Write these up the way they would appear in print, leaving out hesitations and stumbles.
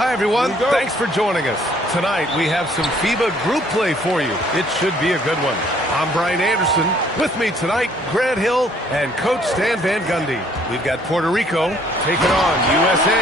Hi, everyone. Thanks for joining us. Tonight, we have some FIBA group play for you. It should be a good one. I'm Brian Anderson. With me tonight, Grant Hill and Coach Stan Van Gundy. We've got Puerto Rico taking on USA.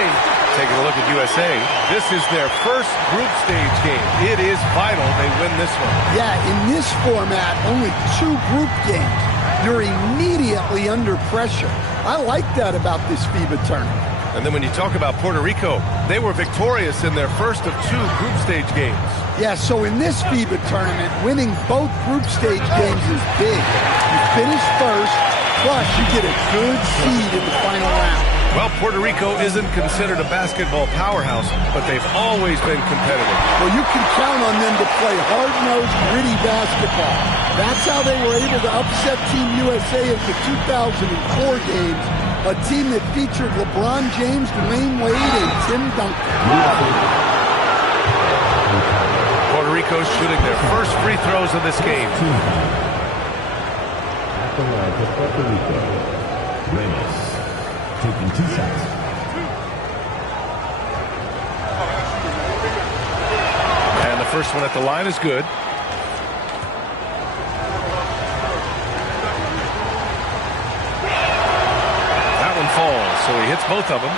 Taking a look at USA. This is their first group stage game. It is vital they win this one. Yeah, in this format, only 2 group games. You're immediately under pressure. I like that about this FIBA tournament. And then when you talk about Puerto Rico, they were victorious in their first of 2 group stage games. Yeah, so in this FIBA tournament, winning both group stage games is big. You finish first, plus you get a good seed in the final round. Well, Puerto Rico isn't considered a basketball powerhouse, but they've always been competitive. Well, you can count on them to play hard-nosed, gritty basketball. That's how they were able to upset Team USA in the 2004 games, a team that featured LeBron James, Dwayne Wade, and Tim Duncan. Puerto Rico shooting their first free throws of this game. At the line for Puerto Rico, Ramos taking 2 shots. And the first one at the line is good. That one falls, so he hits both of them.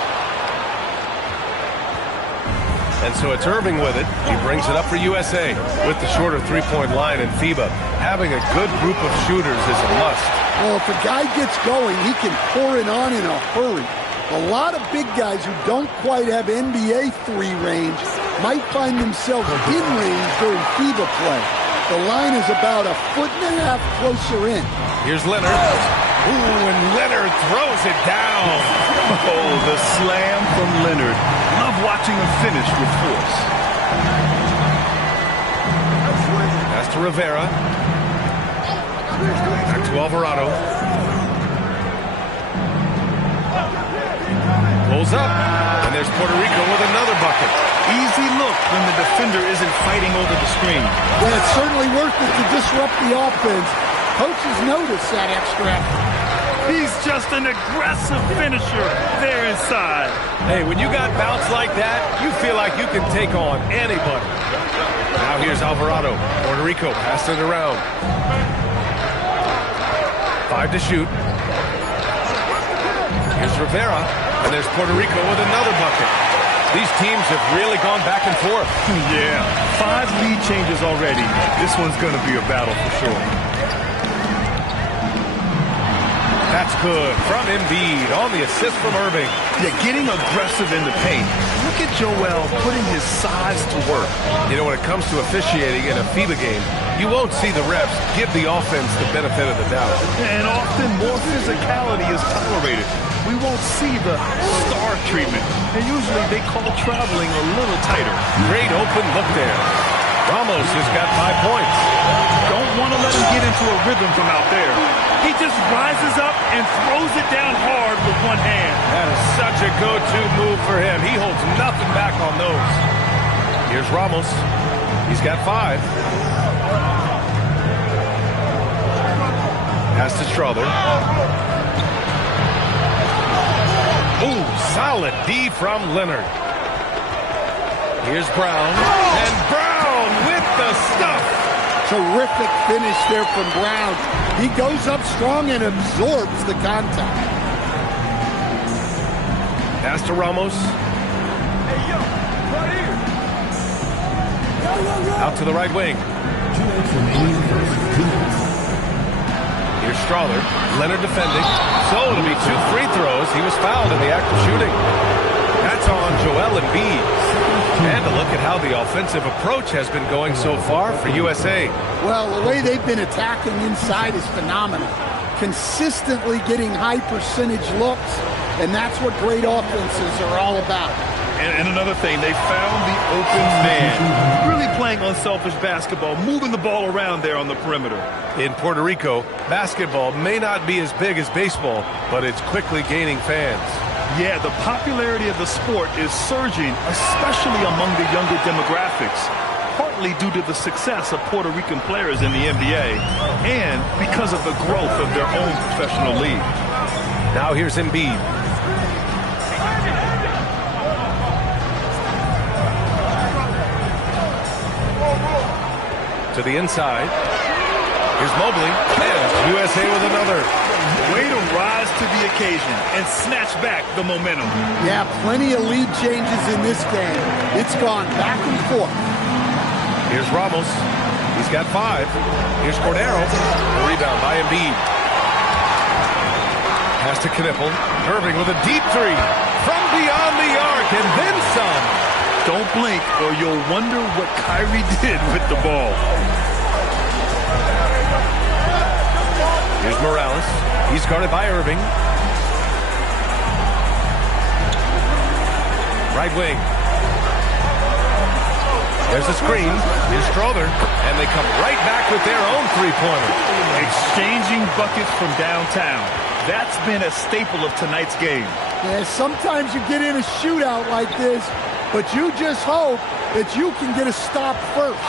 And so it's Irving with it. He brings it up for USA with the shorter three-point line in FIBA. Having a good group of shooters is a must. Well, if a guy gets going, he can pour it on in a hurry. A lot of big guys who don't quite have NBA 3 range might find themselves in range during FIBA play. The line is about 1.5 feet closer in. Here's Leonard. Ooh, and Leonard throws it down. Oh, the slam from Leonard. Love watching him finish with force. Pass to Rivera. Back to Alvarado. Pulls up. And there's Puerto Rico with another bucket. Easy look when the defender isn't fighting over the screen. Yeah, it's certainly worth it to disrupt the offense. Coaches notice that extra effort. He's just an aggressive finisher there inside. Hey, when you got bounce like that, you feel like you can take on anybody. Now here's Alvarado. Puerto Rico passing it around. 5 to shoot. Here's Rivera. And there's Puerto Rico with another bucket. These teams have really gone back and forth. Yeah, 5 lead changes already. This one's going to be a battle for sure. That's good from Embiid on the assist from Irving. Yeah, getting aggressive in the paint. Look at Joel putting his size to work. You know, when it comes to officiating in a FIBA game, you won't see the refs give the offense the benefit of the doubt. And often more physicality is tolerated. We won't see the star treatment. And usually they call traveling a little tighter. Great open look there. Ramos has got 5 points. Don't want to let him get into a rhythm from out there. He just rises up and throws it down hard with one hand. That is such a go-to move for him. He holds nothing back on those. Here's Ramos. He's got 5. Pass to Strother. Ooh, solid D from Leonard. Here's Brown. And Brown with the stuff. Terrific finish there from Brown. He goes up strong and absorbs the contact. Pass to Ramos. Out to the right wing. 2 minutes remaining versus 2 minutes. Here's Strother. Leonard defending. So it'll be 2 free throws. He was fouled in the act of shooting. That's on Joel Embiid. And a look at how the offensive approach has been going so far for USA. Well, the way they've been attacking inside is phenomenal. Consistently getting high percentage looks, and that's what great offenses are all about. And another thing, they found the open man. Really playing unselfish basketball, moving the ball around there on the perimeter. In Puerto Rico, basketball may not be as big as baseball, but it's quickly gaining fans. Yeah, the popularity of the sport is surging, especially among the younger demographics, partly due to the success of Puerto Rican players in the NBA and because of the growth of their own professional league. Now here's Embiid. To the inside. Here's Mobley. And USA with another. Way to rise to the occasion and snatch back the momentum. Yeah, plenty of lead changes in this game. It's gone back and forth. Here's Ramos. He's got 5. Here's Cordero. The rebound by Embiid. Pass to Knipple. Irving with a deep 3. From beyond the arc and then some. Don't blink or you'll wonder what Kyrie did with the ball. Here's Morales. He's guarded by Irving. Right wing. There's a screen. Here's Strother. And they come right back with their own three-pointer. Exchanging buckets from downtown. That's been a staple of tonight's game. Yeah, sometimes you get in a shootout like this, but you just hope that you can get a stop first.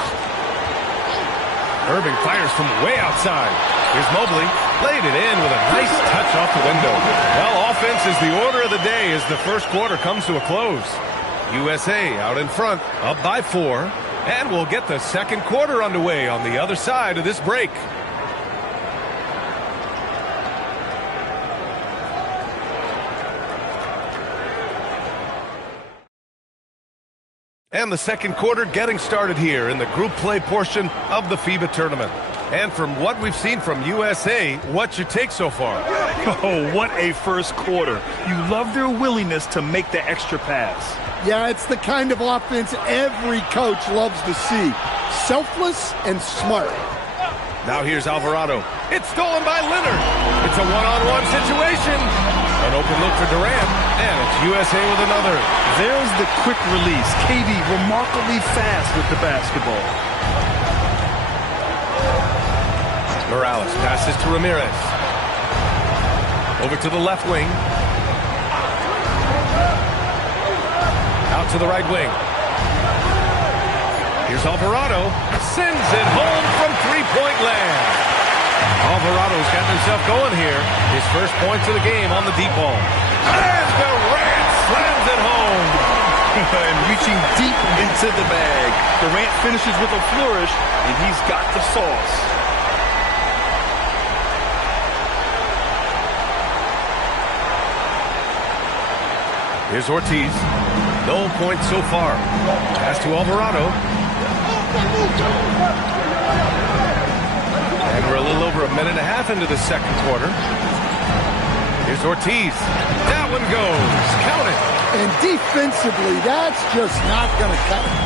Irving fires from way outside. Here's Mobley. Laid it in with a nice touch off the window. Well, offense is the order of the day as the first quarter comes to a close. USA out in front, up by 4. And we'll get the second quarter underway on the other side of this break. And the second quarter getting started here in the group play portion of the FIBA tournament. And from what we've seen from USA, what's your take so far? Oh, what a first quarter. You love their willingness to make the extra pass. Yeah, it's the kind of offense every coach loves to see. Selfless and smart. Now here's Alvarado. It's stolen by Leonard. It's a one-on-one situation. An open look for Durant, and it's USA with another. There's the quick release. KD remarkably fast with the basketball. Morales passes to Ramirez. Over to the left wing. Out to the right wing. Here's Alvarado. Sends it home from three-point land. Alvarado's gotten himself going here. His first points of the game on the deep ball. And Durant slams it home. And reaching deep into the bag. Durant finishes with a flourish, and he's got the sauce. Here's Ortiz. No points so far. Pass to Alvarado. And we're a little over a minute and a half into the second quarter. Here's Ortiz. That one goes. Count it. And defensively, that's just not going to cut it.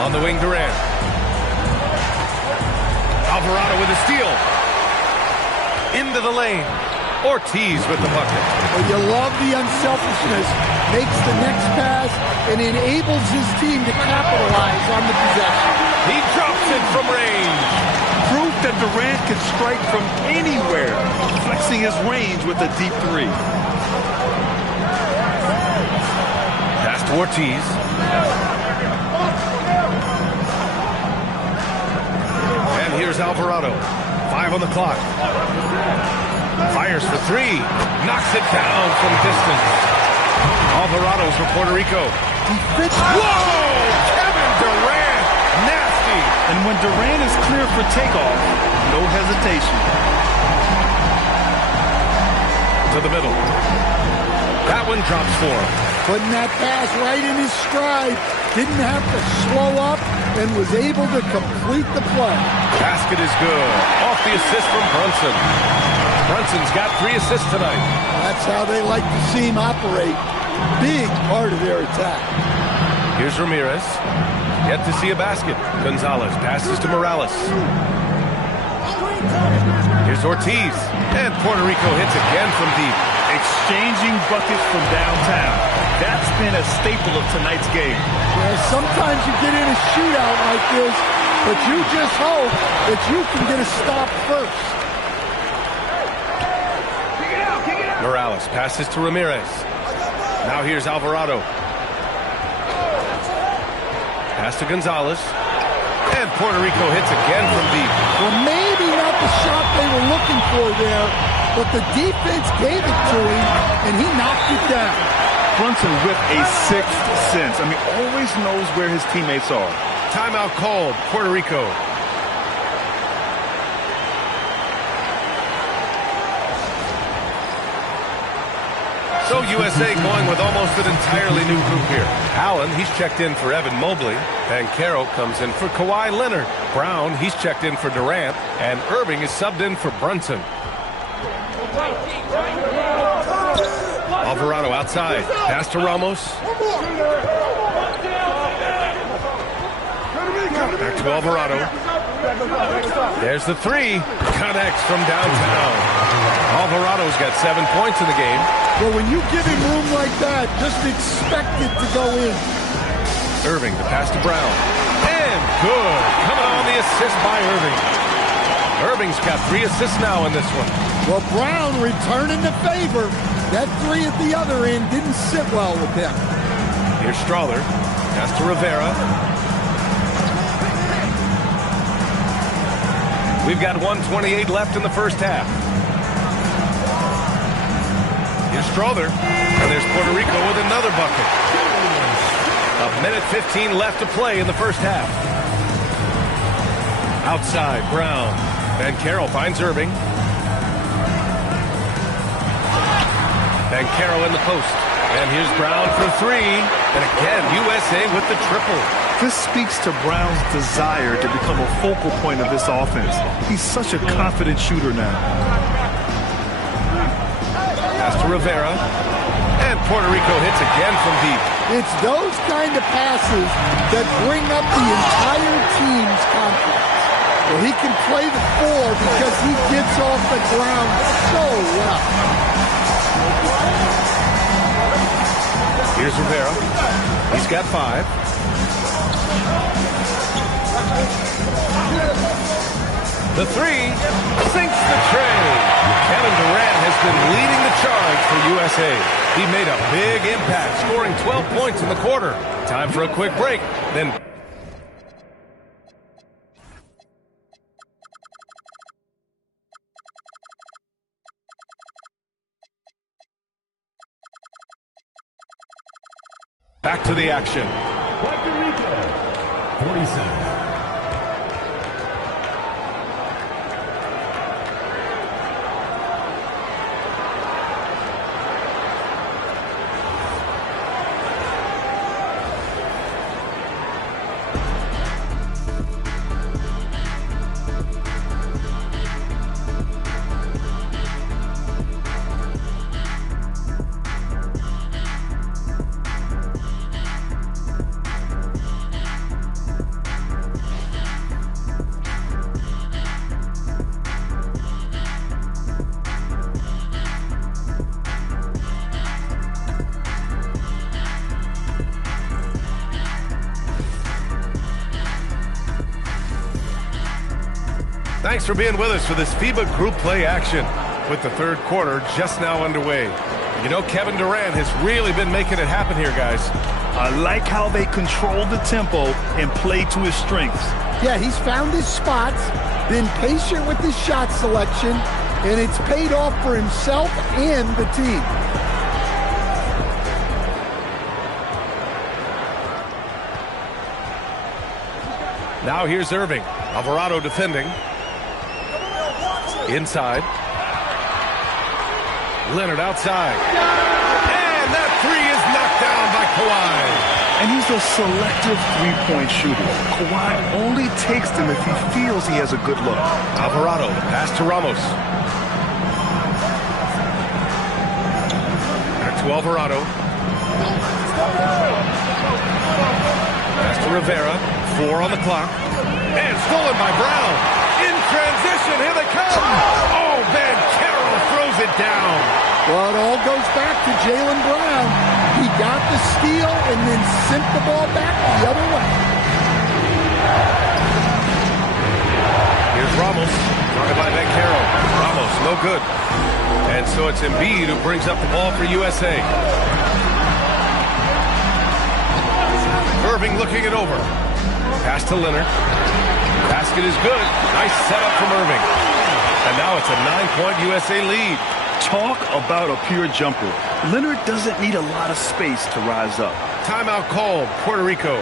On the wing, Durant. Alvarado with a steal. Into the lane. Ortiz with the bucket. Well, you love the unselfishness. Makes the next pass and enables his team to capitalize on the possession. He drops it from range. Proof that Durant can strike from anywhere, flexing his range with a deep 3. Pass to Ortiz. And here's Alvarado. 5 on the clock. Fires for 3. Knocks it down from distance. Alvarado's for Puerto Rico. Whoa! Kevin Durant! Nasty! And when Durant is clear for takeoff, no hesitation. To the middle. That one drops for him. Putting that pass right in his stride. Didn't have to slow up and was able to complete the play. Basket is good. Off the assist from Brunson. Brunson's got 3 assists tonight. That's how they like to see him operate. Big part of their attack. Here's Ramirez. Yet to see a basket. Gonzalez passes to Morales. Here's Ortiz. And Puerto Rico hits again from deep. Exchanging buckets from downtown. That's been a staple of tonight's game. Yeah, sometimes you get in a shootout like this, but you just hope that you can get a stop first. Morales passes to Ramirez. Now here's Alvarado. Pass to Gonzalez. And Puerto Rico hits again from deep. Well, maybe not the shot they were looking for there, but the defense gave it to him, and he knocked it down. Brunson with a sixth sense. I mean, always knows where his teammates are. Timeout called, Puerto Rico. So USA going with almost an entirely new group here. Allen, he's checked in for Evan Mobley. Banchero comes in for Kawhi Leonard. Brown, he's checked in for Durant. And Irving is subbed in for Brunson. Alvarado outside. Pass to Ramos. Back to Alvarado. There's the three. Connects from downtown. Alvarado's got 7 points in the game. Well, when you give him room like that, just expect it to go in. Irving, the pass to Brown. And good. Coming on the assist by Irving. Irving's got 3 assists now in this one. Well, Brown returning the favor. That 3 at the other end didn't sit well with him. Here's Strawther. Pass to Rivera. We've got 1:28 left in the first half. Here's Strawther. And there's Puerto Rico with another bucket. 1:15 left to play in the first half. Outside, Brown. Banchero finds Irving. Banchero in the post. And here's Brown for 3. And again, USA with the triple. This speaks to Brown's desire to become a focal point of this offense. He's such a confident shooter now. Pass to Rivera. And Puerto Rico hits again from deep. It's those kind of passes that bring up the entire team's confidence. Well, he can play the 4 because he gets off the ground so well. Here's Rivera. He's got 5. The 3 sinks the tray. Kevin Durant has been leading the charge for USA. He made a big impact, scoring 12 points in the quarter. Time for a quick break. Then back to the action. Puerto Rico, 47. Thanks for being with us for this FIBA group play action with the third quarter just now underway. You know, Kevin Durant has really been making it happen here, guys. I like how they control the tempo and play to his strengths. Yeah, he's found his spots, been patient with his shot selection, and it's paid off for himself and the team. Now here's Irving. Alvarado defending. Inside. Leonard outside. And that 3 is knocked down by Kawhi. And he's a selective three-point shooter. Kawhi only takes them if he feels he has a good look. Alvarado, pass to Ramos. Back to Alvarado. Pass to Rivera. 4 on the clock. And stolen by Brown. In transition, here they come. Oh, Banchero throws it down. Well, it all goes back to Jaylen Brown. He got the steal and then sent the ball back the other way. Here's Ramos. Guarded by Banchero. Ramos, no good. And so it's Embiid who brings up the ball for USA. Irving looking it over. Pass to Leonard. Basket is good. Nice setup from Irving. And now it's a 9-point USA lead. Talk about a pure jumper. Leonard doesn't need a lot of space to rise up. Timeout called, Puerto Rico.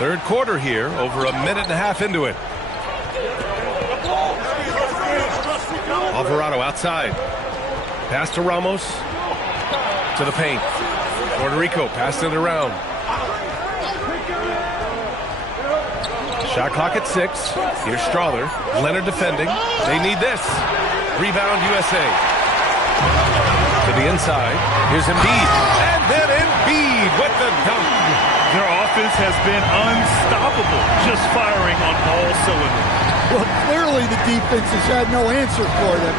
Third quarter here, over a minute and a half into it. Alvarado outside. Pass to Ramos. To the paint. Puerto Rico passed it around. Shot clock at 6. Here's Strawther. Leonard defending. They need this. Rebound USA. To the inside. Here's Embiid. And then Embiid with the dunk. Their offense has been unstoppable, just firing on all cylinders. Well, clearly the defense has had no answer for them.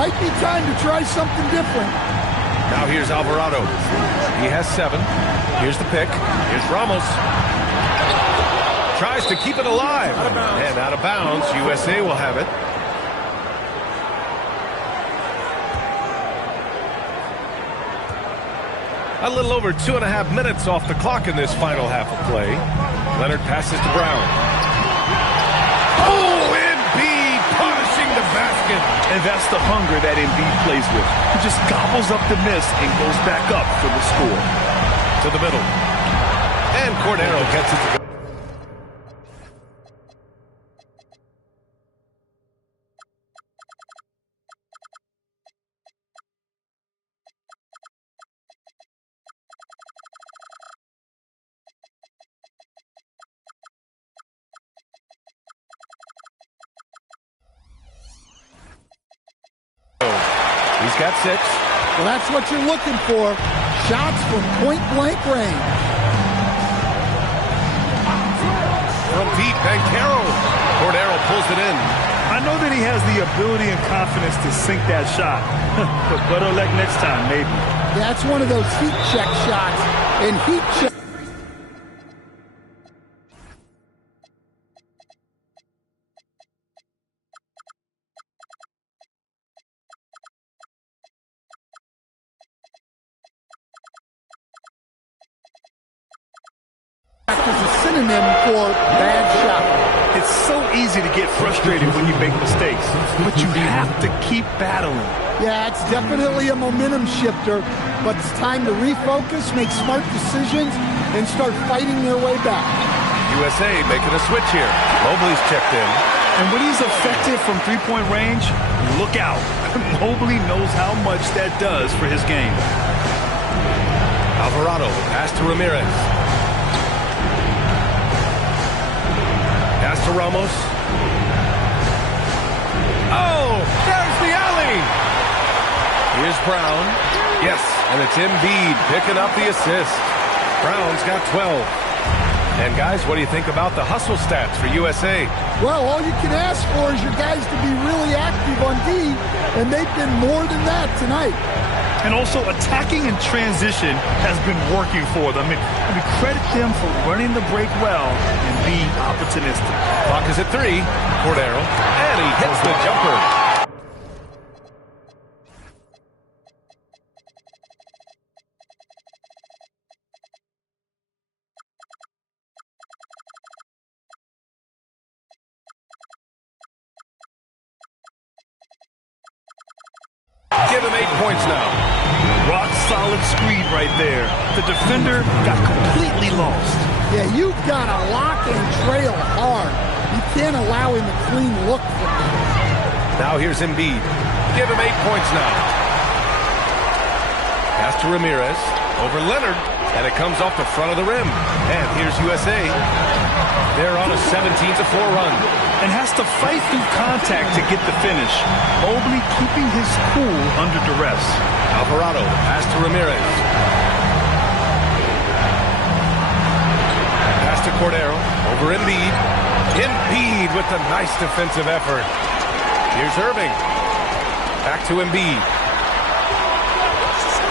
Might be time to try something different. Now here's Alvarado. He has 7. Here's the pick. Here's Ramos. Tries to keep it alive. And out of bounds. USA will have it. A little over 2.5 minutes off the clock in this final half of play. Leonard passes to Brown. Oh, Embiid punishing the basket. And that's the hunger that Embiid plays with. He just gobbles up the miss and goes back up for the score. To the middle. And Cordero gets it to go. He's got 6. Well, that's what you're looking for. Shots from point-blank range. From deep, Banchero. Cordero pulls it in. I know that he has the ability and confidence to sink that shot. But better luck next time, maybe. That's one of those heat check shots. And heat check. Is a synonym for bad shot. It's so easy to get frustrated when you make mistakes, but you have to keep battling. Yeah, it's definitely a momentum shifter, but it's time to refocus, make smart decisions, and start fighting their way back. USA making a switch here. Mobley's checked in. And when he's effective from three-point range, look out. Mobley knows how much that does for his game. Alvarado, pass to Ramirez. Pass to Ramos. Oh, there's the alley. Here's Brown. Yes, and it's Embiid picking up the assist. Brown's got 12. And guys, what do you think about the hustle stats for USA? Well, all you can ask for is your guys to be really active on D, and they've been more than that tonight. And also, attacking in transition has been working for them. I mean, credit them for running the break well and being opportunistic. Clock is at 3. Cordero, and he hits the jumper. Give him 8 points now. Rock solid screen right there. The defender got completely lost. Yeah, you've got to lock and trail hard. You can't allow him a clean look from him. Now here's Embiid. Give him 8 points now. Pass to Ramirez. Over Leonard. And it comes off the front of the rim. And here's USA. They're on a 17-4 run. And has to fight through contact to get the finish. Mobley keeping his cool under duress. Alvarado, pass to Ramirez. Pass to Cordero, over Embiid. Embiid with the nice defensive effort. Here's Irving. Back to Embiid.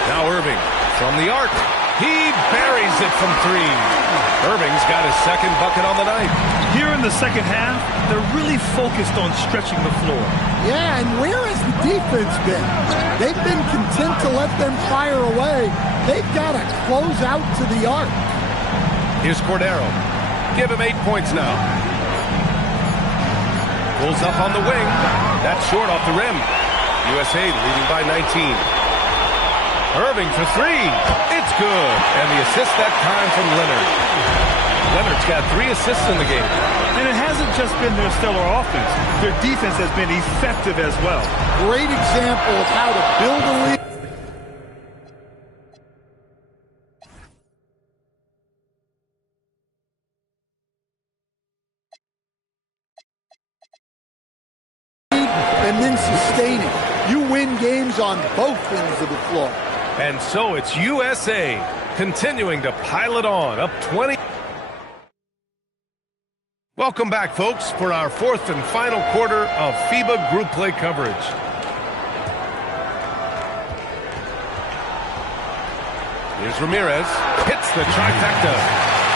Now Irving from the arc. He buries it from 3. Irving's got his second bucket on the night. Here in the second half, they're really focused on stretching the floor. Yeah, and where has the defense been? They've been content to let them fire away. They've got to close out to the arc. Here's Cordero. Give him 8 points now. Pulls up on the wing. That's short off the rim. USA leading by 19. Irving for 3. It's good. And the assist that time from Leonard. Leonard's got 3 assists in the game. And it hasn't just been their stellar offense. Their defense has been effective as well. Great example of how to build a lead. And then sustain it. You win games on both ends of the floor. And so it's USA continuing to pile it on, up 20. Welcome back, folks, for our 4th and final quarter of FIBA Group Play coverage. Here's Ramirez, hits the trifecta.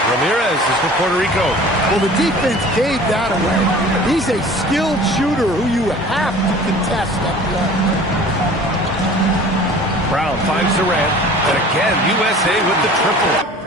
Ramirez is for Puerto Rico. Well, the defense gave that away. He's a skilled shooter who you have to contest at the arc. Brown finds Durant, and again, USA with the triple.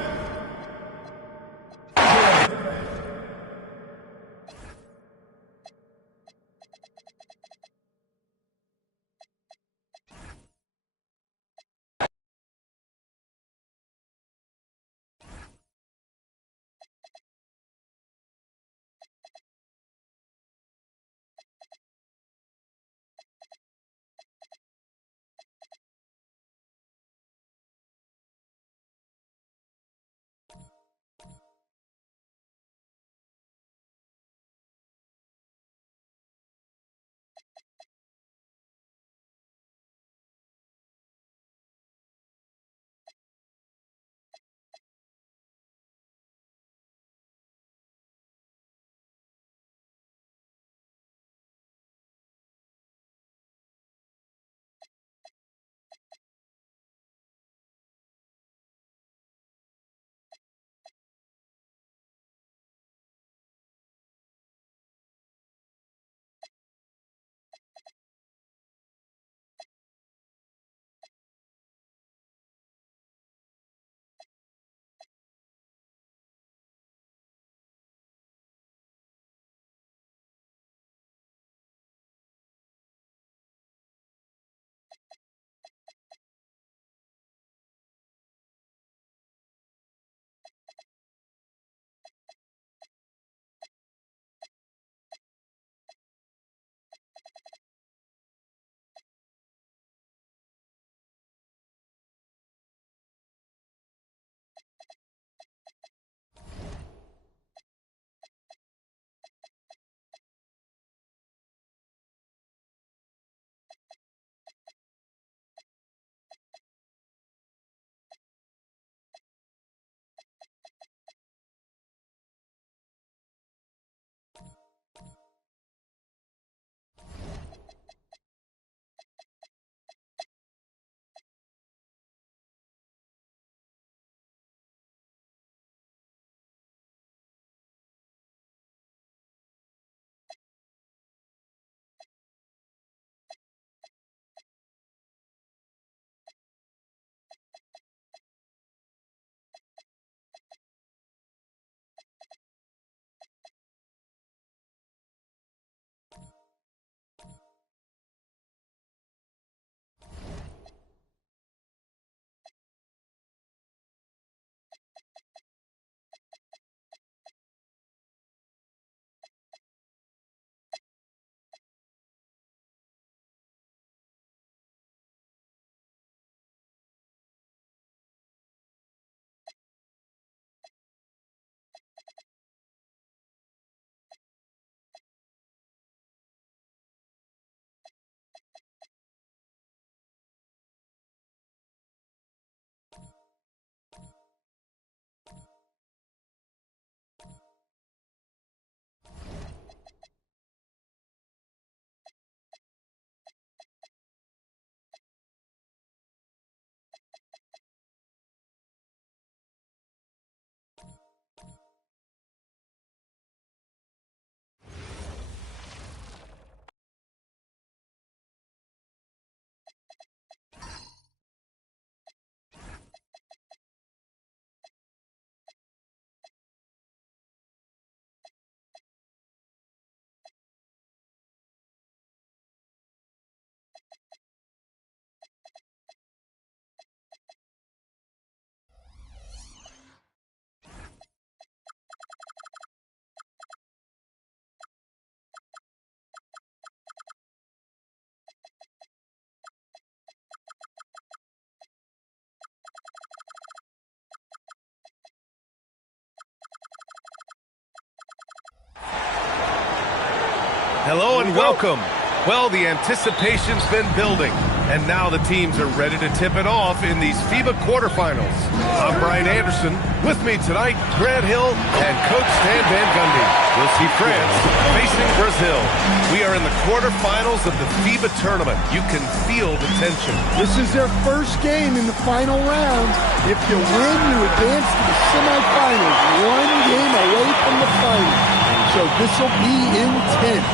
Hello and welcome. Well, the anticipation's been building, and now the teams are ready to tip it off in these FIBA quarterfinals. I'm Brian Anderson. With me tonight, Grant Hill and Coach Stan Van Gundy. We'll see France facing Brazil. We are in the quarterfinals of the FIBA tournament. You can feel the tension. This is their first game in the final round. If you win, you advance to the semifinals, one game away from the final. So this will be intense.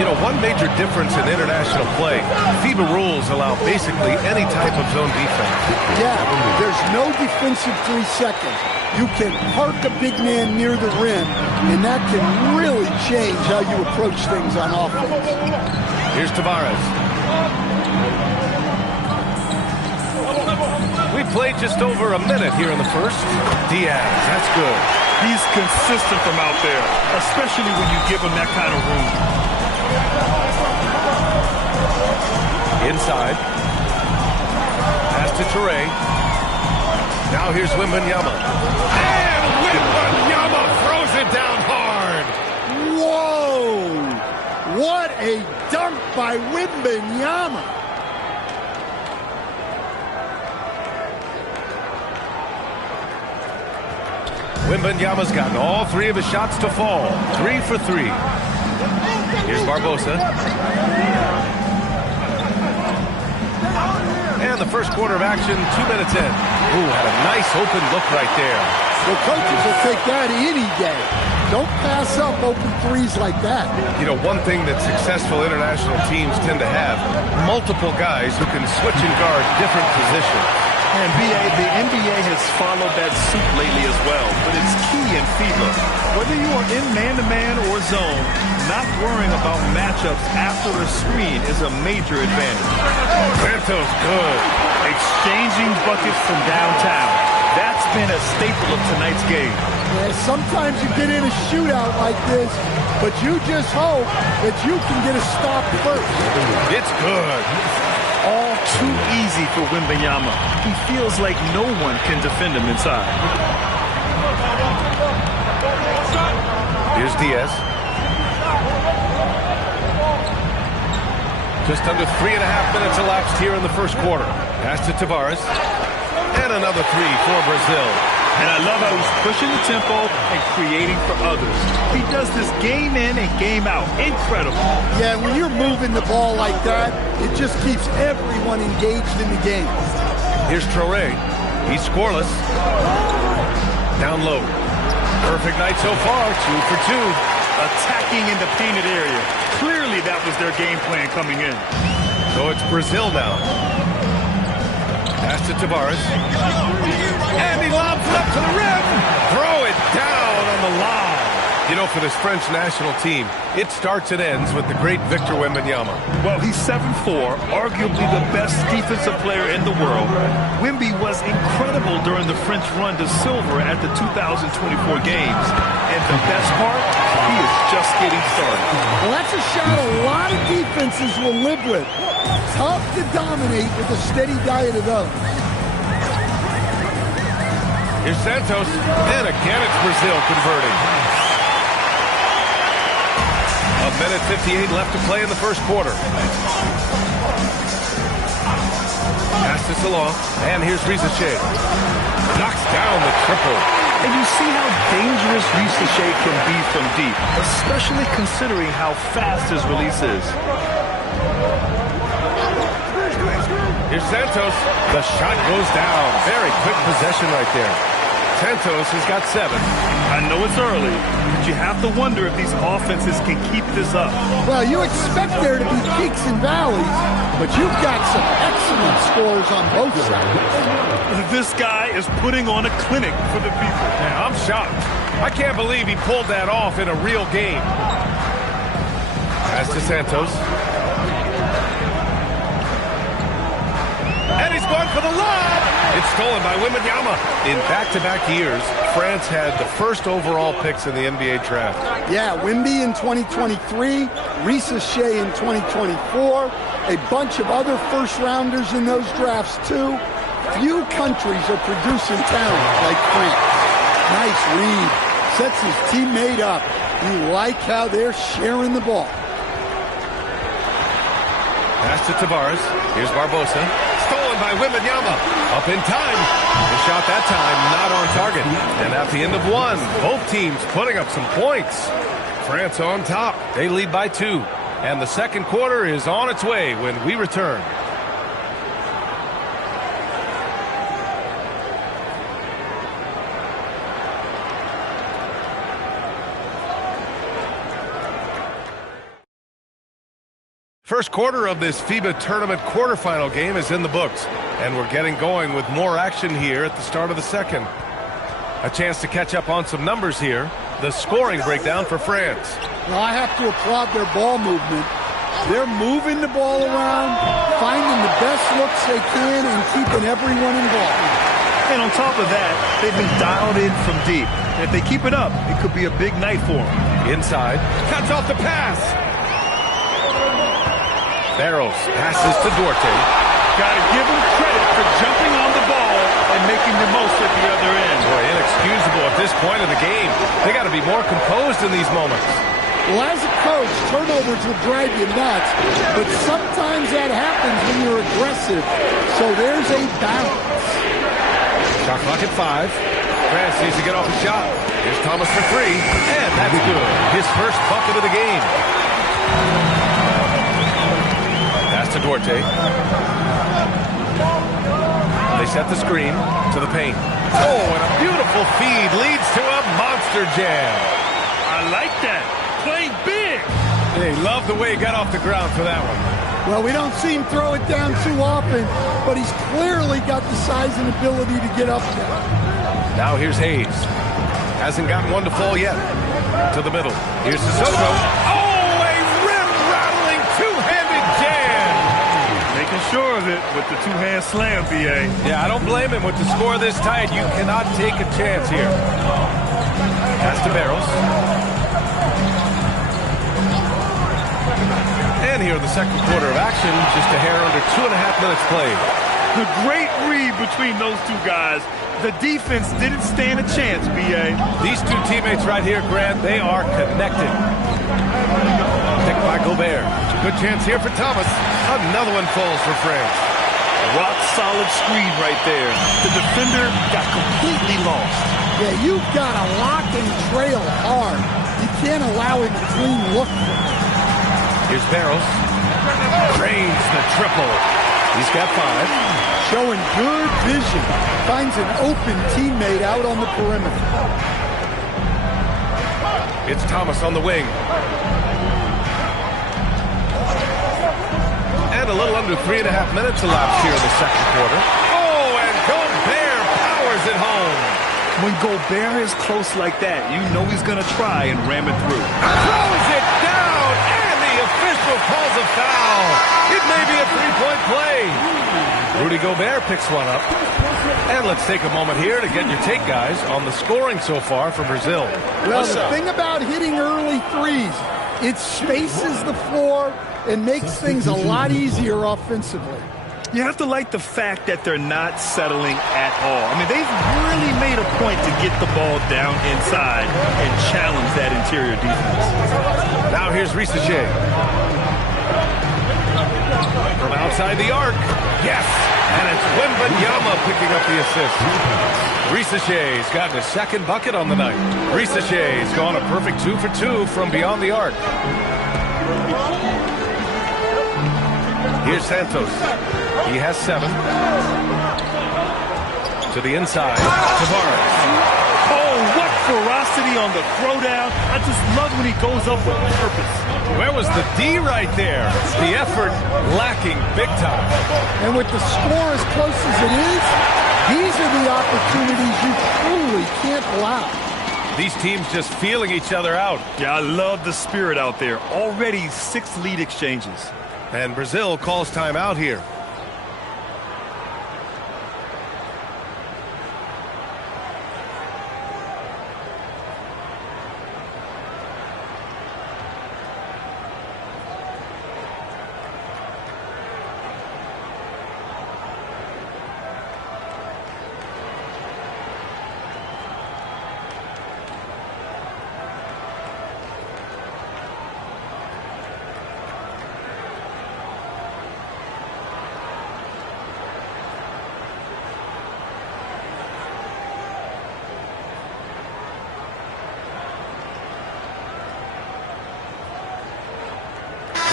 You know, one major difference in international play, FIBA rules allow basically any type of zone defense. Yeah, there's no defensive 3 seconds. You can park a big man near the rim, and that can really change how you approach things on offense. Here's Tavares. We played just over a minute here in the first. Diaz, that's good. He's consistent from out there, especially when you give him that kind of room. Inside. Pass to Toure. Now here's Wembanyama. And Wembanyama throws it down hard. Whoa! What a dunk by Wembanyama! Wembanyama's gotten all 3 of his shots to fall. 3 for 3. Here's Barbosa. And the first quarter of action, 2 minutes in. Ooh, had a nice open look right there. The coaches will take that any day. Don't pass up open threes like that. You know, one thing that successful international teams tend to have, multiple guys who can switch and guard different positions. And the NBA has followed that suit lately as well, but it's key in FIBA. Whether you are in man-to-man or zone, not worrying about matchups after a screen is a major advantage. Santos good. Exchanging buckets from downtown. That's been a staple of tonight's game. Yeah, sometimes you get in a shootout like this, but you just hope that you can get a stop first. It's good. All too easy for Wembanyama. He feels like no one can defend him inside. Here's Diaz. Just under 3.5 minutes elapsed here in the first quarter. Pass to Tavares. And another 3 for Brazil. And I love how he's pushing the tempo and creating for others. He does this game in and game out. Incredible. Yeah, when you're moving the ball like that, it just keeps everyone engaged in the game. Here's Traore. He's scoreless. Down low. Perfect night so far. 2 for 2. Attacking in the painted area. Clearly that was their game plan coming in. So it's Brazil now. Pass to Tavares. And he lobs it up to the rim. Throw it down on the lob. You know, for this French national team, it starts and ends with the great Victor Wembanyama. Well, he's 7'4", arguably the best defensive player in the world. Wemby was incredible during the French run to silver at the 2024 games. And the best part, he is just getting started. Well, that's a shot a lot of defenses will live with. Tough to dominate with a steady diet of those. Here's Santos. And again, it's Brazil converting. A minute 58 left to play in the first quarter. Pass to Salon. And here's Risache. Knocks down the triple. And you see how dangerous Risache can be from deep, especially considering how fast his release is. Here's Santos. The shot goes down. Very quick possession right there. Santos has got 7. I know it's early, but you have to wonder if these offenses can keep this up. Well, you expect there to be peaks and valleys, but you've got some excellent scores on both sides. This guy is putting on a clinic for the people. Yeah, I'm shocked. I can't believe he pulled that off in a real game. Pass to Santos. And he's going for the lob. It's stolen by Wembanyama. In back-to-back years, France had the first overall picks in the NBA draft. Yeah, Wemby in 2023, Risache in 2024, a bunch of other first-rounders in those drafts too. Few countries are producing talent like France. Nice read. Sets his teammate up. You like how they're sharing the ball. to Tavares. Here's Barbosa. Stolen by Wembanyama. Up in time. The shot that time not on target. And at the end of one, both teams putting up some points. France on top. They lead by 2. And the second quarter is on its way when we return. First quarter of this FIBA tournament quarterfinal game is in the books, and we're getting going with more action here at the start of the second. A chance to catch up on some numbers here. The scoring breakdown for France. Well, I have to applaud their ball movement. They're moving the ball around, finding the best looks they can, and keeping everyone involved. And on top of that, they've been dialed in from deep. And if they keep it up, it could be a big night for them. Inside, cuts off the pass. Barrows passes to Duarte. Got to give him credit for jumping on the ball and making the most at the other end. Boy, inexcusable at this point in the game. They got to be more composed in these moments. Well, as a coach, turnovers will drive you nuts, but sometimes that happens when you're aggressive. So there's a balance. Shot clock at 5. France needs to get off a shot. Here's Thomas for 3, and that's good. His first bucket of the game. Pass to Duarte. They set the screen to the paint. Oh, and a beautiful feed leads to a monster jam. I like that. Playing big. They love the way he got off the ground for that one. Well, we don't see him throw it down too often, but he's clearly got the size and ability to get up there. Now here's Hayes. Hasn't gotten one to fall yet. To the middle. Here's Sissoko. Oh, a rim-rattling two-handed jam. Making sure of it with the two-hand slam, B.A. Yeah, I don't blame him with the score this tight. You cannot take a chance here. Pass to Barrows. And here in the second quarter of action, just a hair under 2.5 minutes played. The great read between those two guys. The defense didn't stand a chance, B.A. These two teammates right here, Grant, they are connected. Picked by Gobert. Good chance here for Thomas. Another one falls for France. Rock-solid screen right there. The defender got completely lost. Yeah, you've got to lock and trail hard. You can't allow him a clean look. Here's Barrows. Drains the triple. He's got 5. Showing good vision. Finds an open teammate out on the perimeter. It's Thomas on the wing. And a little under 3.5 minutes elapsed here in the second quarter. Oh, and Gobert powers it home. When Gobert is close like that, you know he's going to try and ram it through. Throws it down, and the official calls a foul. It may be a three-point play. Rudy Gobert picks one up. And let's take a moment here to get your take, guys, on the scoring so far for Brazil. Well, the thing about hitting early threes, it spaces the floor and makes things a lot easier offensively. You have to like the fact that they're not settling at all. I mean, they've really made a point to get the ball down inside and challenge that interior defense. Now here's Risacher. From outside the arc. Yes! And it's Wembanyama picking up the assist. Risacher's gotten his second bucket on the night. Risacher's gone a perfect 2 for 2 from beyond the arc. Here's Santos. He has 7. To the inside. Tavares. Oh, what ferocity on the throwdown. I just love when he goes up with purpose. Where was the D right there? The effort lacking big time. And with the score as close as it is, these are the opportunities you truly can't allow. These teams just feeling each other out. Yeah, I love the spirit out there. Already 6 lead exchanges. And Brazil calls timeout here.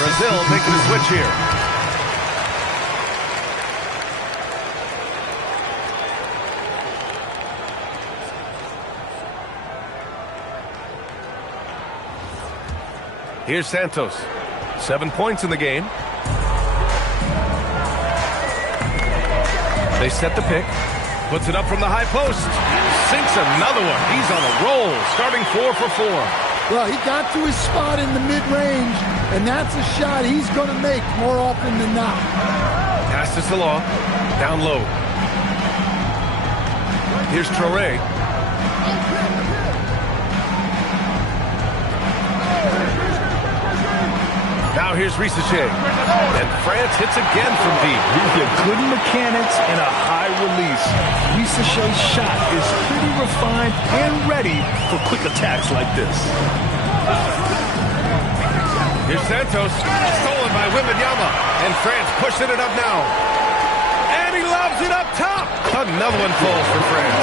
Brazil making a switch here. Here's Santos. 7 points in the game. They set the pick. Puts it up from the high post. Sinks another one. He's on a roll, starting 4 for 4. Well, he got to his spot in the mid-range, and that's a shot he's going to make more often than not. Pass to Salah. Down low. Here's Traoré. Now here's Risache. And France hits again from deep. Good mechanics and a high release. Risache's shot is pretty refined and ready for quick attacks like this. Here's Santos. Stolen by Wembanyama. And France pushing it up now. And he lobs it up top. Another one falls for France.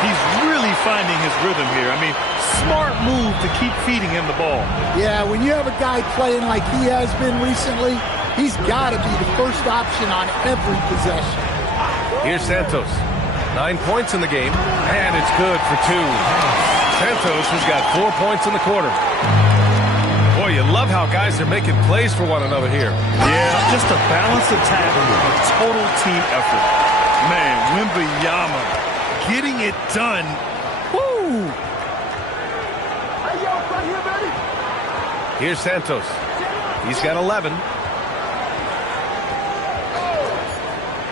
He's really finding his rhythm here. I mean, smart move to keep feeding him the ball. Yeah, when you have a guy playing like he has been recently, he's got to be the first option on every possession. Here's Santos. 9 points in the game, and it's good for 2. Santos has got 4 points in the quarter. Boy, you love how guys are making plays for one another here. Yeah, just a balanced attack, a total team effort. Man, Wembanyama getting it done. Woo! Here's Santos. He's got 11.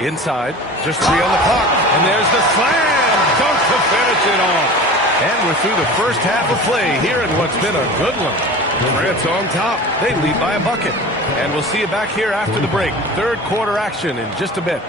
Inside, just 3 on the clock. And there's the slam! Dunk to finish it off. And we're through the first half of play here in what's been a good one. France on top. They lead by a bucket. And we'll see you back here after the break. Third quarter action in just a bit.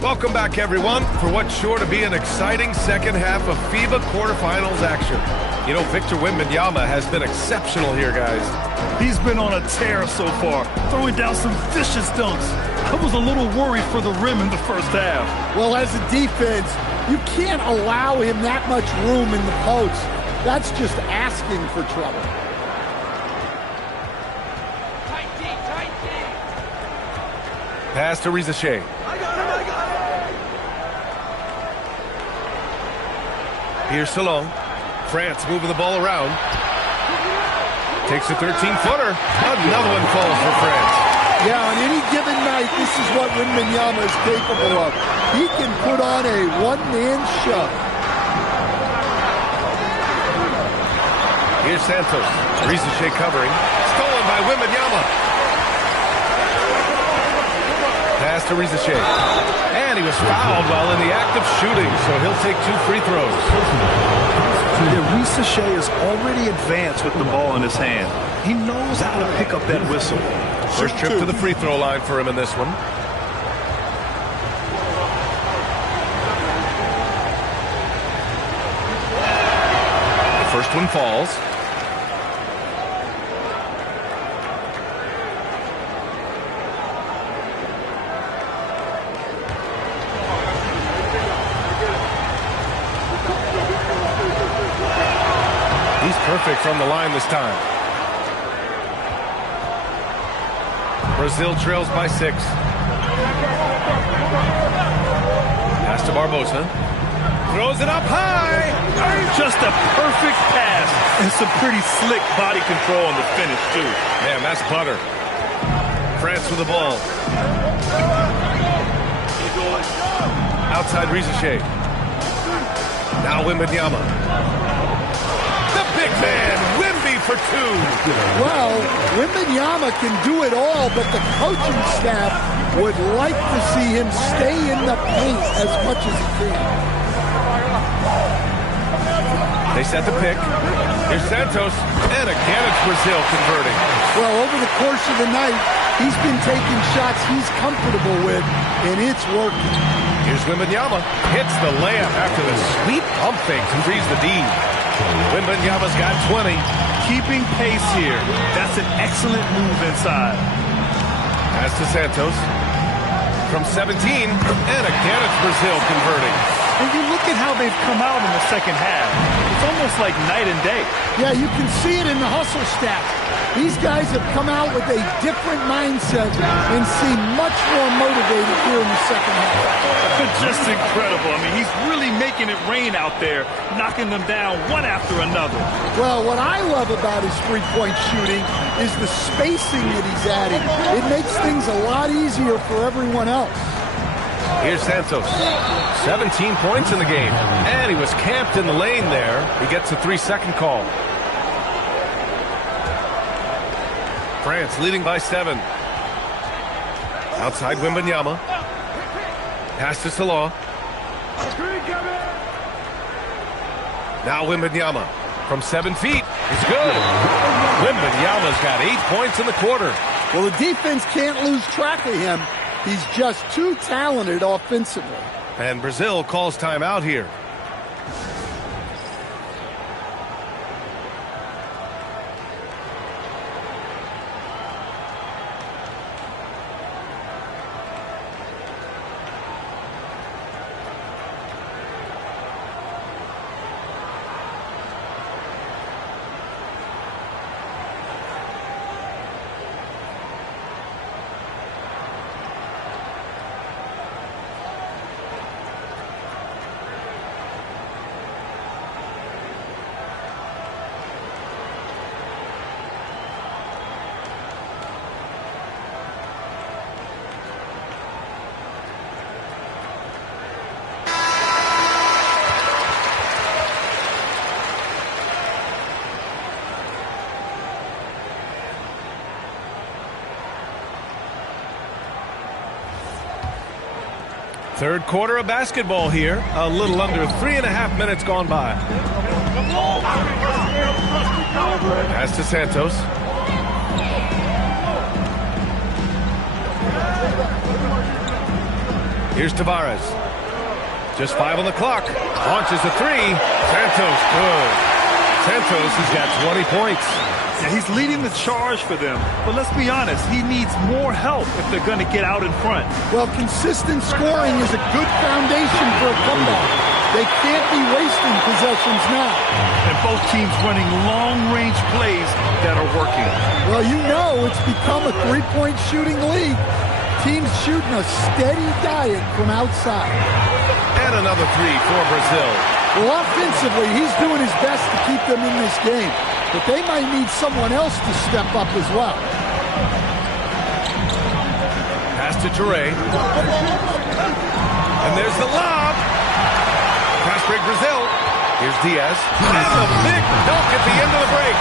Welcome back, everyone, for what's sure to be an exciting second half of FIBA quarterfinals action. You know, Victor Wembanyama has been exceptional here, guys. He's been on a tear so far, throwing down some vicious dunks. I was a little worried for the rim in the first half. Well, as a defense, you can't allow him that much room in the post. That's just asking for trouble. Pass to Risache. Here's Salon. France moving the ball around. Takes a 13-footer. Another one falls for France. Yeah, on any given night, this is what Wembanyama is capable of. He can put on a one-man show. Here's Santos. Risache covering. Stolen by Wembanyama. Pass to Risache. And he was fouled while in the act of shooting, so he'll take 2 free throws. Risache is already advanced with the ball in his hand. He knows how to pick up that whistle. First trip to the free throw line for him in this one. The first one falls. He's perfect from the line this time. Brazil trails by 6. Pass to Barbosa. Throws it up high. Just a perfect pass and some pretty slick body control on the finish, too. Man, that's butter. France with the ball. Outside Risache. Now Wembanyama. The big man for two. Well, Wembanyama can do it all, but the coaching staff would like to see him stay in the paint as much as he can. They set the pick. Here's Santos, and again it's Brazil converting. Well, over the course of the night, he's been taking shots he's comfortable with, and it's working. Here's Wembanyama. Hits the layup after the sweet pump fake to freeze the D. Wembanyama's got 20. Keeping pace here. That's an excellent move inside. Pass to Santos. From 17, and again it's Brazil converting. And you look at how they've come out in the second half. It's almost like night and day. Yeah, you can see it in the hustle stat. These guys have come out with a different mindset and seem much more motivated here in the second half. Just incredible. I mean, he's really making it rain out there, knocking them down one after another. Well, what I love about his three-point shooting is the spacing that he's adding. It makes things a lot easier for everyone else. Here's Santos. 17 points in the game. And he was camped in the lane there. He gets a 3-second call. France leading by 7. Outside Wembanyama. Pass to Salah. Now Wembanyama from 7 feet. It's good. Wembanyama's got 8 points in the quarter. Well, the defense can't lose track of him. He's just too talented offensively. And Brazil calls timeout here. Third quarter of basketball here. A little under 3.5 minutes gone by. Pass to Santos. Here's Tavares. Just 5 on the clock. Launches a 3. Santos, good. Santos has got 20 points. Yeah, he's leading the charge for them. But let's be honest, he needs more help if they're going to get out in front. Well, consistent scoring is a good foundation for a comeback. They can't be wasting possessions now. And both teams running long-range plays that are working. Well, you know it's become a three-point shooting league. Teams shooting a steady diet from outside. And another 3 for Brazil. Well, offensively, he's doing his best to keep them in this game. But they might need someone else to step up as well. Pass to Touré. And there's the lob. Pass break Brazil. Here's Diaz. And the big dunk at the end of the break.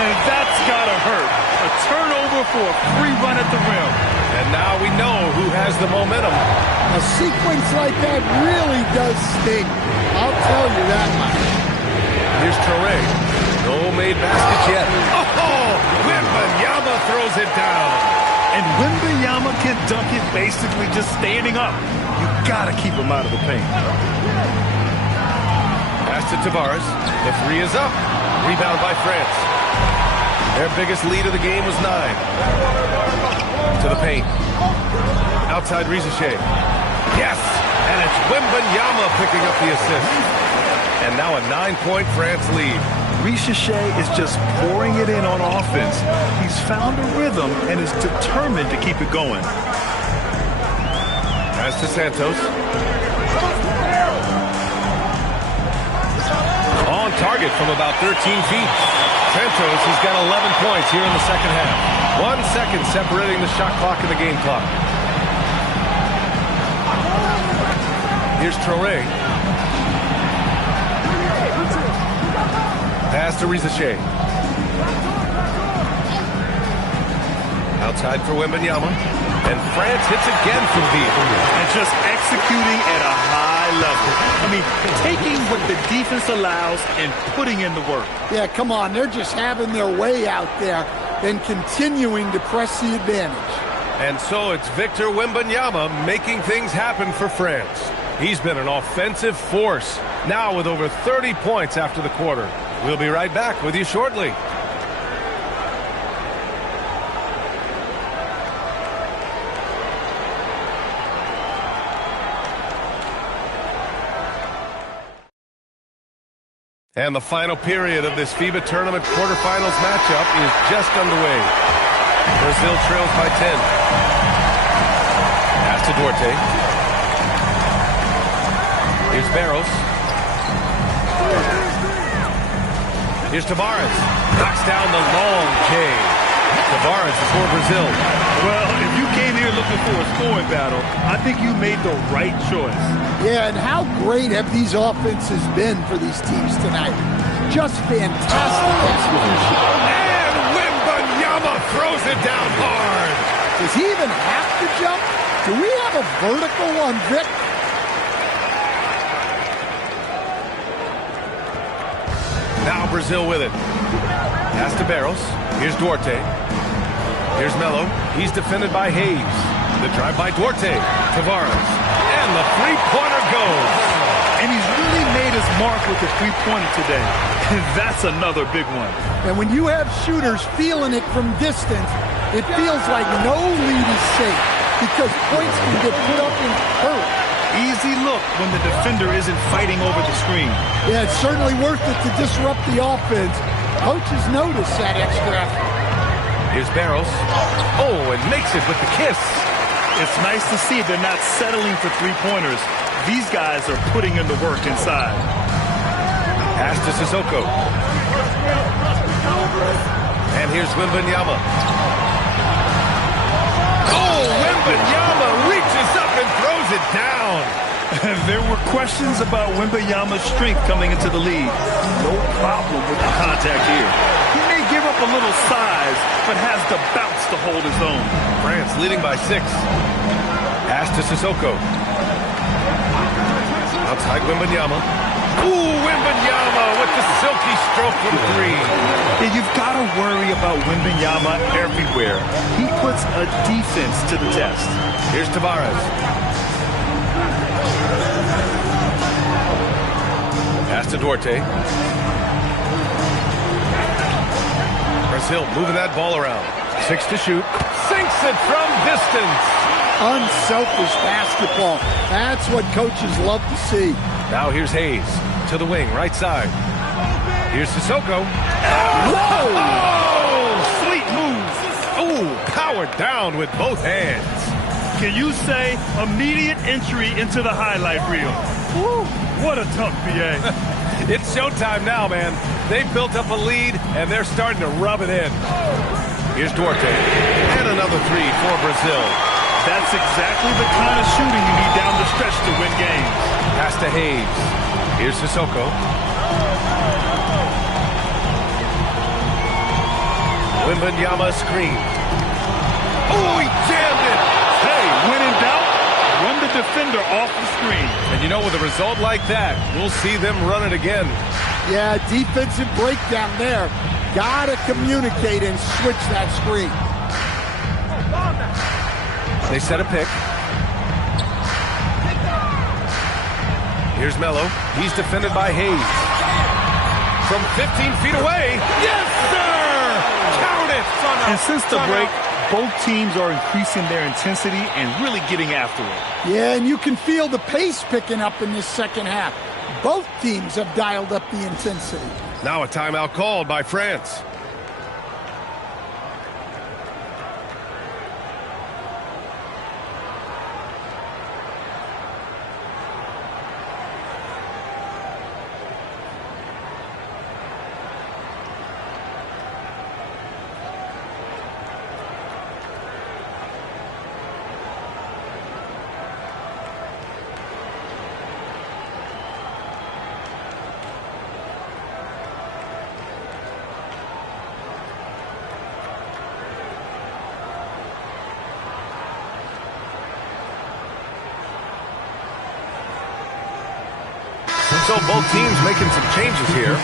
And that's got to hurt. A turnover for a free run at the rim. And now we know who has the momentum. A sequence like that really does sting. I'll tell you that much. Here's Touré. No made baskets yet. Oh, Wembanyama throws it down. And Wembanyama can dunk it basically just standing up. You got to keep him out of the paint. Pass to Tavares. The 3 is up. Rebound by France. Their biggest lead of the game was 9. To the paint. Outside Rizachet. Yes! And it's Wembanyama picking up the assist. And now a 9-point France lead. Rizachet is just pouring it in on offense. He's found a rhythm and is determined to keep it going. Pass to Santos. On target from about 13 feet. Santos has got 11 points here in the second half. 1 second separating the shot clock and the game clock. Here's Touré. Pass to Rizache. Outside for Wembanyama. And France hits again from deep. And just executing at a high level. I mean, taking what the defense allows and putting in the work. Yeah, come on. They're just having their way out there and continuing to press the advantage. And so it's Victor Wembanyama making things happen for France. He's been an offensive force, now with over 30 points after the quarter. We'll be right back with you shortly. And the final period of this FIBA Tournament quarterfinals matchup is just underway. Brazil trails by 10. Pass to Duarte. Here's Barros. Here's Tavares. Knocks down the long J. Tavares for Brazil. Well, if you came here looking for a scoring battle, I think you made the right choice. Yeah, and how great have these offenses been for these teams tonight? Just fantastic execution. And Wembanyama throws it down hard. Does he even have to jump? Do we have a vertical on Vic? Now Brazil with it. Pass to Barros. Here's Duarte. Here's Melo. He's defended by Hayes. The drive by Duarte. Tavares. And the three-pointer goes. And he's really made his mark with the three-pointer today. And that's another big one. And when you have shooters feeling it from distance, it feels like no lead is safe because points can get put up in a hurry. Easy look when the defender isn't fighting over the screen. Yeah, it's certainly worth it to disrupt the offense. Coaches notice that extra effort. Here's Barros. Oh, and makes it with the kiss. It's nice to see they're not settling for three-pointers. These guys are putting in the work inside. Pass to Sissoko. And here's Wembanyama. Oh, Wembanyama reaches up and throws it down. There were questions about Wembanyama's strength coming into the league. No problem with the contact here. He may give up a little size, but has the bounce to hold his own. France leading by 6. Pass to Sissoko. Outside Wembanyama. Ooh, Wembanyama with the silky stroke from 3. And you've got to worry about Wembanyama everywhere. He puts a defense to the test. Here's Tavares. Pass to Duarte. Brazil moving that ball around. 6 to shoot. Sinks it from distance. Unselfish basketball. That's what coaches love to see. Now here's Hayes to the wing, right side. Here's Sissoko. Whoa! Oh, sweet move. Oh, powered down with both hands. Can you say immediate entry into the highlight reel? Woo, what a tough BA. It's showtime now, man. They've built up a lead, and they're starting to rub it in. Here's Duarte. And another 3 for Brazil. That's exactly the kind of shooting you need down the stretch to win games. Pass to Hayes. Here's Sissoko. Wembanyama screen. Oh, he jammed it. Hey, when in doubt, run the defender off the screen. And you know, with a result like that, we'll see them run it again. Yeah, defensive breakdown there. Gotta communicate and switch that screen. They set a pick. Here's Melo. He's defended by Hayes. From 15 feet away. Yes, sir! Count it! And since the break, both teams are increasing their intensity and really getting after it. Yeah, and you can feel the pace picking up in this second half. Both teams have dialed up the intensity. Now a timeout called by France. So both teams making some changes here.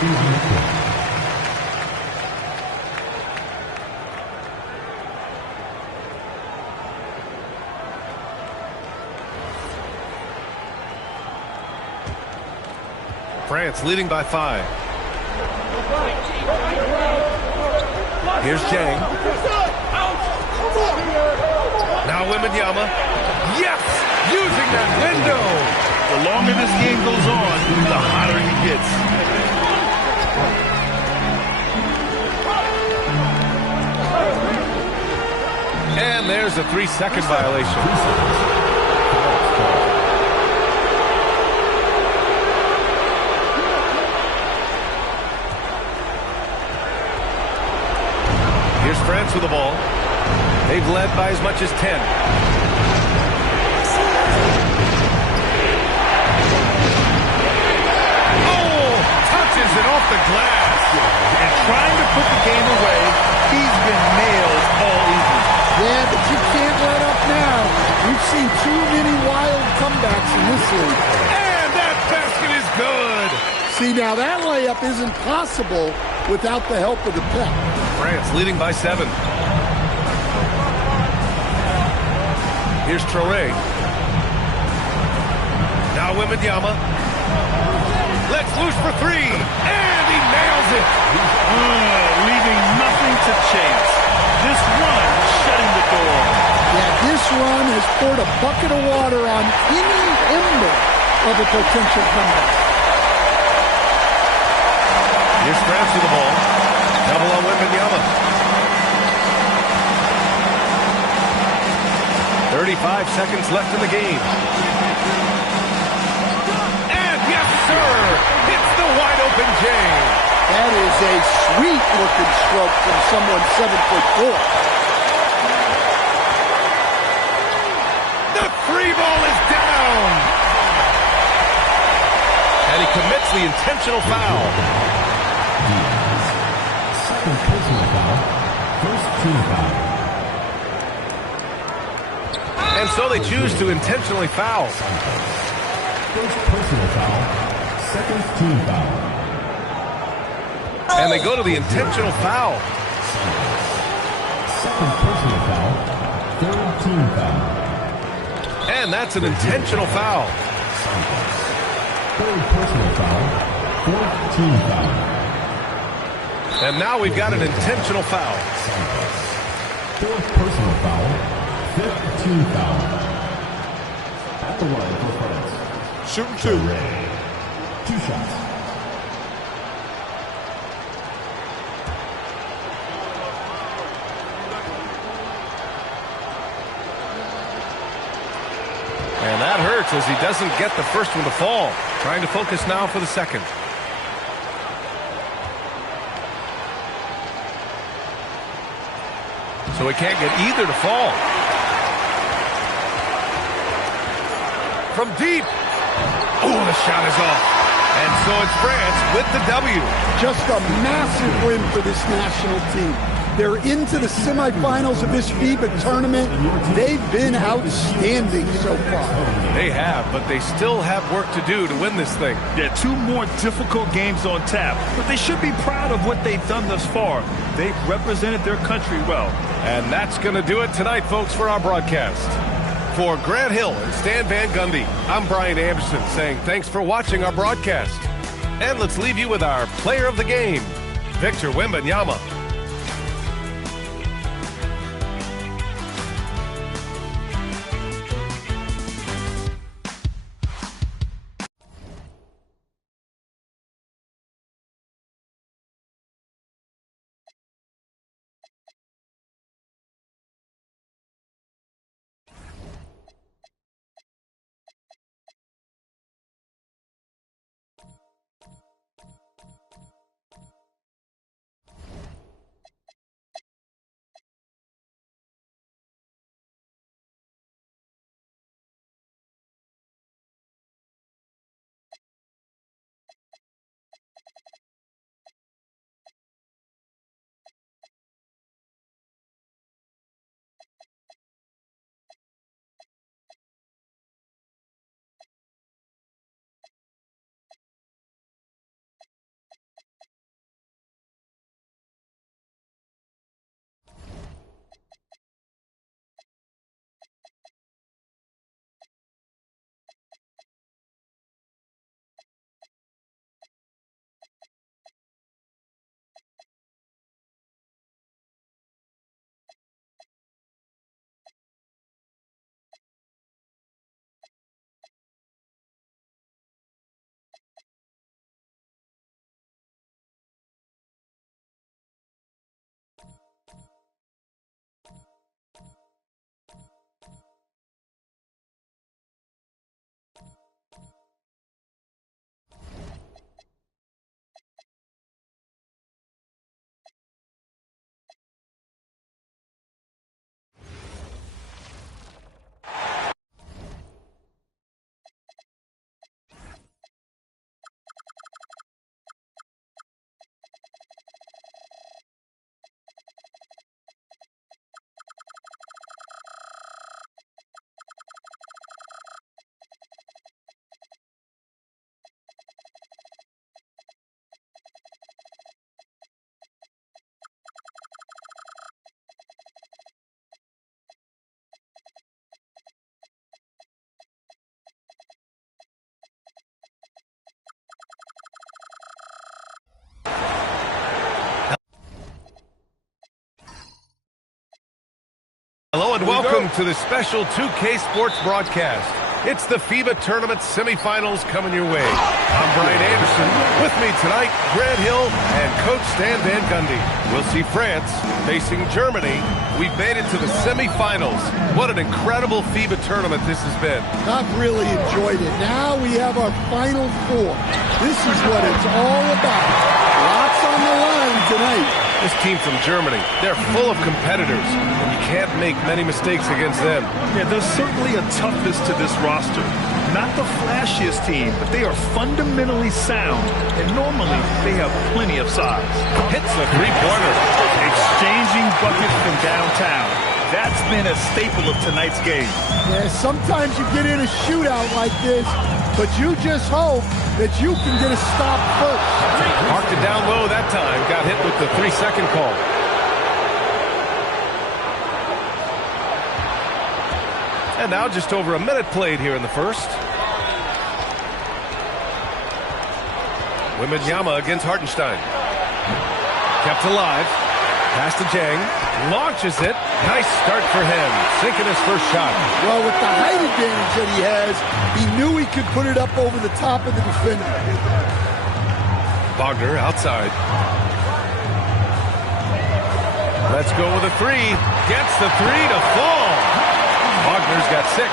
France leading by 5. Here's Jang. Now Wembanyama. Yes! Using that window! The longer this game goes on, the hotter he gets. And there's a 3-second violation. Here's France with the ball. They've led by as much as 10. Oh, touches it off the glass. And trying to put the game away, he's been nailed all evening. Yeah, but you can't let up now. We've seen too many wild comebacks in this league. And that basket is good. See, now that layup isn't possible without the help of the pep. France leading by 7. Here's Traoré. Now Wembanyama. Let's loose for 3. And he nails it. Leaving nothing to chance. This run shutting the door. Yeah, this run has poured a bucket of water on any ember of a potential comeback. Here's France with the ball. Double on Wembanyama. 35 seconds left in the game. And yes, sir! Hits the wide open Jang. That is a sweet-looking stroke from someone 7'4". The 3 ball is down. And he commits the intentional foul. Second personal foul. First team foul. And so they choose to intentionally foul. First personal foul. Second team foul. And they go to the intentional foul. Second personal foul. Third team foul. And that's an intentional foul. Third personal foul. Fourth team foul. And now we've got an intentional foul. Fourth personal foul. Fifth team foul. At the line for France. Shooting 2. 2 shots. And that hurts as he doesn't get the first one to fall. Trying to focus now for the second. So he can't get either to fall. From deep. Oh, the shot is off. And so it's France with the W. Just a massive win for this national team. They're into the semifinals of this FIBA tournament. They've been outstanding so far. They have, but they still have work to do to win this thing. Yeah, 2 more difficult games on tap, but they should be proud of what they've done thus far. They've represented their country well. And that's going to do it tonight, folks, for our broadcast. For Grant Hill and Stan Van Gundy, I'm Brian Anderson saying thanks for watching our broadcast. And let's leave you with our player of the game, Victor Wembanyama. Hello and welcome to the special 2K Sports broadcast. It's the FIBA Tournament semifinals coming your way. I'm Brian Anderson. With me tonight, Grant Hill and Coach Stan Van Gundy. We'll see France facing Germany. We've made it to the semifinals. What an incredible FIBA tournament this has been. I've really enjoyed it. Now we have our Final Four. This is what it's all about. Lots on the line tonight. This team from Germany, they're full of competitors, and you can't make many mistakes against them. Yeah, there's certainly a toughness to this roster. Not the flashiest team, but they are fundamentally sound, and normally they have plenty of size. Hits the three-pointer. Exchanging buckets from downtown. That's been a staple of tonight's game. Yeah, sometimes you get in a shootout like this, but you just hope that you can get a stop first. Marked it down low that time. Got hit with the 3-second call. And now just over a minute played here in the first. Wembanyama against Hartenstein. Kept alive. Pass to Jang. Launches it. Nice start for him. Sinking his first shot. Well, with the height advantage that he has, he knew he could put it up over the top of the defender. Wagner outside. Let's go with a three. Gets the three to fall. Wagner's got 6.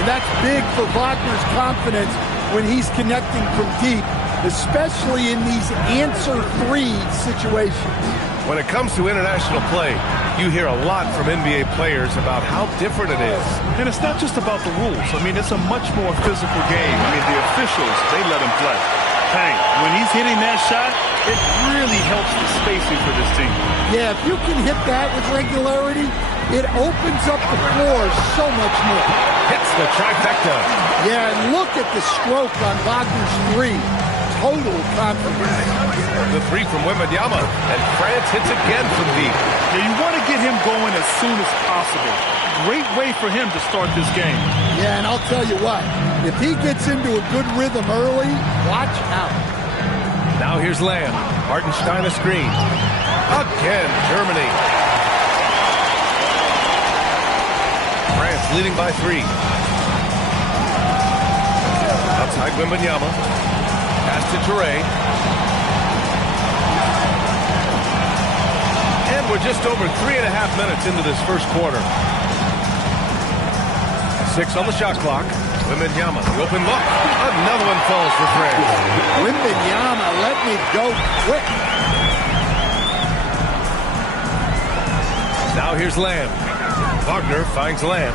And that's big for Wagner's confidence when he's connecting from deep, especially in these answer three situations. When it comes to international play, you hear a lot from NBA players about how different it is. And it's not just about the rules. I mean, it's a much more physical game. I mean, the officials, they let him play. Hey, when he's hitting that shot, it really helps the spacing for this team. Yeah, if you can hit that with regularity, it opens up the floor so much more. Hits the trifecta. Yeah, and look at the stroke on Wagner's three. Total confidence. The three from Wembanyama, and France hits again from deep. Yeah, you want to get him going as soon as possible. Great way for him to start this game. Yeah, and I'll tell you what, if he gets into a good rhythm early, watch out. Now here's Lamb. Hartenstein a screen. Again, Germany. France leading by 3. Outside Wembanyama. Pass to Touré. And we're just over 3.5 minutes into this first quarter. 6 on the shot clock. Wembanyama, the open look. Another one falls for France. Wembanyama, let me go quick. Now here's Lamb. Wagner finds Lamb.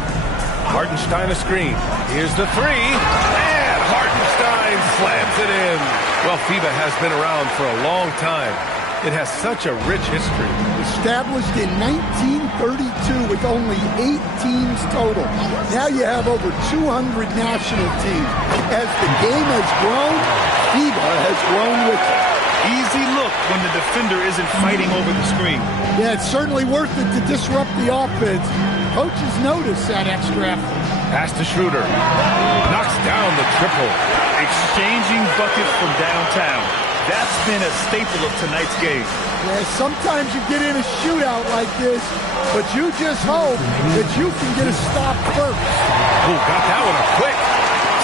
Hartenstein a screen. Here's the three. And Hartenstein slams it in. Well, FIBA has been around for a long time. It has such a rich history. Established in 1932 with only 8 teams total. Now you have over 200 national teams. As the game has grown, FIBA has grown with it. Easy look when the defender isn't fighting over the screen. Yeah, it's certainly worth it to disrupt the offense. Coaches notice that extra effort. Pass to Schroeder. Knocks down the triple. Exchanging buckets from downtown. That's been a staple of tonight's game. Yeah, sometimes you get in a shootout like this, but you just hope that you can get a stop first. Oh, got that one up quick.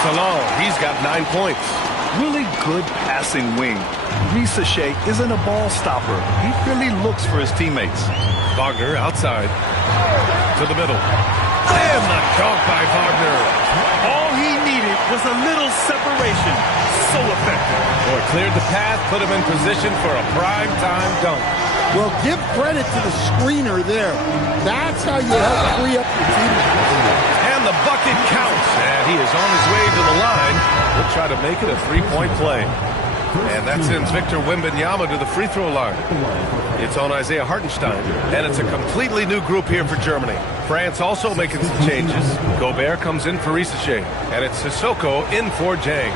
Salon, he's got 9 points. Really good passing wing. Risacher isn't a ball stopper. He really looks for his teammates. Wagner outside. To the middle. And the dunk by Wagner. All he needed was a little separation. So effective. Boy, cleared the path, put him in position for a prime-time dunk. Well, give credit to the screener there. That's how you help free up your team. And the bucket counts. And he is on his way to the line. We'll try to make it a 3-point play. And that sends Victor Wembanyama to the free throw line. It's on Isaiah Hartenstein. And it's a completely new group here for Germany. France also making some changes. Gobert comes in for Risacher. And it's Sissoko in for Jang.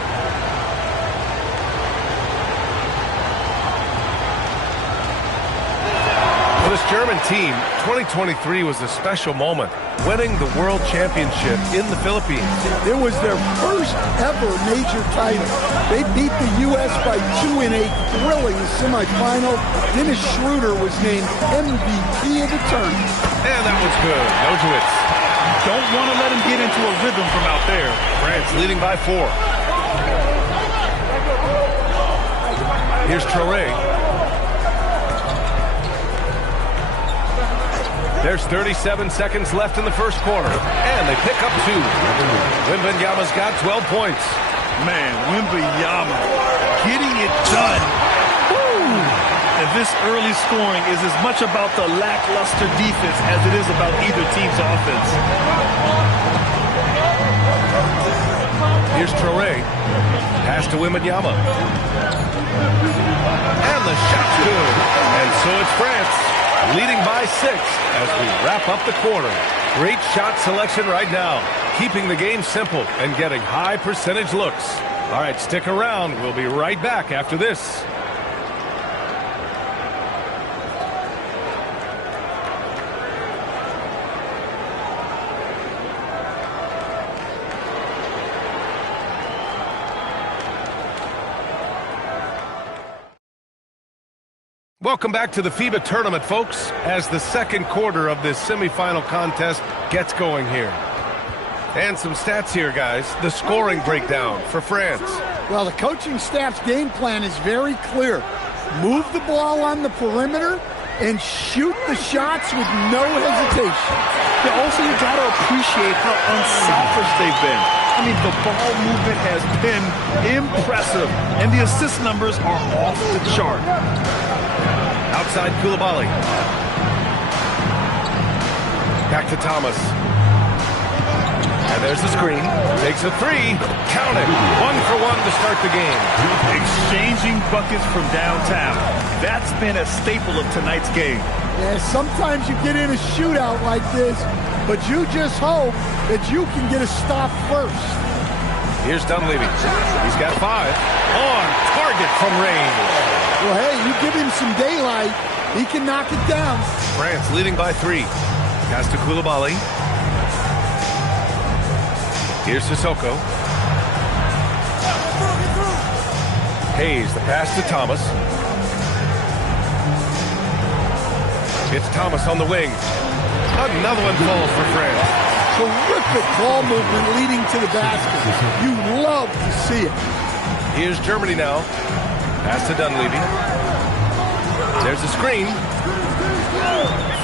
this German team, 2023 was a special moment, winning the World Championship in the Philippines. It was their first ever major title. They beat the U.S. by 2 in a thrilling semifinal. Dennis Schroeder was named MVP of the tournament. And that was good. Nojewicz. Don't want to let him get into a rhythm from out there. France leading by 4. Here's Traoré. There's 37 seconds left in the first quarter, and they pick up 2. Wembanyama's got 12 points. Man, Wembanyama getting it done. Woo! And this early scoring is as much about the lackluster defense as it is about either team's offense. Here's Traoré. Pass to Wembanyama. And the shot's good. And so it's France, leading by 6 as we wrap up the quarter. Great shot selection right now, keeping the game simple and getting high percentage looks. All right, stick around. We'll be right back after this. Welcome back to the FIBA tournament, folks, as the second quarter of this semifinal contest gets going here. And some stats here, guys. The scoring breakdown for France. Well, the coaching staff's game plan is very clear. Move the ball on the perimeter and shoot the shots with no hesitation. But also, you got to appreciate how unselfish they've been. I mean, the ball movement has been impressive, and the assist numbers are off the chart. Outside Coulibaly. Back to Thomas. And there's the screen. Takes a 3. Count it. 1 for 1 to start the game. Exchanging buckets from downtown. That's been a staple of tonight's game. Yeah, sometimes you get in a shootout like this, but you just hope that you can get a stop first. Here's Dunleavy. He's got 5. On target from range. Well, hey, you give him some daylight, he can knock it down. France leading by 3. Pass to Coulibaly. Here's Sissoko. Hayes, the pass to Thomas. It's Thomas on the wing. Another one falls for France. Terrific ball movement leading to the basket. You love to see it. Here's Germany now. Pass to Dunleavy. There's a screen.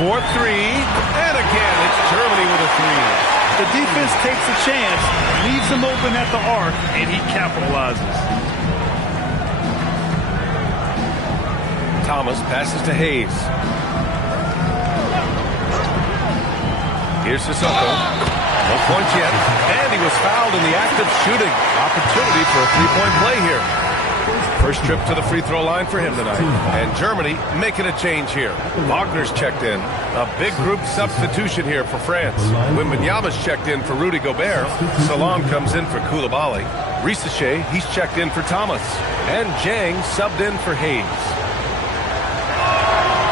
4-3. And again, it's Germany with a 3. The defense takes a chance, leaves him open at the arc, and he capitalizes. Thomas passes to Hayes. Here's Sissoko. No points yet. And he was fouled in the act of shooting. Opportunity for a three-point play here. First trip to the free throw line for him tonight. And Germany making a change here. Wagner's checked in. A big group substitution here for France. Wembanyama's checked in for Rudy Gobert. Salon comes in for Coulibaly. Risache, he's checked in for Thomas. And Jang subbed in for Hayes.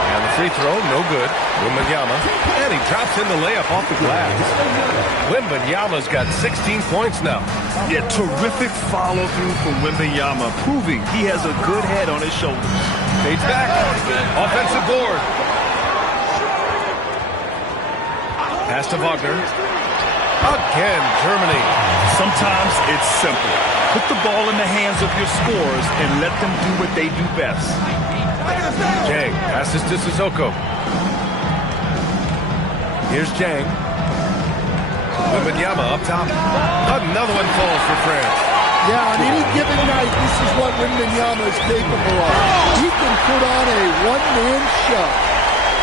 And the free throw, no good. Wembanyama. And he drops in the layup off the glass. Wembanyama's got 16 points now. Yeah, terrific follow-through from Wembanyama, proving he has a good head on his shoulders. Fades back. Offensive board. Pass to Wagner. Again, Germany. Sometimes it's simple. Put the ball in the hands of your scorers and let them do what they do best. Jang passes to Sissoko. Here's Jang. Wembanyama up top. Another one falls for France. Yeah, on any given night, this is what Wembanyama is capable of. He can put on a one-man show.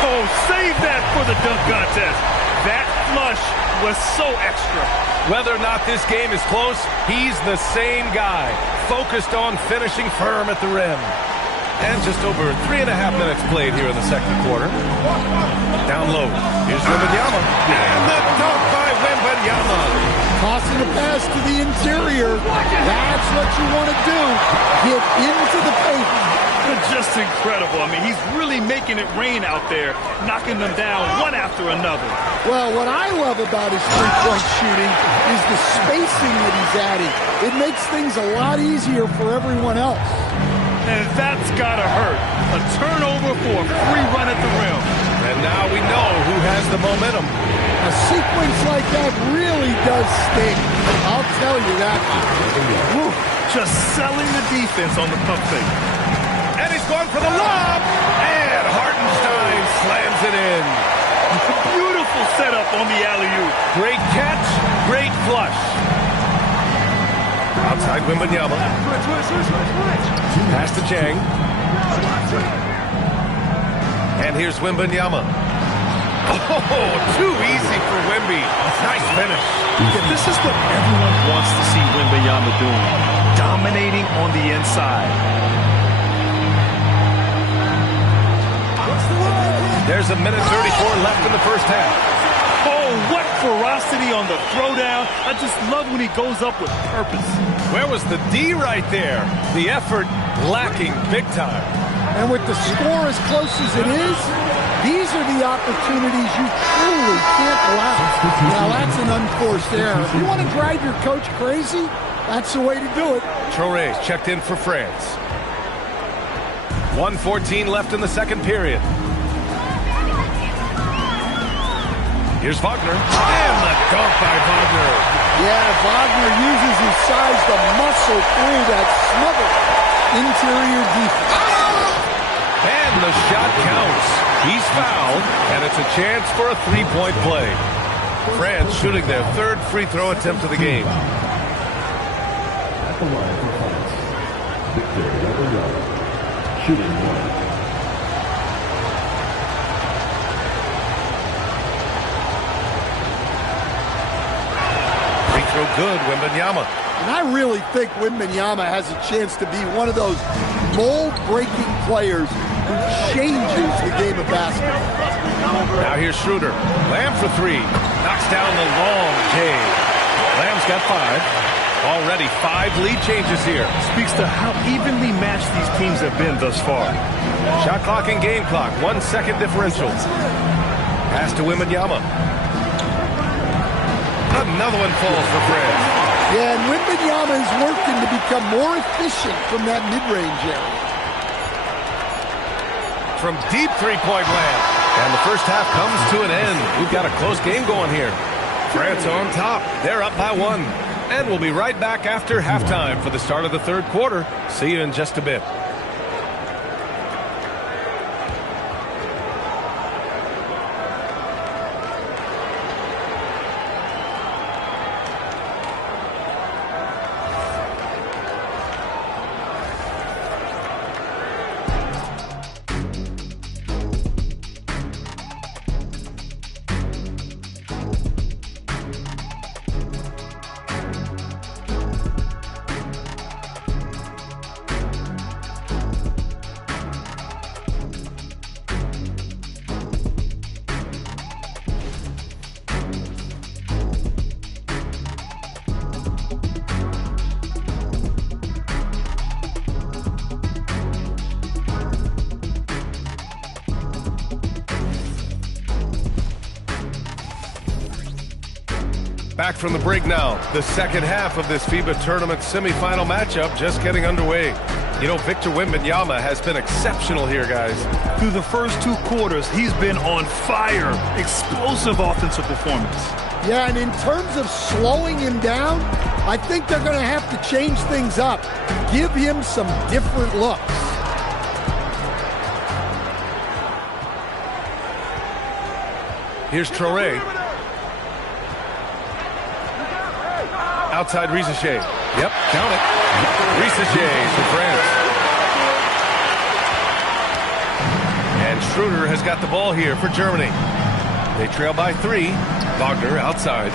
Oh, save that for the dunk contest. That flush was so extra. Whether or not this game is close, he's the same guy, focused on finishing firm at the rim. And just over 3.5 minutes played here in the second quarter. Down low. Here's Wembanyama. And the dunk by Wembanyama. Tossing a pass to the interior. That's what you want to do. Get into the paint. Just incredible. I mean, he's really making it rain out there, knocking them down one after another. Well, what I love about his three-point shooting is the spacing that he's adding. It makes things a lot easier for everyone else. And that's got to hurt. A turnover for a free run at the rim. And now we know who has the momentum. A sequence like that really does sting. I'll tell you that. Whew. Just selling the defense on the pump fake. And he's going for the lob. And Hartenstein slams it in. Beautiful setup on the alley-oop. Great catch, great flush. Outside Wembanyama. Pass to Chang. And here's Wembanyama. Oh, too easy for Wemby. Nice finish. Yeah, this is what everyone wants to see Wembanyama doing. Dominating on the inside. There's a minute 34 left in the first half. Oh, what ferocity on the throwdown. I just love when he goes up with purpose. Where was the D right there? The effort lacking big time. And with the score as close as it is, these are the opportunities you truly can't allow. Now, that's an unforced error. If you want to drive your coach crazy, that's the way to do it. Traoré checked in for France. 1:14 left in the second period. Here's Wagner. And the dunk by Wagner. Yeah, Wagner uses his size to muscle through that smothered interior defense. And the shot counts. He's fouled, and it's a chance for a three-point play. France shooting their third free throw attempt of the game. At the line for France, Victor Wembanyama, shooting one. Free throw good, Wembanyama. And I really think Wembanyama has a chance to be one of those mold-breaking players who changes the game of basketball. Now here's Schroeder. Lamb for three. Knocks down the long J. Lamb's got 5. Already 5 lead changes here. Speaks to how evenly matched these teams have been thus far. Shot clock and game clock. 1 second differential. Pass to Wembanyama. Another one falls for France. Yeah, and Wembanyama is working to become more efficient from that mid-range area. From deep three-point land. And the first half comes to an end. We've got a close game going here. France on top. They're up by 1. And we'll be right back after halftime for the start of the third quarter. See you in just a bit. Back from the break now. The second half of this FIBA tournament semifinal matchup just getting underway. You know, Victor Wembanyama has been exceptional here, guys. Through the first 2 quarters, he's been on fire. Explosive offensive performance. Yeah, and in terms of slowing him down, I think they're going to have to change things up. Give him some different looks. Here's Traoré. Outside Risacher. Yep, count it. Risacher for France. And Schroeder has got the ball here for Germany. They trail by 3. Wagner outside.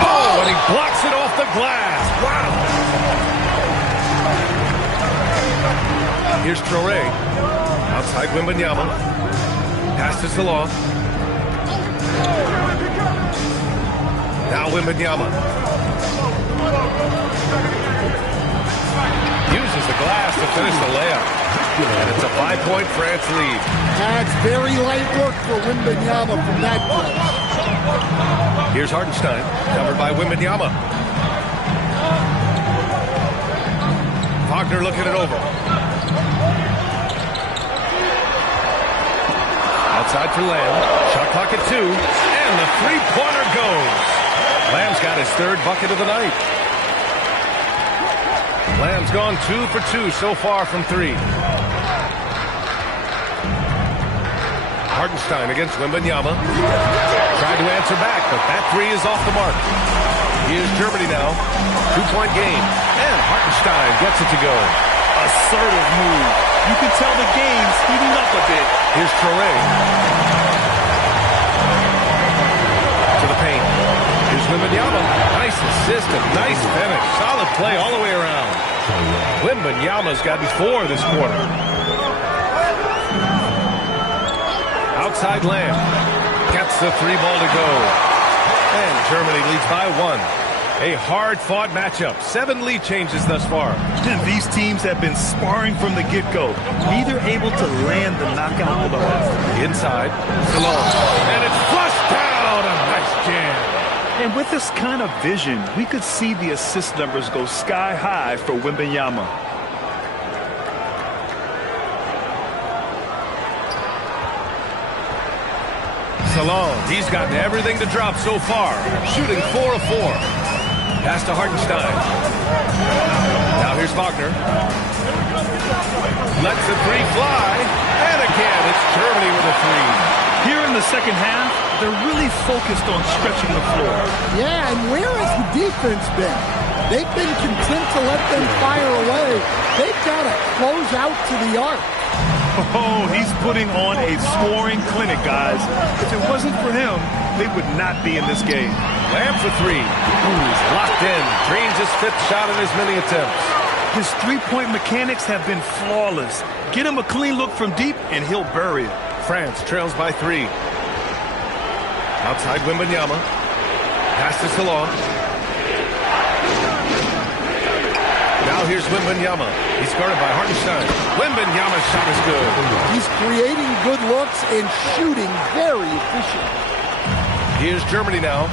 Oh, and he blocks it off the glass. Wow. Here's Traoré. Outside Wembanyama. Pass to Salon. Now Wembanyama. Uses the glass to finish the layup. And it's a 5-point France lead. That's very light work for Wembanyama from that place. Here's Hartenstein, covered by Wembanyama. Wagner looking it over. Outside for Lamb. Shot clock at 2. And the three-pointer goes. Lamb's got his third bucket of the night. Lamb's gone 2 for 2 so far from 3. Hartenstein against Wembanyama. Tried to answer back, but that 3 is off the mark. Here's Germany now. 2-point game. And Hartenstein gets it to go. Assertive move. You can tell the game's heating up a bit. Here's Traoré. To the paint. Here's Wembanyama. Nice assist and nice finish. Solid play all the way around. Wembanyama's got 4 this quarter. Outside Lamb. Gets the 3-ball to go. And Germany leads by 1. A hard-fought matchup. 7 lead changes thus far. These teams have been sparring from the get-go. Neither able to land the knockout blow. Inside. Salon. And it's flushed down. A nice jam. And with this kind of vision, we could see the assist numbers go sky high for Wembanyama. Salon. He's gotten everything to drop so far. Shooting 4 of 4. Pass to Hartenstein. Now here's Wagner. Lets the 3 fly. And again, it's Germany with a 3. Here in the second half, they're really focused on stretching the floor. Yeah, and where has the defense been? They've been content to let them fire away. They've got to close out to the arc. Oh, he's putting on a scoring clinic, guys. If it wasn't for him, they would not be in this game. Lamb for 3. He's locked in. Drains his 5th shot in as many attempts. His three-point mechanics have been flawless. Get him a clean look from deep, and he'll bury it. France trails by 3. Outside Wembanyama. Pass to Salon. Now here's Wembanyama. He's guarded by Hartenstein. Wembanyama's shot is good. He's creating good looks and shooting very efficient. Here's Germany now.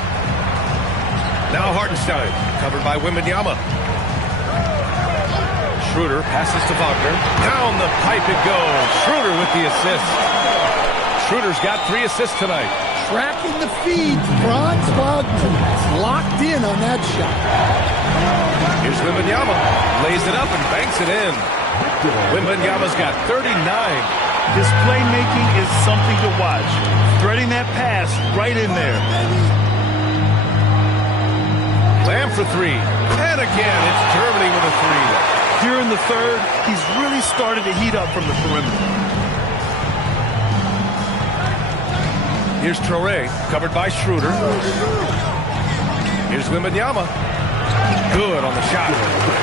Now Hartenstein, covered by Wembanyama. Schroeder passes to Wagner. Down the pipe it goes. Schroeder with the assist. Schroeder's got 3 assists tonight. Tracking the feed, Franz Wagner locked in on that shot. Here's Wembanyama. Lays it up and banks it in. Wembanyama's got 39. His playmaking is something to watch. Threading that pass right in there. Lamb for 3. And again, it's Germany with a 3. Here in the third, he's really started to heat up from the perimeter. Here's Traoré, covered by Schroeder. Here's Wembanyama. Good on the shot.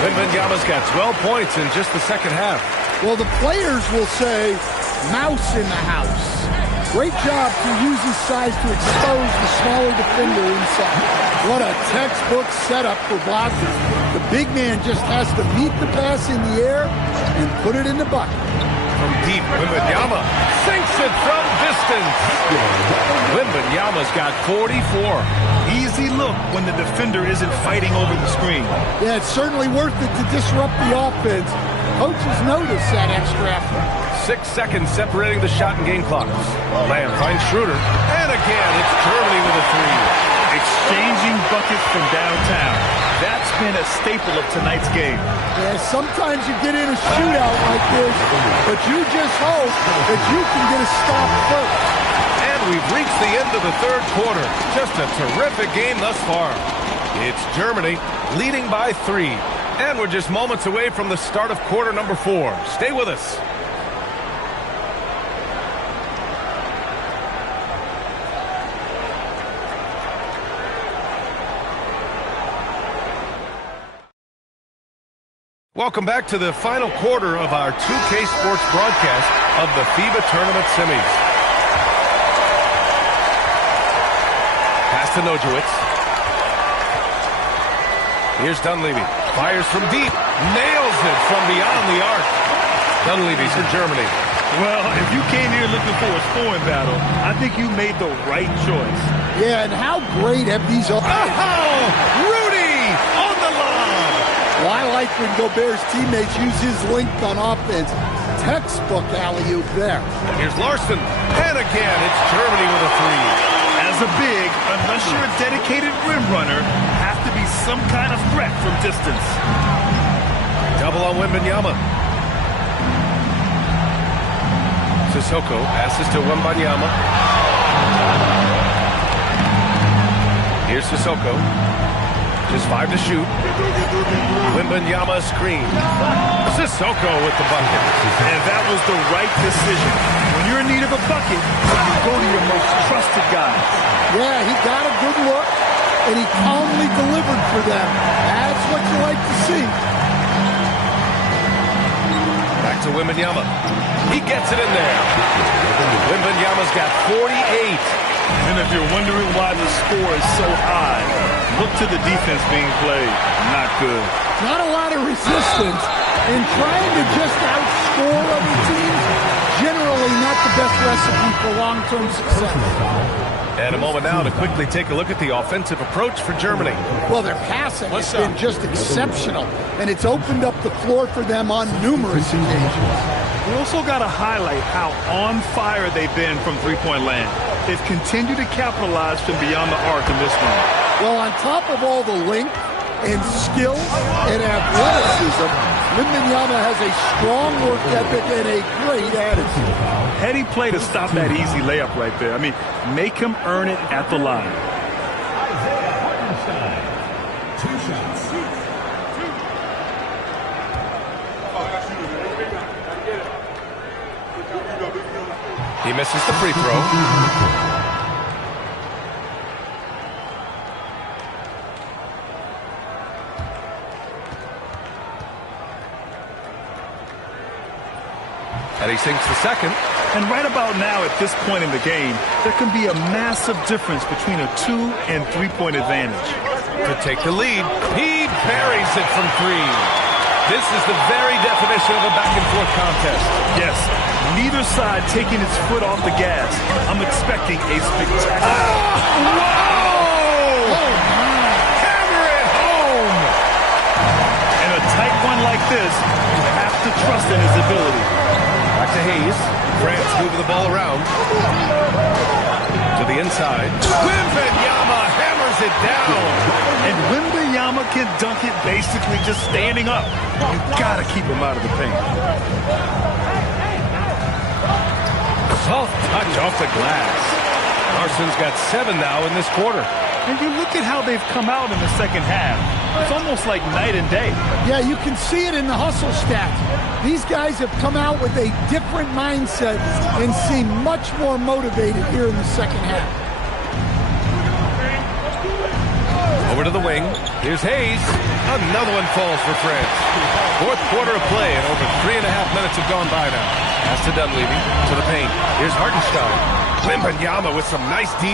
Wembanyama's got 12 points in just the second half. Well, the players will say, mouse in the house. Great job to use his size to expose the smaller defender inside. What a textbook setup for Wagner. The big man just has to meet the pass in the air and put it in the bucket. From deep, Wembanyama sinks it from distance. Wembanyama's got 44. Easy look when the defender isn't fighting over the screen. Yeah, it's certainly worth it to disrupt the offense. Coaches notice that extra effort. 6 seconds separating the shot and game clocks. Lamb finds Schroeder. And again, it's Germany with a 3. Exchanging buckets from downtown. That's been a staple of tonight's game. Yeah, sometimes you get in a shootout like this, but you just hope that you can get a stop first. And we've reached the end of the third quarter. Just a terrific game thus far. It's Germany leading by 3. And we're just moments away from the start of quarter number 4. Stay with us. Welcome back to the final quarter of our 2K Sports broadcast of the FIBA Tournament Semis. Pass to Nojewicz. Here's Dunleavy. Fires from deep. Nails it from beyond the arc. Dunleavy for Germany. Well, if you came here looking for a scoring battle, I think you made the right choice. Yeah, and how great have these... Oh, Rudy on the line. Well, I like when Gobert's teammates use his length on offense. Textbook alley-oop there. Here's Larson. And again, it's Germany with a three. As a big, unless you're a dedicated rim runner, have to be some kind of threat from distance. Double on Wembanyama. Sissoko passes to Wembanyama. Here's Sissoko. Just 5 to shoot. Wembanyama screen. Sissoko with the bucket. And that was the right decision. When you're in need of a bucket, you go to your most trusted guy. Yeah, he got a good look, and he calmly delivered for them. That's what you like to see. Back to Wembanyama. He gets it in there. Wembanyama's got 48. And if you're wondering why the score is so high, look to the defense being played. Not good. Not a lot of resistance, and trying to just outscore other teams, generally not the best recipe for long-term success. And a moment now to quickly take a look at the offensive approach for Germany. Well, their passing has been just exceptional, and it's opened up the floor for them on numerous occasions. We also got to highlight how on fire they've been from three-point land. They've continued to capitalize from beyond the arc in this one. Well, on top of all the length and skill and athleticism, Wembanyama has a strong work ethic and a great attitude. Heady play to stop that easy layup right there. I mean, make him earn it at the line. He misses the free throw. And he sinks the second. And right about now, at this point in the game, there can be a massive difference between a 2- and 3-point advantage. To take the lead, he buries it from 3. This is the very definition of a back-and-forth contest. Yes, neither side taking its foot off the gas. I'm expecting a spectacular... Whoa! Hammer it home! In a tight one like this, you have to trust in his ability. Back to Hayes. France moving the ball around. To the inside. Wembanyama hammers it down. And Wembanyama can dunk it basically just standing up. You gotta keep him out of the paint. Soft touch off the glass. Larson's got 7 now in this quarter. And you look at how they've come out in the second half. It's almost like night and day. Yeah, you can see it in the hustle stats. These guys have come out with a different mindset and seem much more motivated here in the second half. Over to the wing. Here's Hayes. Another one falls for France. Fourth quarter of play, and over 3.5 minutes have gone by now. Pass to Dunleavy. To the paint. Here's Hartenstein. Wembanyama with some nice D.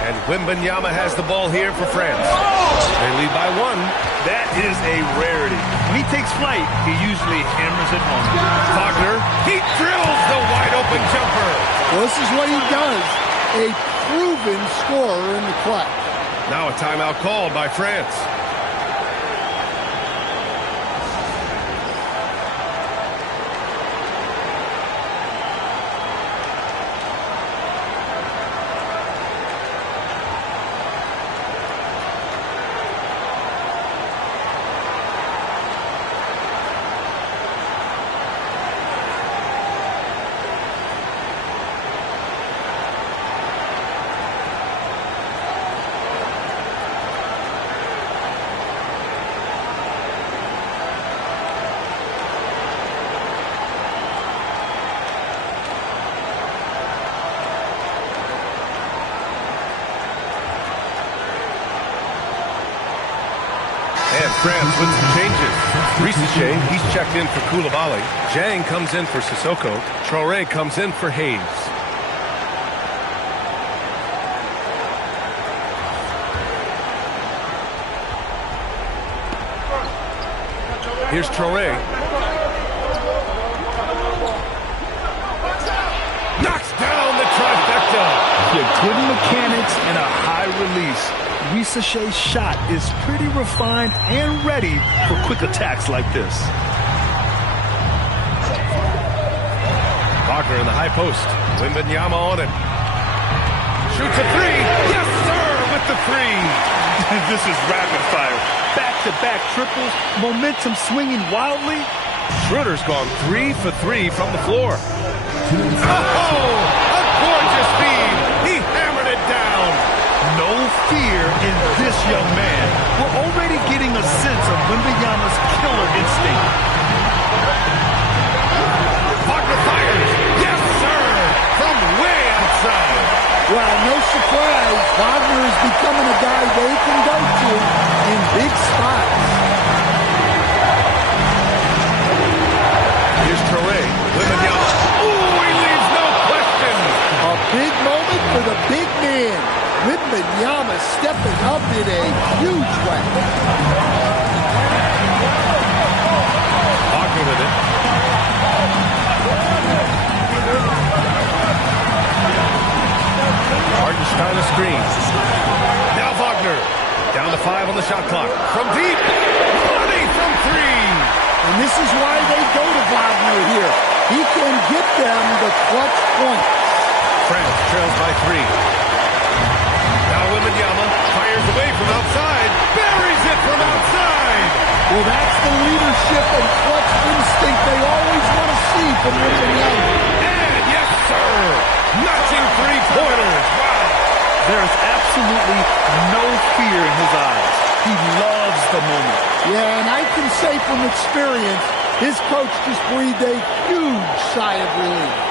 And Wembanyama has the ball here for France. They lead by 1. That is a rarity. When he takes flight, he usually hammers it home. Wagner, he drills the wide-open jumper. Well, this is what he does. A proven scorer in the clutch. Now a timeout called by France. And France with some changes. Risache, he's checked in for Koulibaly. Zhang comes in for Sissoko. Traoré comes in for Hayes. Here's Traore. Knocks down the trifecta. Yeah, good mechanics and a high release. Risa Shea's shot is pretty refined and ready for quick attacks like this. Wagner in the high post. Wembanyama on it. Shoots a three. Yes, sir, with the three. This is rapid fire. Back-to-back triples. Momentum swinging wildly. Schroeder's gone 3 for 3 from the floor. Oh, a gorgeous feed. He hammered it down. No fear in this young man. We're already getting a sense of Wembanyama's killer instinct. Wagner fires. Yes, sir, from way outside. Well, no surprise, Wagner is becoming a guy they can go to in big spots. Here's Traore. Wembanyama. Ooh, he leaves no question. A big moment for the big man. Wembanyama stepping up in a huge way. Wagner with it. Hartenstein screens. Now Wagner. Down to 5 on the shot clock. From deep. Money from 3. And this is why they go to Wagner here. He can get them the clutch points. France trails by 3. Now Wembanyama fires away from outside. Buries it from outside. Well, that's the leadership and clutch instinct they always want to see from Wembanyama. And yes, sir. Notching 3-pointers. Wow. There's absolutely no fear in his eyes. He loves the moment. Yeah, and I can say from experience, his coach just breathed a huge sigh of relief.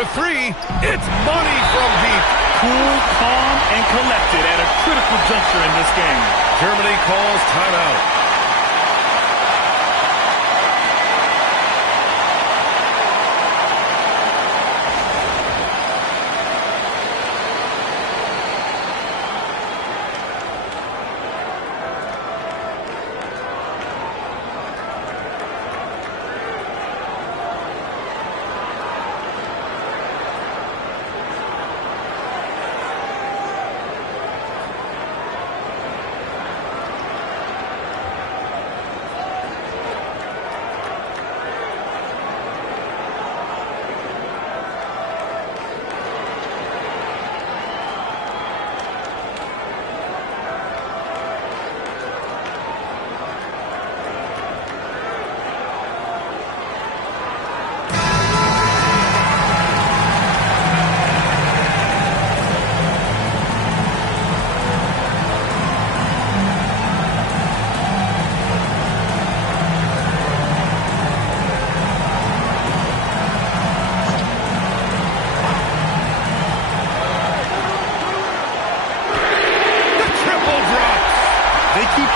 For 3, it's money from deep. Cool, calm, and collected at a critical juncture in this game. Germany calls timeout.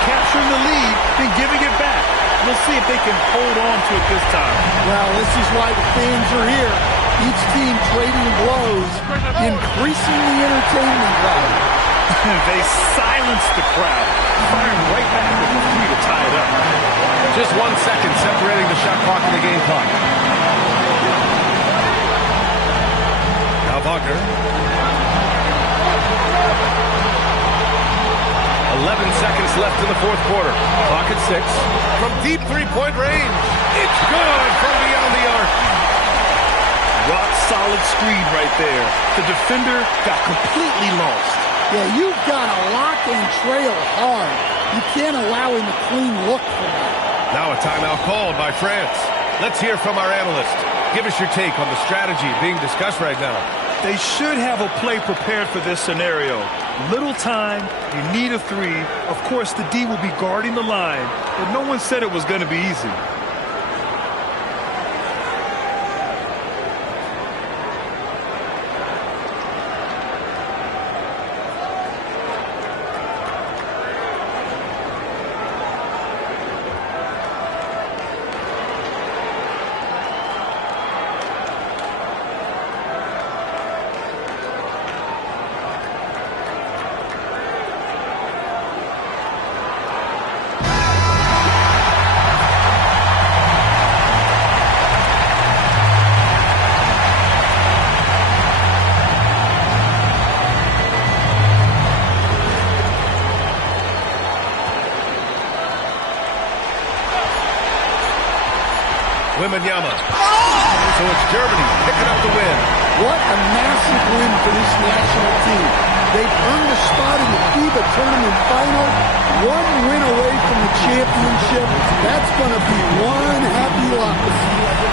capturing the lead and giving it back. We'll see if they can hold on to it this time. Well, this is why the fans are here. Each team trading blows, increasing the entertainment value. They silence the crowd, firing right back with the three to tie it up. Just 1 second separating the shot clock and the game clock. Now Wagner. 11 seconds left in the fourth quarter. Clock at 6. From deep three-point range. It's good from beyond the arc. Rock solid screen right there. The defender got completely lost. Yeah, you've got to lock and trail hard. You can't allow him a clean look from that. Now a timeout called by France. Let's hear from our analyst. Give us your take on the strategy being discussed right now. They should have a play prepared for this scenario. Little time, you need a three. Of course, the D will be guarding the line, but no one said it was going to be easy. Wembanyama. So it's Germany picking up the win. What a massive win for this national team. They've earned a spot in the FIBA tournament final, one win away from the championship. That's going to be one happy lot.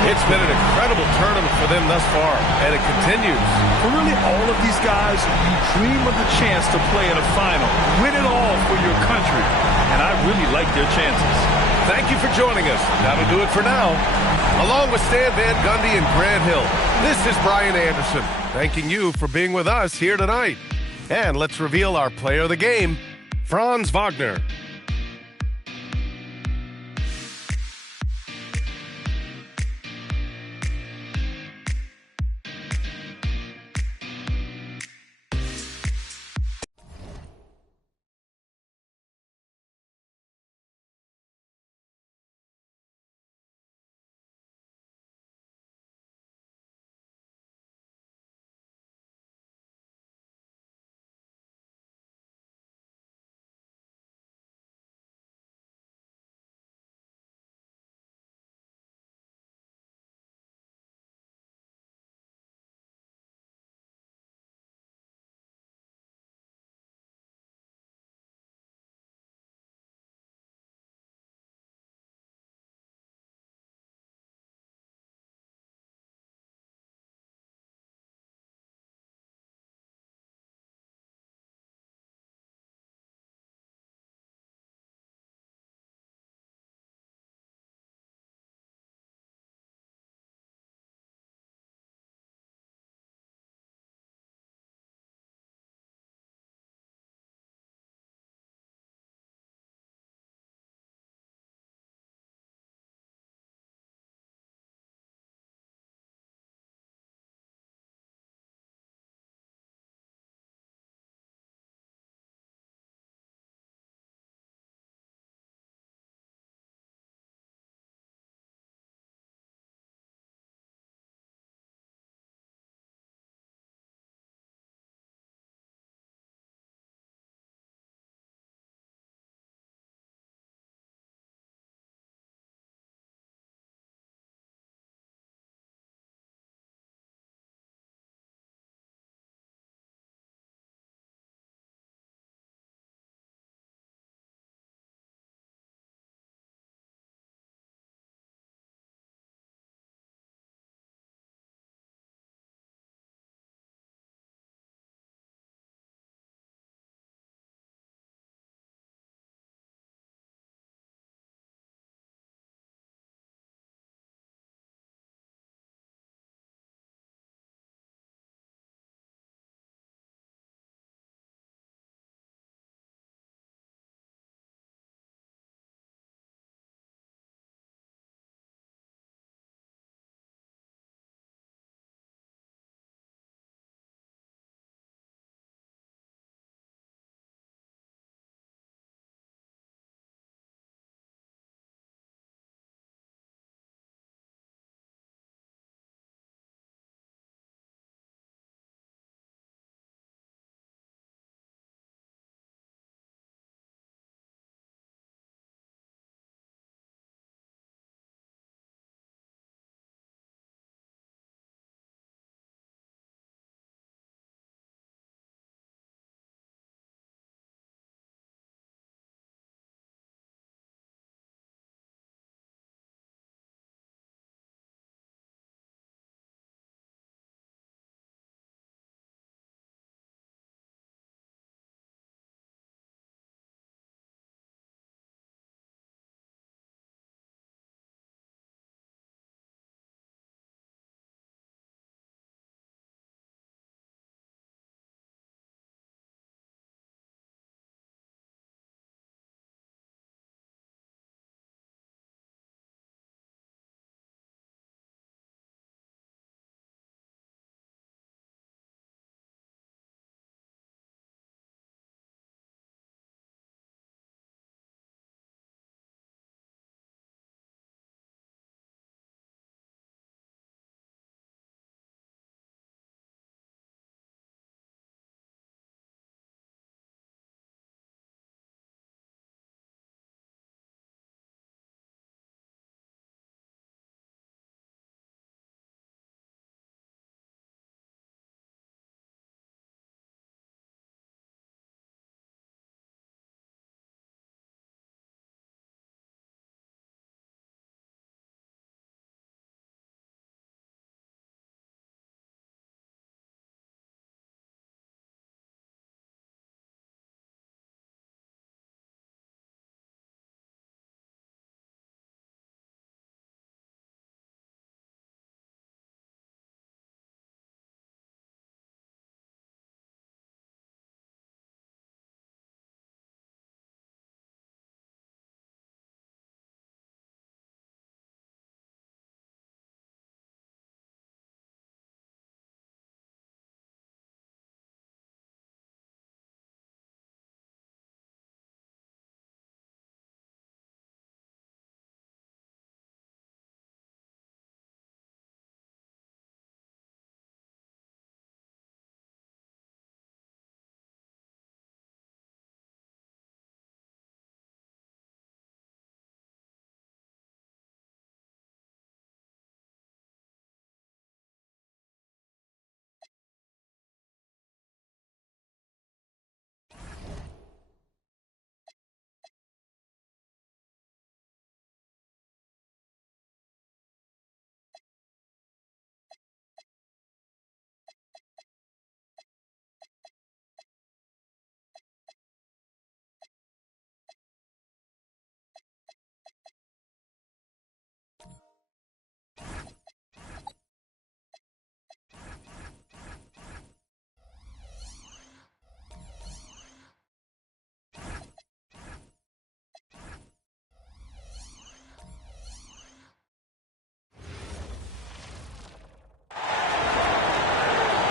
It's been an incredible tournament for them thus far, and it continues. For really all of these guys, you dream of the chance to play in a final. Win it all for your country. And I really like their chances. Thank you for joining us. That'll do it for now. Along with Stan Van Gundy and Grant Hill, this is Brian Anderson, thanking you for being with us here tonight. And let's reveal our player of the game, Franz Wagner.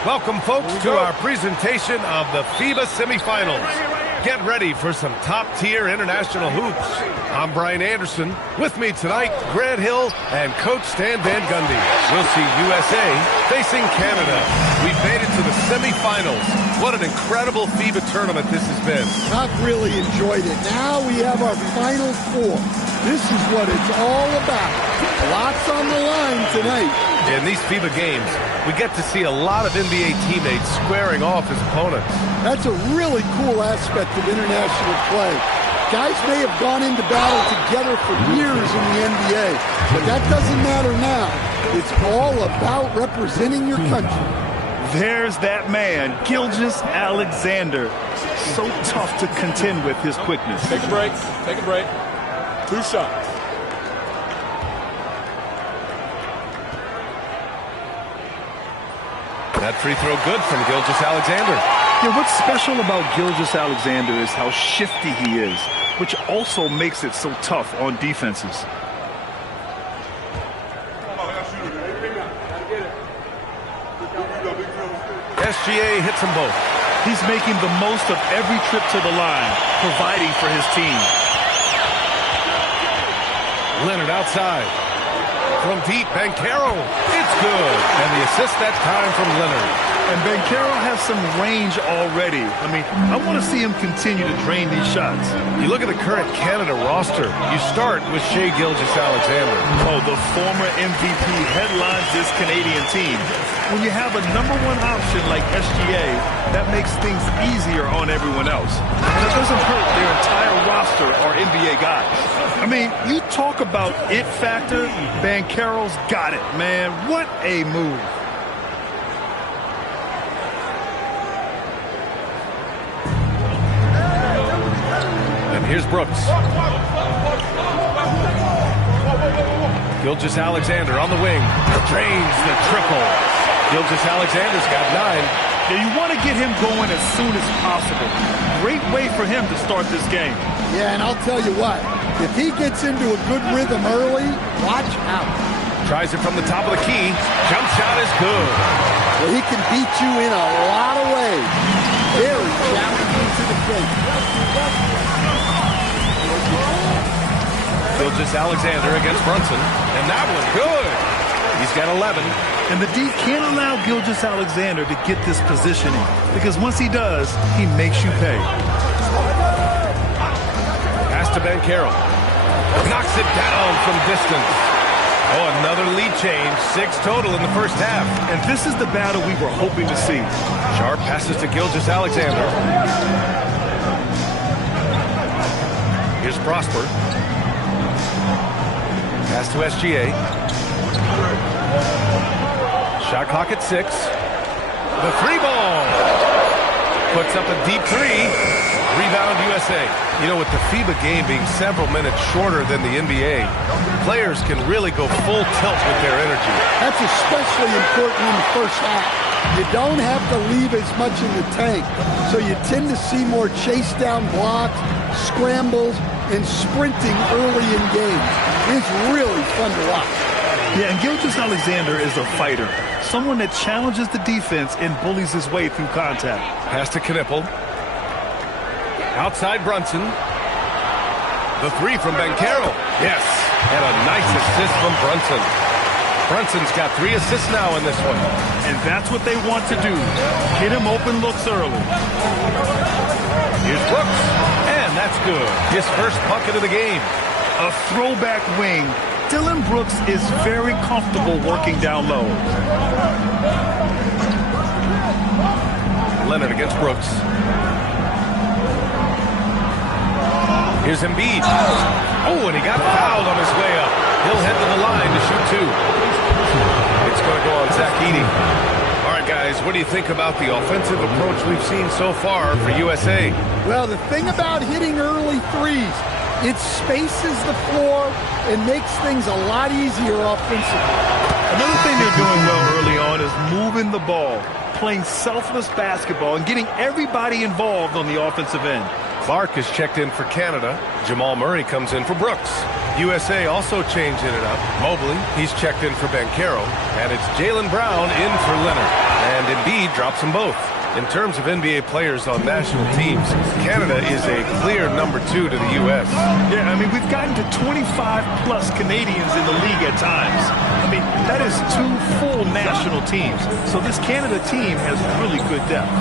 Welcome, folks, to our presentation of the FIBA semifinals. Get ready for some top-tier international hoops. I'm Brian Anderson. With me tonight, Grant Hill and Coach Stan Van Gundy. We'll see USA facing Canada. We've made it to the semifinals. What an incredible FIBA tournament this has been. I've really enjoyed it. Now we have our Final Four. This is what it's all about. Lots on the line tonight. In these FIBA games, we get to see a lot of NBA teammates squaring off as opponents. That's a really cool aspect of international play. Guys may have gone into battle together for years in the NBA, but that doesn't matter now. It's all about representing your country. There's that man, Gilgeous-Alexander. So tough to contend with his quickness. Take a break. Take a break. 2 shots. That free throw good from Gilgeous-Alexander. Yeah, what's special about Gilgeous-Alexander is how shifty he is, which also makes it so tough on defenses. SGA hits them both. He's making the most of every trip to the line, providing for his team. Leonard outside. From deep, Banchero. It's good. And the assist that time from Leonard. And Banchero has some range already. I mean, I want to see him continue to drain these shots. You look at the current Canada roster. You start with Shai Gilgeous-Alexander. Oh, the former MVP headlines this Canadian team. When you have a #1 option like SGA, that makes things easier on everyone else. And it doesn't hurt their entire roster are NBA guys. I mean, you talk about it factor, Banchero's got it, man. What a move. And here's Brooks. Gilgeous-Alexander on the wing. Drains the triple. Gilgeous-Alexander's got 9. Yeah, you want to get him going as soon as possible. Great way for him to start this game. Yeah, and I'll tell you what, if he gets into a good rhythm early, watch out. Tries it from the top of the key. Jump shot is good. Well, he can beat you in a lot of ways. Very challenging to defend. Gilgeous-Alexander against Brunson. And that one good. He's got 11. And the D can't allow Gilgeous-Alexander to get this positioning, because once he does, he makes you pay. Pass to Banchero. Knocks it down from distance. Oh, another lead change. 6 total in the first half. And this is the battle we were hoping to see. Sharp passes to Gilgeous-Alexander. Here's Prosper. Pass to SGA. Shot clock at 6. The 3 ball. Puts up a deep 3. Rebound USA. You know, with the FIBA game being several minutes shorter than the NBA, players can really go full tilt with their energy. That's especially important in the first half. You don't have to leave as much in the tank, so you tend to see more chase down blocks, scrambles, and sprinting early in games. It's really fun to watch. Yeah, and Gilgeous-Alexander is a fighter. Someone that challenges the defense and bullies his way through contact. Pass to Knipple. Outside Brunson. The 3 from Banchero. Yes, and a nice assist from Brunson. Brunson's got 3 assists now in this one. And that's what they want to do. Get him open looks early. Here's Brooks. And that's good. His first bucket of the game. A throwback wing. Dillon Brooks is very comfortable working down low. Leonard against Brooks. Here's Embiid. Oh, and he got fouled on his way up. He'll head to the line to shoot 2. It's going to go on Zach Edey. All right, guys, what do you think about the offensive approach we've seen so far for USA? Well, the thing about hitting early threes, it spaces the floor and makes things a lot easier offensively. Another thing they're doing well early on is moving the ball, playing selfless basketball, and getting everybody involved on the offensive end. Clark is checked in for Canada. Jamal Murray comes in for Brooks. USA also changing it up. Mobley, he's checked in for Banchero. And it's Jaylen Brown in for Leonard. and Embiid drops them both. In terms of NBA players on national teams, Canada is a clear number 2 to the U.S. Yeah, I mean, we've gotten to 25-plus Canadians in the league at times. I mean, that is 2 full national teams. So this Canada team has really good depth.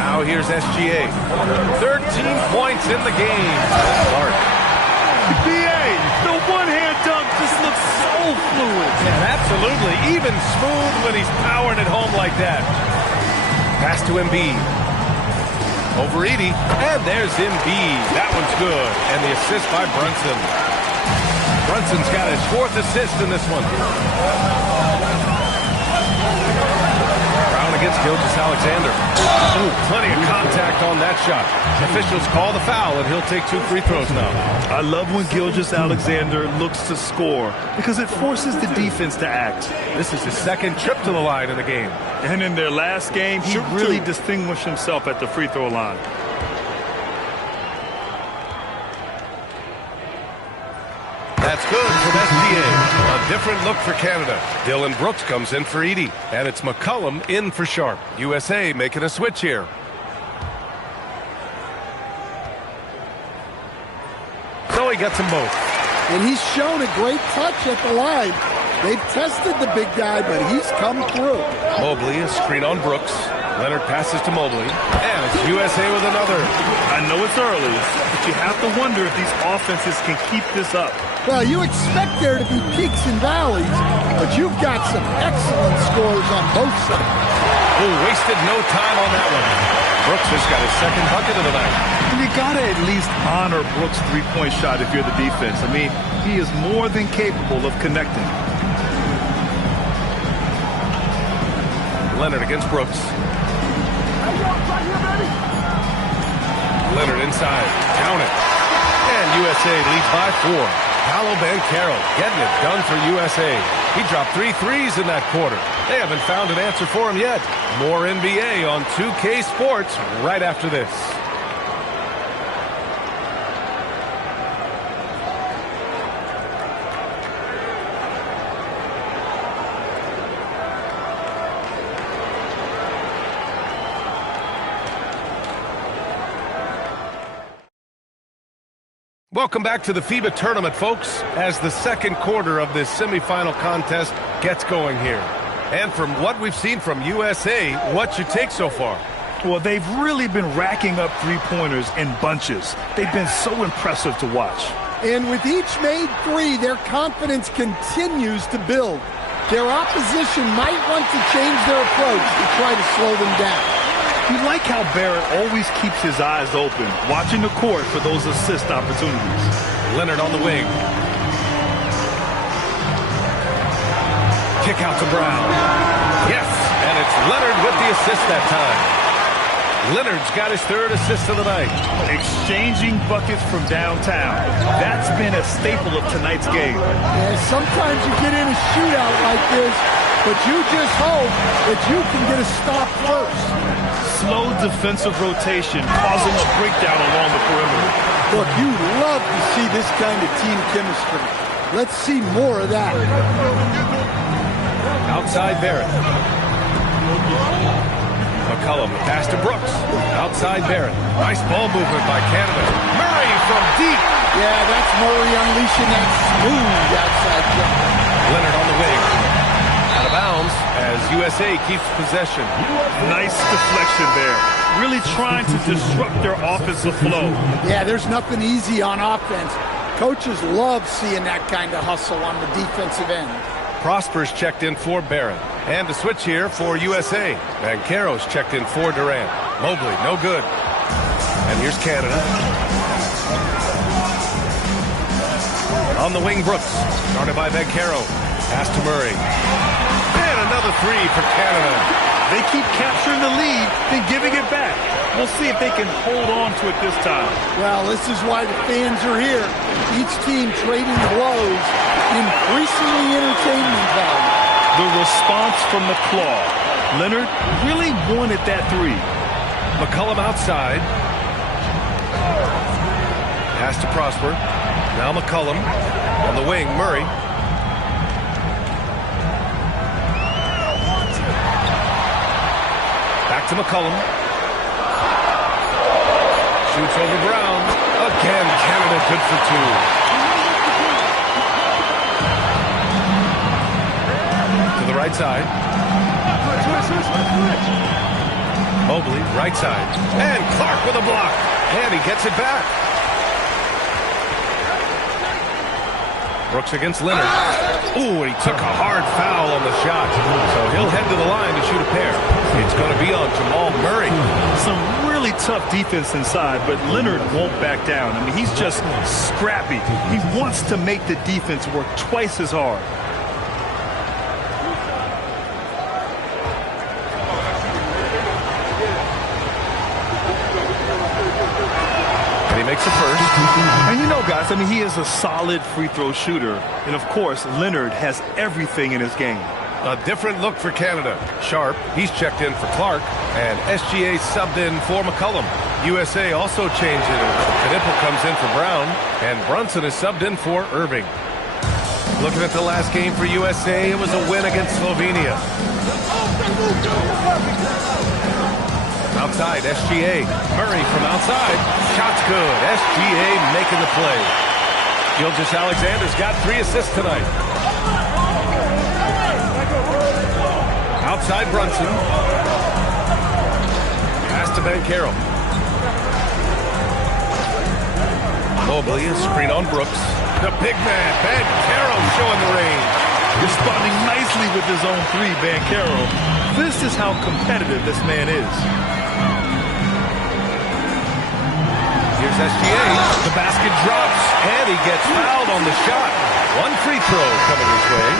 Now here's SGA. 13 points in the game. Clark. BA, the one-hand dunk just looks so fluid. And absolutely, even smooth when he's powering it home like that. Pass to Embiid. Over Edey, and there's Embiid. That one's good, and the assist by Brunson. Brunson's got his 4th assist in this one. Brown against Gilgeous-Alexander. Ooh, plenty of contact on that shot. Officials call the foul, and he'll take 2 free throws now. I love when Gilgeous-Alexander looks to score because it forces the defense to act. This is his 2nd trip to the line in the game. And in their last game, he really distinguished himself at the free throw line. That's good from SGA. A different look for Canada. Dylan Brooks comes in for Edey. And it's McCollum in for Sharp. USA making a switch here. So he gets them both. And he's shown a great touch at the line. They've tested the big guy, but he's come through. Mobley, a screen on Brooks. Leonard passes to Mobley. And it's USA with another. I know it's early, but you have to wonder if these offenses can keep this up. Well, you expect there to be peaks and valleys, but you've got some excellent scores on both sides. Oh, wasted no time on that one. Brooks has got his 2nd bucket of the night. You got to at least honor Brooks' three-point shot if you're the defense. I mean, he is more than capable of connecting. Leonard against Brooks. Leonard inside. Count it. And USA leads by 4. Paolo Banchero getting it done for USA. He dropped 3 threes in that quarter. They haven't found an answer for him yet. More NBA on 2K Sports right after this. Welcome back to the FIBA tournament, folks, as the 2nd quarter of this semifinal contest gets going here. And from what we've seen from USA, what's your take so far? Well, they've really been racking up three-pointers in bunches. They've been so impressive to watch. And with each made 3, their confidence continues to build. Their opposition might want to change their approach to try to slow them down. You like how Barrett always keeps his eyes open, watching the court for those assist opportunities. Leonard on the wing. Kick out to Brown. Yes, and it's Leonard with the assist that time. Leonard's got his 3rd assist of the night. Exchanging buckets from downtown. That's been a staple of tonight's game. Yeah, sometimes you get in a shootout like this, but you just hope that you can get a stop first. Slow defensive rotation causing a breakdown along the perimeter. Look, you love to see this kind of team chemistry. Let's see more of that. Outside Barrett. McCollum, pass to Brooks. Outside Barrett. Nice ball movement by Canada. Murray from deep. Yeah, that's Murray unleashing that smooth outside jump. Leonard on the wing. Out of bounds as USA keeps possession. Nice deflection there. Really trying to disrupt their offensive flow. Yeah, there's nothing easy on offense. Coaches love seeing that kind of hustle on the defensive end. Prosper's checked in for Barrett. And the switch here for USA. Banchero's checked in for Durant. Mobley, no good. And here's Canada. On the wing, Brooks. Started by Banchero. Pass to Murray. And another 3 for Canada. They keep capturing the lead, then giving it back. We'll see if they can hold on to it this time. Well, this is why the fans are here. Each team trading blows, increasingly entertainment value. The response from the claw. Leonard really wanted that 3. McCollum outside. Pass to Prosper. Now McCollum. On the wing, Murray. to McCollum. Shoots over Brown. Again, Canada good for 2. To the right side. Mobley, right side. And Clark with a block. And he gets it back. Brooks against Leonard. Ooh, and he took a hard foul on the shot. So he'll head to the line to shoot a pair. It's going to be on Jamal Murray. Some really tough defense inside, but Leonard won't back down. I mean, he's just scrappy. He wants to make the defense work twice as hard. Makes the first. And you know, guys, I mean, he is a solid free throw shooter. And, of course, Leonard has everything in his game. A different look for Canada. Sharp, he's checked in for Clark. And SGA subbed in for McCollum. USA also changed it. Knipple comes in for Brown. And Brunson is subbed in for Irving. Looking at the last game for USA, it was a win against Slovenia. Outside, SGA. Murray from outside. Shot's good. SGA making the play. Gilgeous-Alexander's got 3 assists tonight. Outside Brunson. Pass to Banchero. Mobley, a screen on Brooks. The big man, Banchero, showing the range. Responding nicely with his own 3, Banchero. This is how competitive this man is. Here's SGA. The basket drops, and he gets fouled on the shot. 1 free throw coming his way.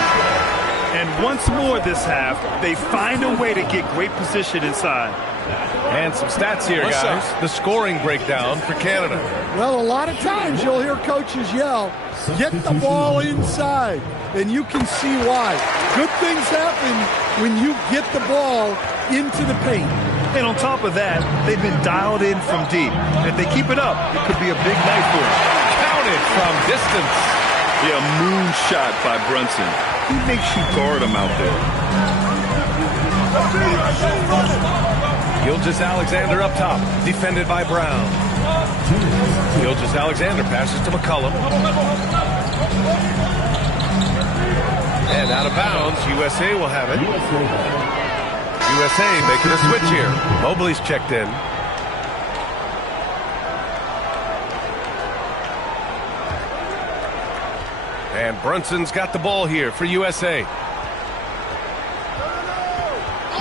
And once more this half, they find a way to get great position inside. And some stats here, guys. The scoring breakdown for Canada. Well, a lot of times you'll hear coaches yell, get the ball inside. And you can see why. Good things happen when you get the ball into the paint. And on top of that, they've been dialed in from deep. And if they keep it up, it could be a big night for them. Counted from distance. Yeah, moonshot by Brunson. He makes you guard him out there. Gilgeous-Alexander up top, defended by Brown. Gilgeous-Alexander passes to McCollum. And out of bounds, USA will have it. USA making a switch here. Mobley's checked in. And Brunson's got the ball here for USA.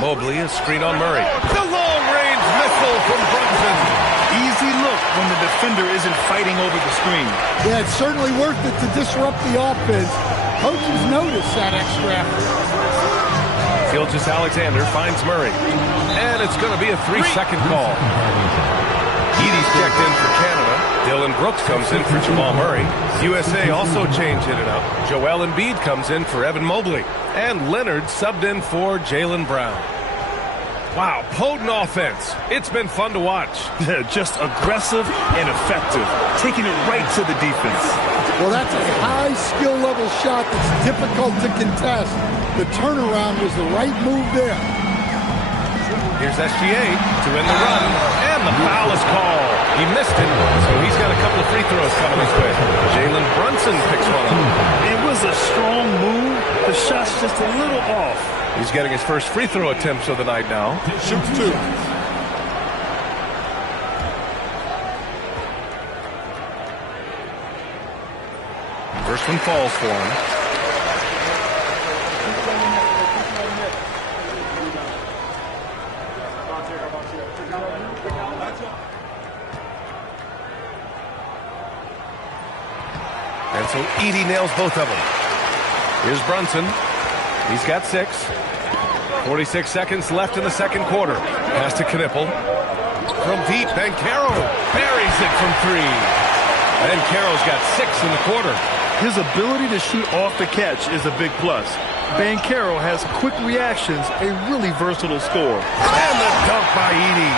Mobley, a screen on Murray. The long-range missile from Brunson. Easy look when the defender isn't fighting over the screen. Yeah, it's certainly worth it to disrupt the offense. Coaches notice that extra effort. Gilgeous-Alexander finds Murray. And it's going to be a 3-second call. Edey's checked in for Canada. Dylan Brooks comes in for Jamal Murray. USA also changing it up. Joel Embiid comes in for Evan Mobley. And Leonard subbed in for Jaylen Brown. Wow, potent offense. It's been fun to watch. Yeah, just aggressive and effective. Taking it right to the defense. Well, that's a high skill level shot that's difficult to contest. The turnaround was the right move there. Here's SGA to end the run, and the foul is called. He missed it, so he's got a couple of free throws coming his way. Jalen Brunson picks one up. It was a strong move. The shot's just a little off. He's getting his first free throw attempts of the night now. Shoots 2. First one falls for him. And so Edey nails both of them. Here's Brunson. He's got 6. 46 seconds left in the second quarter. Pass to Knipple. From deep, Banchero buries it from 3. Banchero's got 6 in the quarter. His ability to shoot off the catch is a big plus. Banchero has quick reactions, a really versatile scorer. And the dunk by Edey.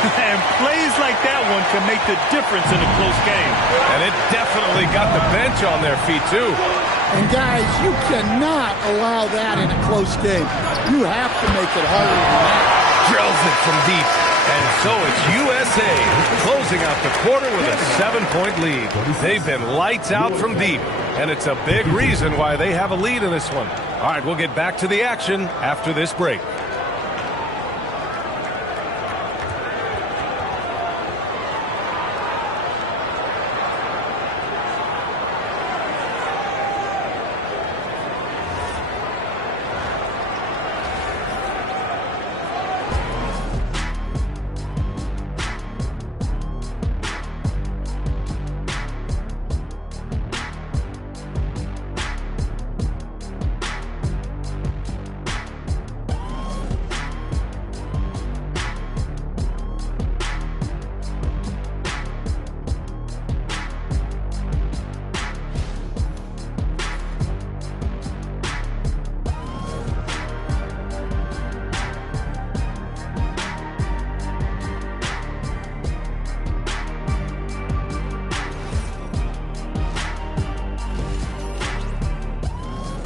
And plays like that one can make the difference in a close game. And it definitely got the bench on their feet, too. And, guys, you cannot allow that in a close game. You have to make it harder than that. drills it from deep. And so it's USA closing out the quarter with a 7-point lead. They've been lights out from deep, and it's a big reason why they have a lead in this one. All right, we'll get back to the action after this break.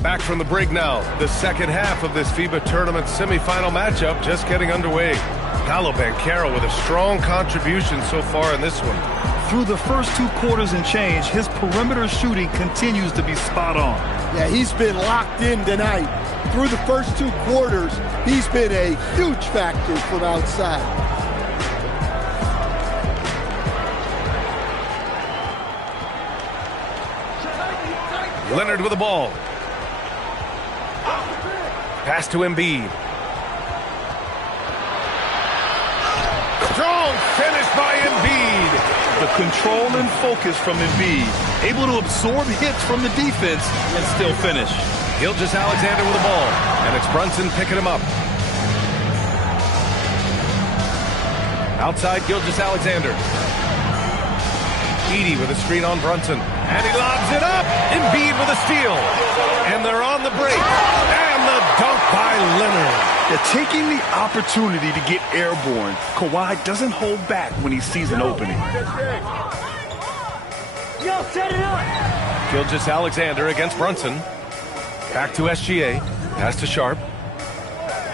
Back from the break now. The second half of this FIBA tournament semifinal matchup just getting underway. Paolo Banchero with a strong contribution so far in this one. Through the first 2 quarters and change, his perimeter shooting continues to be spot on. Yeah, he's been locked in tonight. Through the first 2 quarters, he's been a huge factor from outside. Leonard with the ball. Pass to Embiid. Strong finish by Embiid. The control and focus from Embiid. Able to absorb hits from the defense and still finish. Gilgeous-Alexander with the ball. And it's Brunson picking him up. Outside Gilgeous-Alexander. Edey with a screen on Brunson. And he lobs it up. Embiid with a steal. And they're on the break. And the dunk by Leonard. They're taking the opportunity to get airborne. Kawhi doesn't hold back when he sees an opening. Yo, set it up. Gilgeous-Alexander against Brunson. Back to SGA. Pass to Sharp.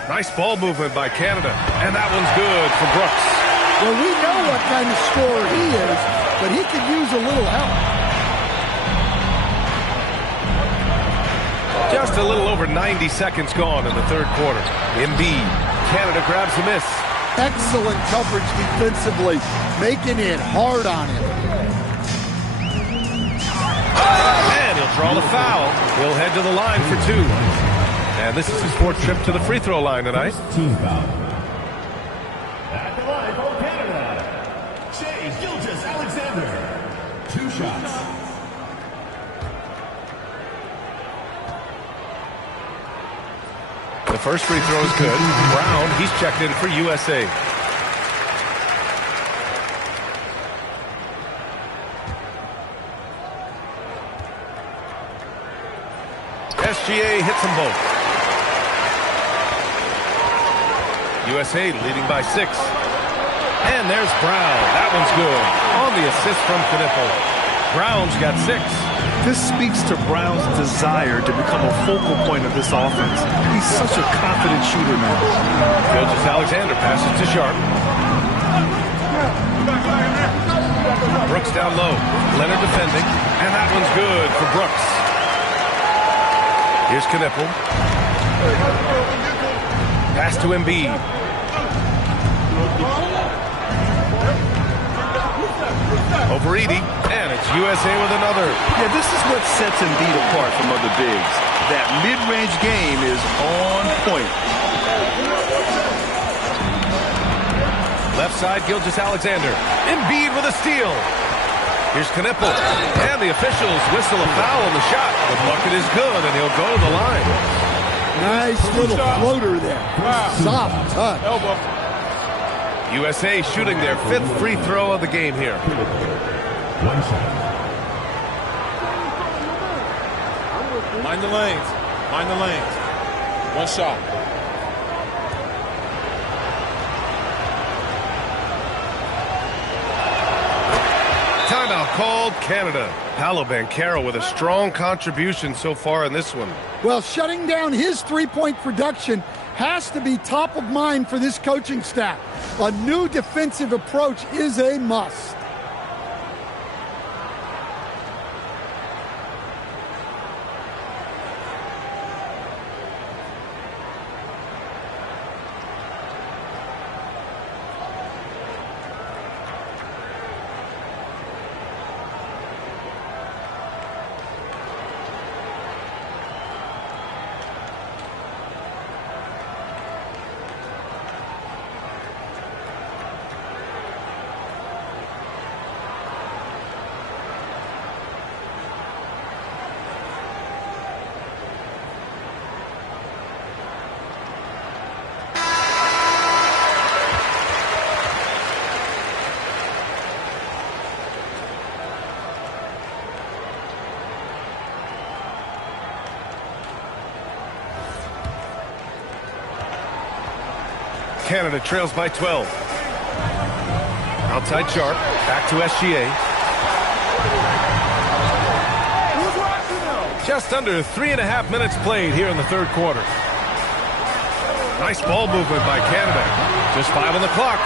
Nice ball movement by Canada. And that one's good for Brooks. Well, we know what kind of scorer he is, but he could use a little help. Just a little over 90 seconds gone in the third quarter. Embiid. Canada grabs the miss. Excellent coverage defensively, making it hard on him. And he'll draw the foul. He'll head to the line for 2. And this is his 4th trip to the free throw line tonight. Team foul. At the line for Canada, Shai Gilgeous-Alexander. 2 shots. The first free throw is good. Brown, he's checked in for USA. SGA hits them both. USA leading by 6. And there's Brown. That one's good. On the assist from Knipple. Brown's got 6. This speaks to Brown's desire to become a focal point of this offense. He's such a confident shooter now. Gilgeous-Alexander passes to Sharp. Brooks down low. Leonard defending. And that one's good for Brooks. Here's Knipple. Pass to Embiid. Over Edey, and it's USA with another. Yeah, this is what sets Embiid apart from other bigs. That mid-range game is on point. Left side, Gilgeous-Alexander. Embiid with a steal. Here's Knipple, and the officials whistle a foul on the shot. The bucket is good, and he'll go to the line. Nice little floater there. Soft touch. Elbow. USA shooting their 5th free throw of the game here. 1 shot. Mind the lanes. Mind the lanes. 1 shot. Timeout called Canada. Paolo Banchero with a strong contribution so far in this one. Well, shutting down his three-point production has to be top of mind for this coaching staff. A new defensive approach is a must. Canada trails by 12. Outside Sharp, back to SGA. Just under 3.5 minutes played here in the third quarter. Nice ball movement by Canada. Just 5 on the clock.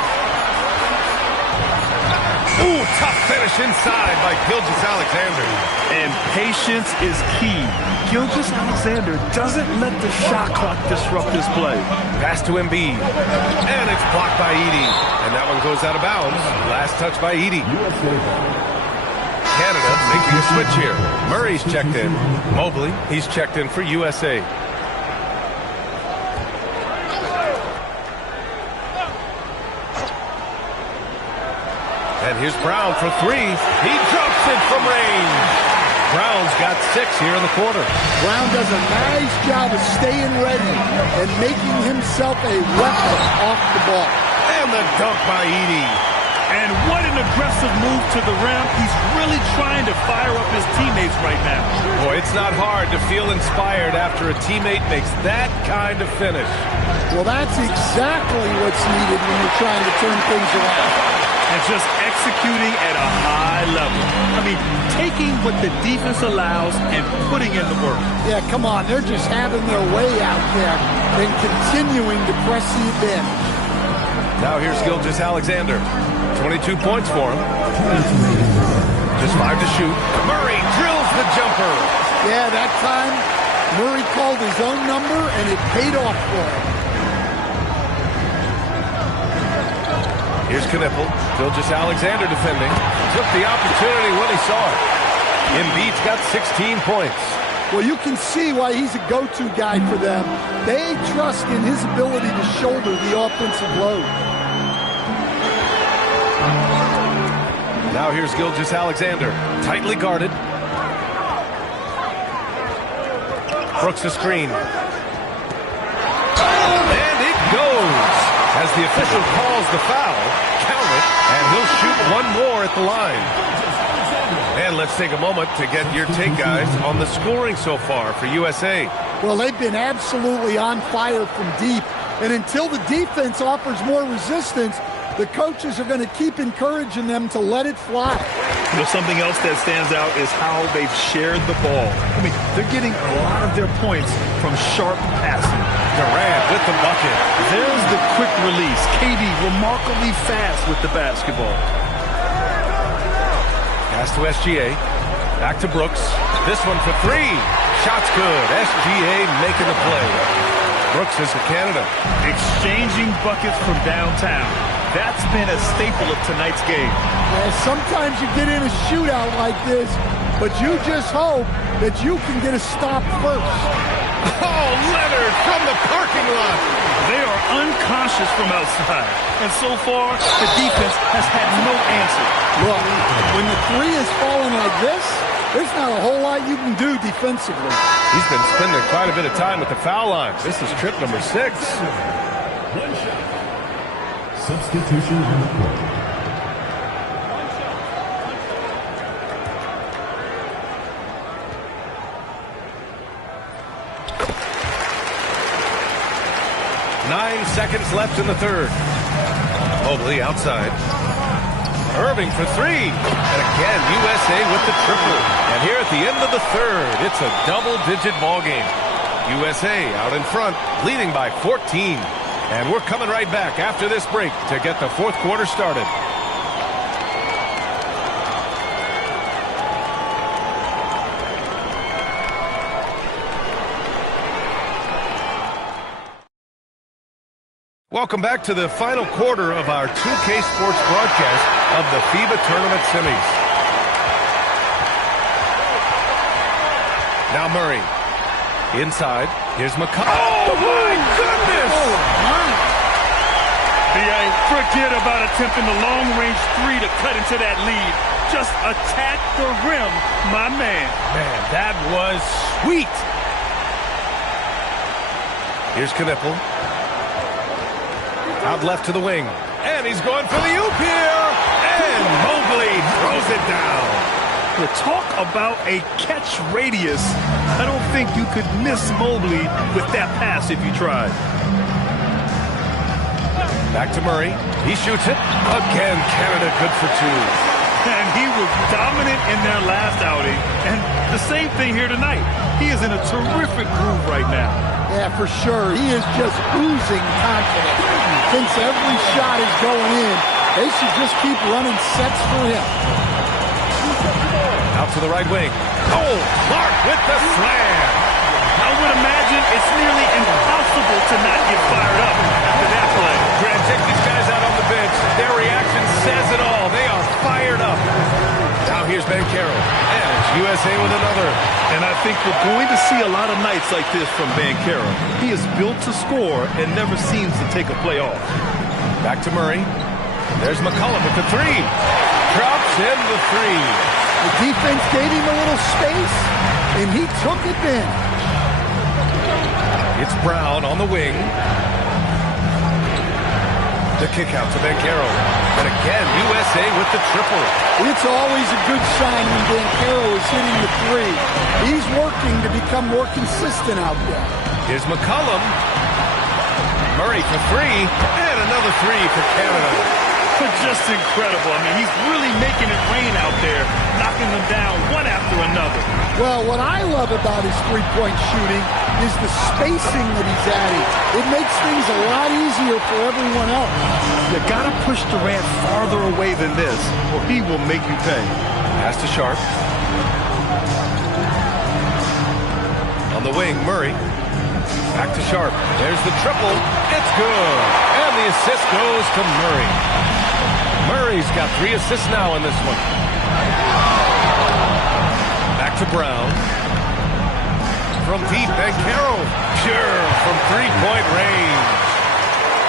Ooh, tough finish inside by Gilgeous-Alexander. And patience is key. Gilgeous-Alexander doesn't let the shot clock disrupt his play. Pass to Embiid. And it's blocked by Edey. And that one goes out of bounds. Last touch by Edey. Canada making a switch here. Murray's checked in. Mobley, he's checked in for USA. And here's Brown for three. He drops it from range. Brown's got 6 here in the quarter. Brown does a nice job of staying ready and making himself a weapon off the ball. And the dunk by Edey. And what an aggressive move to the rim. He's really trying to fire up his teammates right now. Boy, it's not hard to feel inspired after a teammate makes that kind of finish. Well, that's exactly what's needed when you're trying to turn things around. And just executing at a high level. I mean, taking what the defense allows and putting in the work. Yeah, come on. They're just having their way out there and continuing to press the advantage. Now here's Gilgeous-Alexander. 22 points for him. Just 5 to shoot. Murray drills the jumper. Yeah, that time Murray called his own number and it paid off for him. Here's Knipple. Gilgeous-Alexander defending. Took the opportunity when he saw it. Embiid's got 16 points. Well, you can see why he's a go-to guy for them. They trust in his ability to shoulder the offensive load. Now here's Gilgeous-Alexander. Tightly guarded. Brooks a screen. And it goes. As the official calls the foul, count it, and he'll shoot one more at the line. And let's take a moment to get your take, guys, on the scoring so far for USA. Well, they've been absolutely on fire from deep. And until the defense offers more resistance, the coaches are going to keep encouraging them to let it fly. You know, something else that stands out is how they've shared the ball. I mean, they're getting a lot of their points from sharp passing. Durant with the bucket. There's the quick release. KD remarkably fast with the basketball. Pass to SGA. Back to Brooks. This one for three. Shot's good. SGA making the play. Brooks is for Canada. Exchanging buckets from downtown. That's been a staple of tonight's game. Well, sometimes you get in a shootout like this, but you just hope that you can get a stop first. Oh, Leonard from the parking lot. They are unconscious from outside. And so far, the defense has had no answer. Look, when the three is falling like this, there's not a whole lot you can do defensively. He's been spending quite a bit of time at the foul line. This is trip number 6. One shot. Substitution on the court. Nine seconds left in the third. Mobley outside. Irving for three. And again, USA with the triple. And here at the end of the third, it's a double-digit ball game. USA out in front, leading by 14. And we're coming right back after this break to get the fourth quarter started. Welcome back to the final quarter of our 2K Sports broadcast of the FIBA Tournament Semis. Now Murray. Inside. Here's McCollum. Oh, my goodness! Oh, my. Forget about attempting the long-range three to cut into that lead. Just attack the rim, my man. Man, that was sweet. Here's Knippel. Out left to the wing. And he's going for the oop here. And Mobley throws it down. To talk about a catch radius, I don't think you could miss Mobley with that pass if you tried. Back to Murray. He shoots it. Again, Canada good for two. And he was dominant in their last outing. And the same thing here tonight. He is in a terrific groove right now. Yeah, for sure. He is just oozing confidence. Thinks every shot is going in. They should just keep running sets for him. Out to the right wing. Oh, Clark with the slam. I would imagine it's nearly impossible to not get fired up after that play. Grant, check these guys out on the bench. Their reaction says it all. They are fired up. Now here's Banchero. And it's USA with another. And I think we're going to see a lot of nights like this from Banchero. He is built to score and never seems to take a play off. Back to Murray. There's McCollum with the three. Drops in the three. The defense gave him a little space, and he took advantage. It's Brown on the wing. The kick out to Banchero. And again, USA with the triple. It's always a good sign when Banchero is hitting the three. He's working to become more consistent out there. Here's McCollum. Murray for three. And another three for Canada. Just incredible. I mean, he's really making it rain out there, knocking them down one after another. Well, what I love about his three-point shooting is the spacing that he's adding. It makes things a lot easier for everyone else. You got to push Durant farther away than this, or he will make you pay. Pass to Sharp. On the wing, Murray. Back to Sharp. There's the triple. It's good. And the assist goes to Murray. Murray's got 3 assists now in this one. Back to Brown. From deep, Banchero. Pure from three-point range.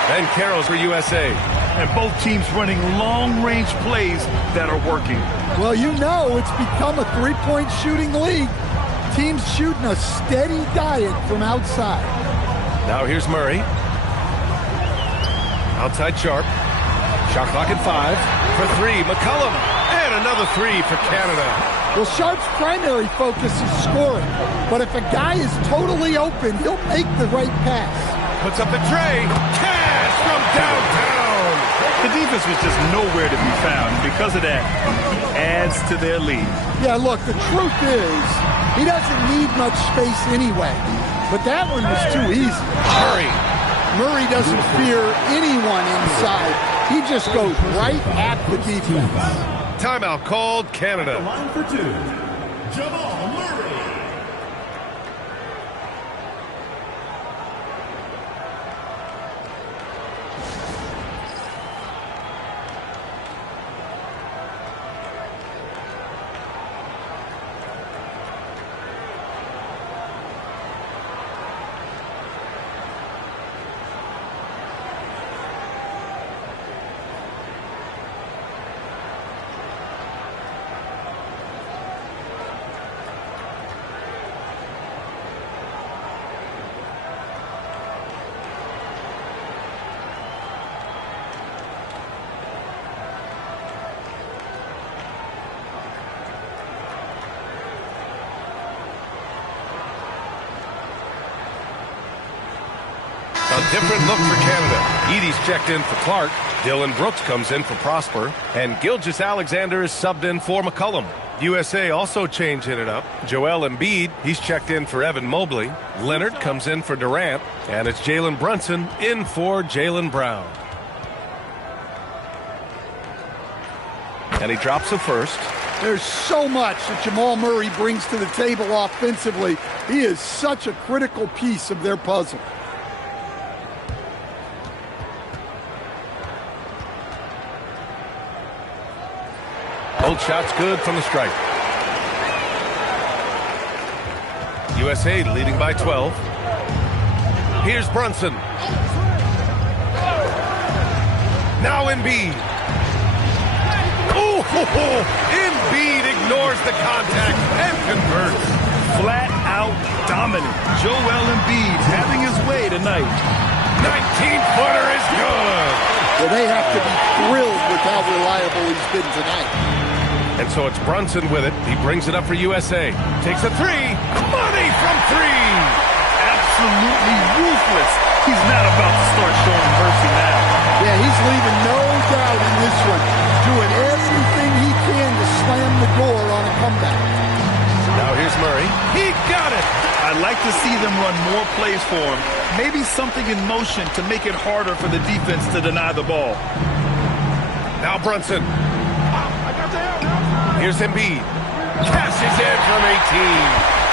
Banchero's for USA. And both teams running long-range plays that are working. Well, you know it's become a three-point shooting league. Teams shooting a steady diet from outside. Now here's Murray. Outside Sharp. Shot clock at 5. For three, McCollum. And another three for Canada. Well, Sharp's primary focus is scoring. But if a guy is totally open, he'll make the right pass. Puts up the tray. Cash from downtown. The defense was just nowhere to be found. And because of that, he adds to their lead. Yeah, look, the truth is, he doesn't need much space anyway. But that one was too easy. Murray doesn't fear anyone inside. He just goes right at the defense. Timeout called, Canada. Line for two, Jamal Murray. A different look for Canada. Edie's checked in for Clark. Dylan Brooks comes in for Prosper. And Gilgeous-Alexander is subbed in for McCollum. USA also changing it up. Joel Embiid, he's checked in for Evan Mobley. Leonard comes in for Durant. And it's Jalen Brunson in for Jaylen Brown. And he drops the first. There's so much that Jamal Murray brings to the table offensively. He is such a critical piece of their puzzle. Both shots good from the stripe. USA leading by 12. Here's Brunson. Now Embiid. Oh, Embiid ignores the contact and converts. Flat out dominant. Joel Embiid having his way tonight. 19-footer is good. Well, they have to be thrilled with how reliable he's been tonight. And so it's Brunson with it. He brings it up for USA. Takes a three. Money from three. Absolutely ruthless. He's not about to start showing mercy now. Yeah, he's leaving no doubt in this one. Doing everything he can to slam the door on a comeback. Now here's Murray. He got it. I'd like to see them run more plays for him. Maybe something in motion to make it harder for the defense to deny the ball. Now Brunson. Here's Embiid. Cashes in from 18.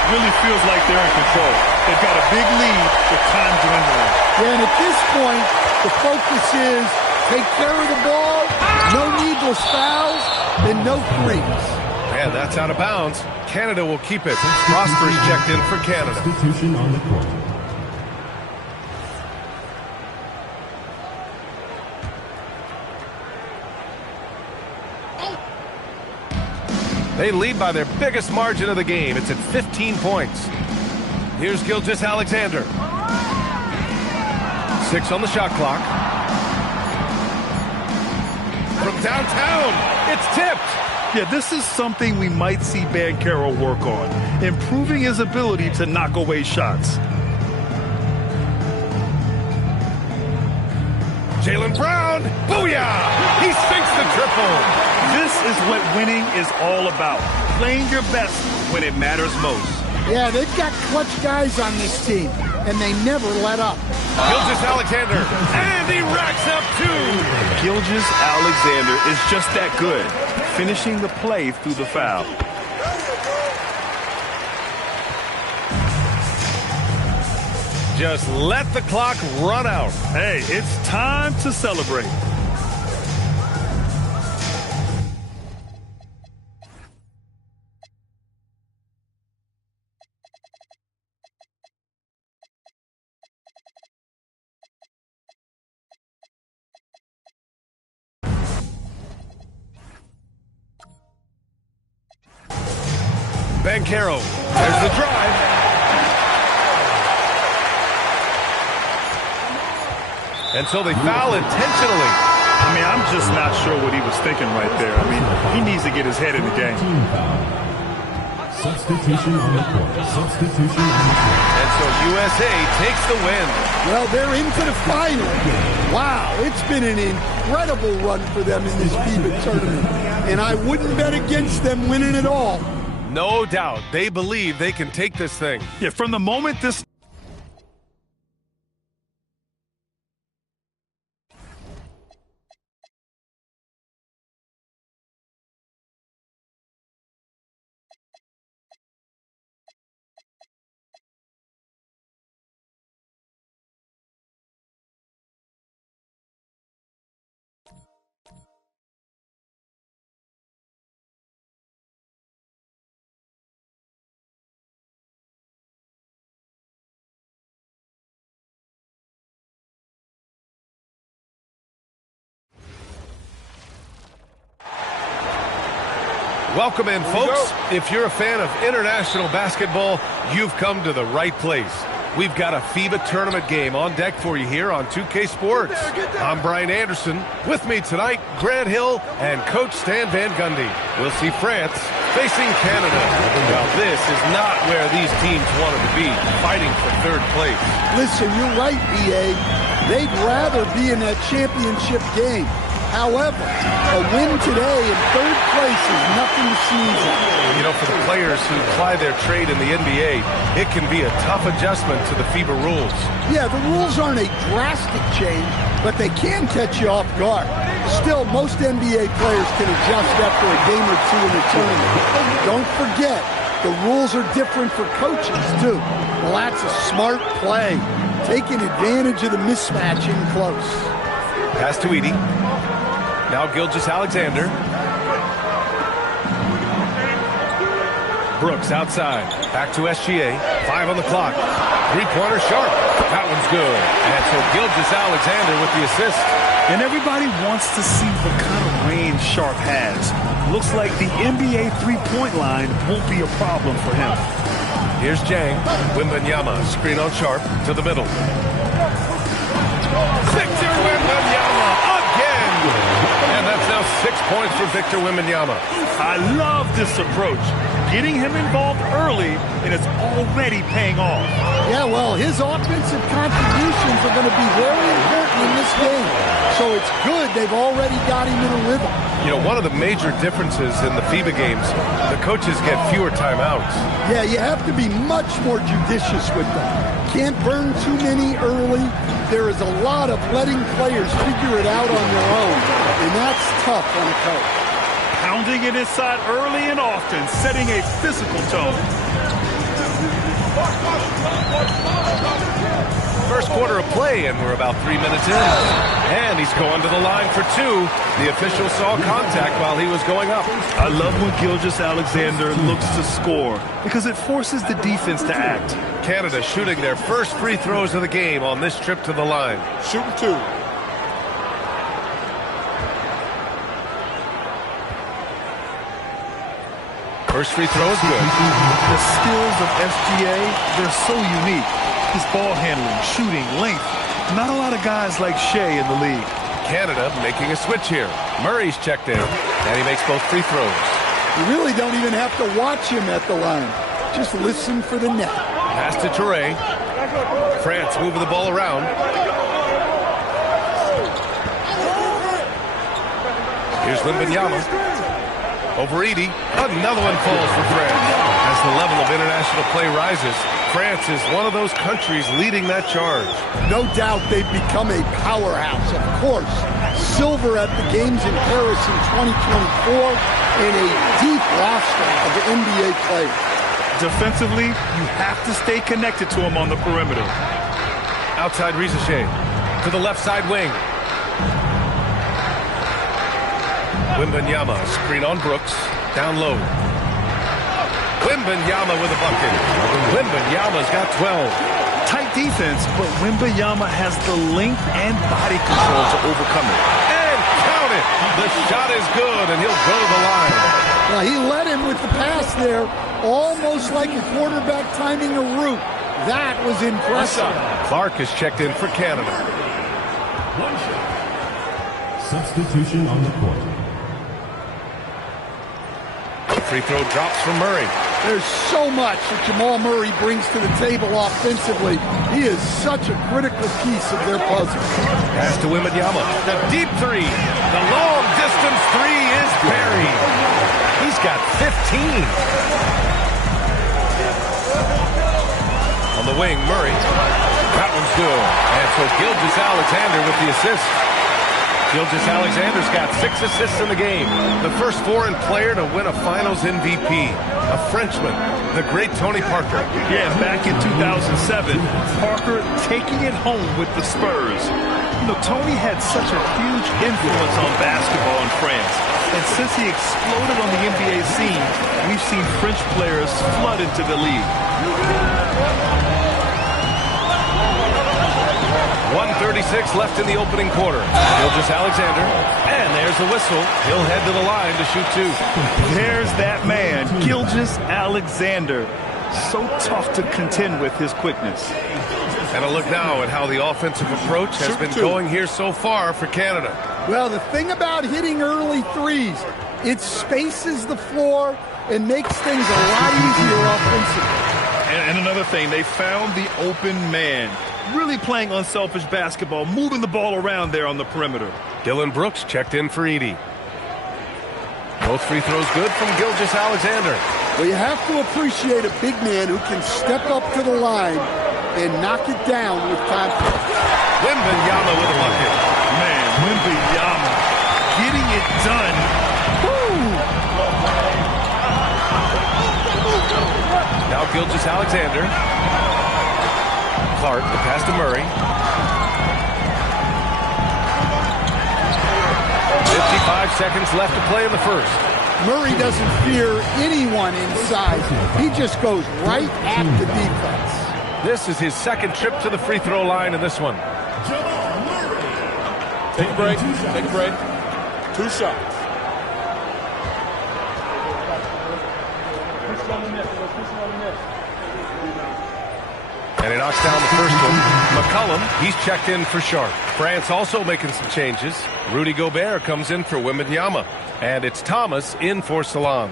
Really feels like they're in control. They've got a big lead with time dwindling. Yeah, and at this point, the focus is take care of the ball, no needless fouls, and no threes. Man, that's out of bounds. Canada will keep it. Prosper's checked in for Canada. Substitution on the court. They lead by their biggest margin of the game. It's at 15 points. Here's Gilgeous-Alexander. 6 on the shot clock. From downtown, it's tipped. Yeah, this is something we might see Banchero work on, improving his ability to knock away shots. Jaylen Brown, booyah! He sinks the triple. This is what winning is all about, playing your best when it matters most. Yeah, they've got clutch guys on this team, and they never let up. Gilgeous-Alexander, and he racks up 2. Gilgeous-Alexander is just that good, finishing the play through the foul. Just let the clock run out. Hey, it's time to celebrate. Banchero, there's the drive. And so they foul intentionally. I mean, I'm just not sure what he was thinking right there. I mean, he needs to get his head in the game. Substitution on the court. Substitution on the court. And so USA takes the win. Well, they're into the final. Wow, it's been an incredible run for them in this FIBA tournament. And I wouldn't bet against them winning it all. No doubt. They believe they can take this thing. Yeah, from the moment this... Welcome in, folks. If you're a fan of international basketball, you've come to the right place. We've got a FIBA tournament game on deck for you here on 2K Sports. I'm Brian Anderson. With me tonight, Grant Hill and Coach Stan Van Gundy. We'll see France facing Canada. Well, this is not where these teams wanted to be, fighting for third place. Listen, you're right, BA. They'd rather be in that championship game. However, a win today in third place is nothing to sneeze at. You know, for the players who ply their trade in the NBA, it can be a tough adjustment to the FIBA rules. Yeah, the rules aren't a drastic change, but they can catch you off guard. Still, most NBA players can adjust after a game or two in the tournament. Don't forget, the rules are different for coaches, too. Well, that's a smart play, taking advantage of the mismatch in close. Pass to Edey. Now Gilgeous-Alexander. Brooks outside. Back to SGA. 5 on the clock. Three-pointer Sharp. That one's good. And so Gilgeous-Alexander with the assist. And everybody wants to see what kind of range Sharp has. Looks like the NBA three-point line won't be a problem for him. Here's Jang. Wembanyama. Screen on Sharp to the middle. Victor Wembanyama again. And that's now 6 points for Victor Wembanyama. I love this approach. Getting him involved early, and it's already paying off. Yeah, well, his offensive contributions are going to be very important in this game. So it's good they've already got him in a rhythm. You know, one of the major differences in the FIBA games, the coaches get fewer timeouts. Yeah, you have to be much more judicious with them. Can't burn too many early. There is a lot of letting players figure it out on their own, and that's tough on a coach. Pounding it inside early and often, setting a physical tone. First quarter of play, and we're about 3 minutes in. And he's going to the line for 2. The official saw contact while he was going up. I love when Gilgeous-Alexander looks to score because it forces the defense to act. Canada shooting their first free throws of the game on this trip to the line. Shooting 2. First free throw is good. The skills of SGA, they're so unique. His ball handling, shooting, length. Not a lot of guys like Shea in the league. Canada making a switch here. Murray's checked in, and he makes both free throws. You really don't even have to watch him at the line. Just listen for the net. Pass to Touré. France moving the ball around. Here's Wembanyama. Over Edey. Another one falls for France. As the level of international play rises, France is one of those countries leading that charge. No doubt they've become a powerhouse, of course. Silver at the games in Paris in 2024 and a deep roster of NBA players. Defensively, you have to stay connected to him on the perimeter. Outside Rizachet to the left side wing. Wembanyama, screen on Brooks, down low. Wembanyama with a bucket. Wembanyama's got 12. Tight defense, but Wembanyama has the length and body control to overcome it. And count it! The shot is good, and he'll go to the line. Now, he led him with the pass there, almost like a quarterback timing a route. That was impressive. Clark is checked in for Canada. One shot. Substitution on the court. Free throw drops from Murray. There's so much that Jamal Murray brings to the table offensively. He is such a critical piece of their puzzle. Pass to Wembanyama. The deep three. The long distance three is buried. He's got 15. On the wing, Murray. That one's good. And so Gilgeous-Alexander with the assist. Gilgeous-Alexander's got 6 assists in the game. The first foreign player to win a Finals MVP. A Frenchman, the great Tony Parker. Yeah, back in 2007, Parker taking it home with the Spurs. You know, Tony had such a huge influence on basketball in France. And since he exploded on the NBA scene, we've seen French players flood into the league. 1:36 left in the opening quarter. Gilgeous-Alexander, and there's the whistle. He'll head to the line to shoot 2. There's that man, Gilgeous-Alexander. So tough to contend with his quickness. And a look now at how the offensive approach has been going here so far for Canada. Well, the thing about hitting early threes, it spaces the floor and makes things a lot easier offensively. And another thing, they found the open man. really playing unselfish basketball, moving the ball around there on the perimeter. Dylan Brooks checked in for Edey. Both free throws good from Gilgeous-Alexander. Well, you have to appreciate a big man who can step up to the line and knock it down with confidence. Wembanyama with a bucket. Man, Wembanyama getting it done. Woo! Now Gilgeous-Alexander. Clark, the pass to Murray. 55 seconds left to play in the first. Murray doesn't fear anyone inside. He just goes right at the defense. This is his second trip to the free throw line in this one. Take a break. Take a break. 2 shots. And he knocks down the first one. McCollum, he's checked in for Sharp. France also making some changes. Rudy Gobert comes in for Wembanyama. And it's Thomas in for Salon.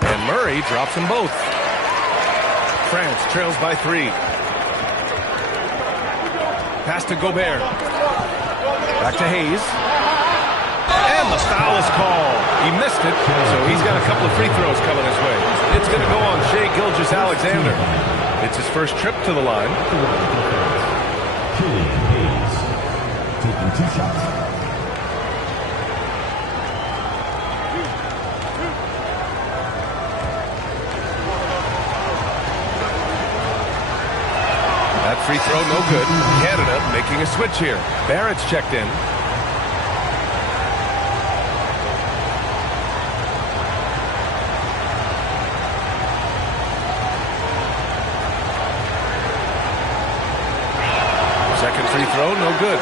And Murray drops them both. France trails by 3. Pass to Gobert. Back to Hayes. And the foul is called. He missed it, so he's got a couple of free throws coming his way. It's going to go on Shai Gilgeous-Alexander. It's his first trip to the line. Killian Hayes taking 2 shots. That free throw no good. Canada making a switch here. Barrett's checked in. Second free throw, no good.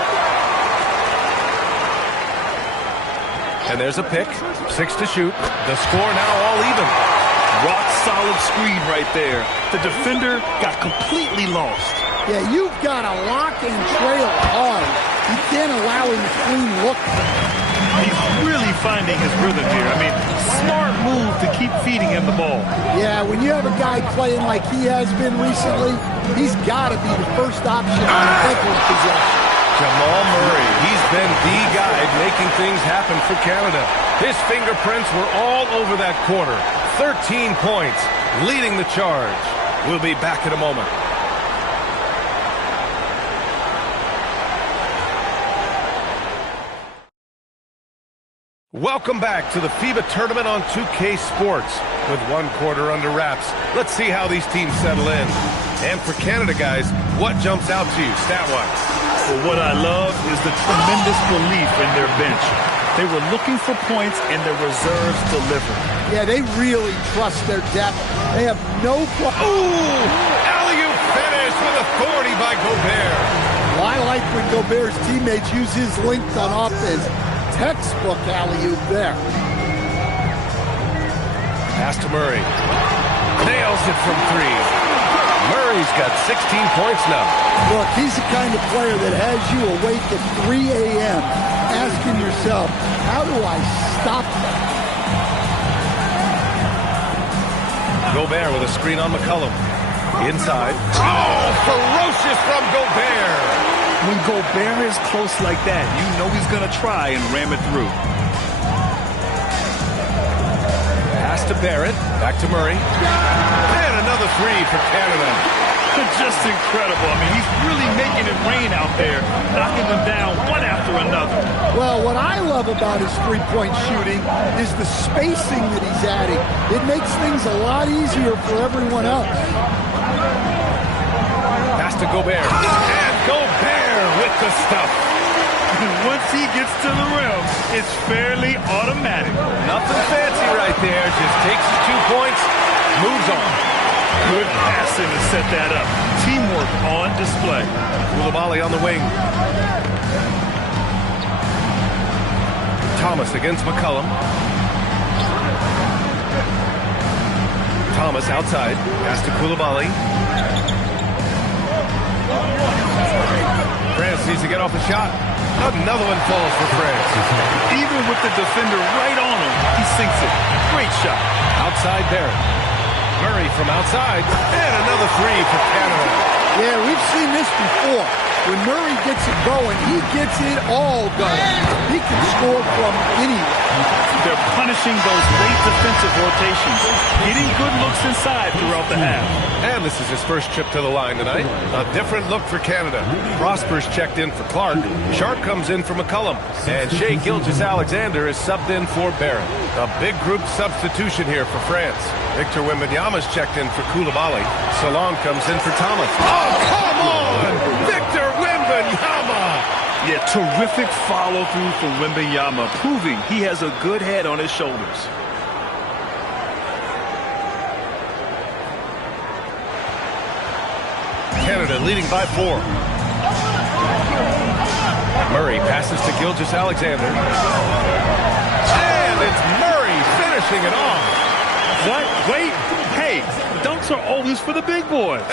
And there's a pick. 6 to shoot. The score now all even. Rock solid screen right there. The defender got completely lost. Yeah, you've got to lock and trail hard. You can't allow him to clean look. He's really finding his rhythm here. I mean, smart move to keep feeding him the ball. Yeah, when you have a guy playing like he has been recently, he's got to be the first option on every possession. Jamal Murray, he's been the guy making things happen for Canada. His fingerprints were all over that quarter. 13 points, leading the charge. We'll be back in a moment. Welcome back to the FIBA tournament on 2K Sports. With one quarter under wraps, let's see how these teams settle in. And for Canada, guys, what jumps out to you stat-wise? Well, what I love is the tremendous belief in their bench. They were looking for points, and their reserves delivered. Yeah, they really trust their depth. They have no... Ooh! Alley-oop finish with authority by Gobert. Well, I like when Gobert's teammates use his length on offense. Textbook alley-oop there. Pass to Murray. Nails it from 3. Murray's got 16 points now. Look, he's the kind of player that has you awake at 3 a.m. asking yourself, how do I stop that? Gobert with a screen on McCollum. Inside. Oh, ferocious from Gobert. When Gobert is close like that, you know he's going to try and ram it through. Pass to Barrett. Back to Murray. And another 3 for Canada. Just incredible. I mean, he's really making it rain out there, knocking them down one after another. Well, what I love about his three-point shooting is the spacing that he's adding. It makes things a lot easier for everyone else. Pass to Gobert. And Gobert with the stuff. Once he gets to the rim, it's fairly automatic. Nothing fancy right there. Just takes his 2 points, moves on. Good passing to set that up. Teamwork on display. Coulibaly on the wing. Thomas against McCollum. Thomas outside. Pass to Coulibaly. France needs to get off the shot. Another one falls for France. Even with the defender right on him, he sinks it. Great shot. Outside Barrett. Murray from outside. And another three for Canada. Yeah, we've seen this before. When Murray gets it going, he gets it all going. He can score from anywhere. They're punishing those late defensive rotations, getting good looks inside throughout the half. And this is his first trip to the line tonight. A different look for Canada. Prosper's checked in for Clark. Sharp comes in for McCullum. And Shea Gilgeous-Alexander is subbed in for Barron. A big group substitution here for France. Victor Wembanyama's checked in for Koulibaly. Salon comes in for Thomas. Oh, come on! Victor Wembanyama! Yeah, terrific follow-through from Wembanyama, proving he has a good head on his shoulders. Canada leading by 4. Murray passes to Gilgeous-Alexander. And it's Murray finishing it off. What? Wait. Hey, dunks are always for the big boys.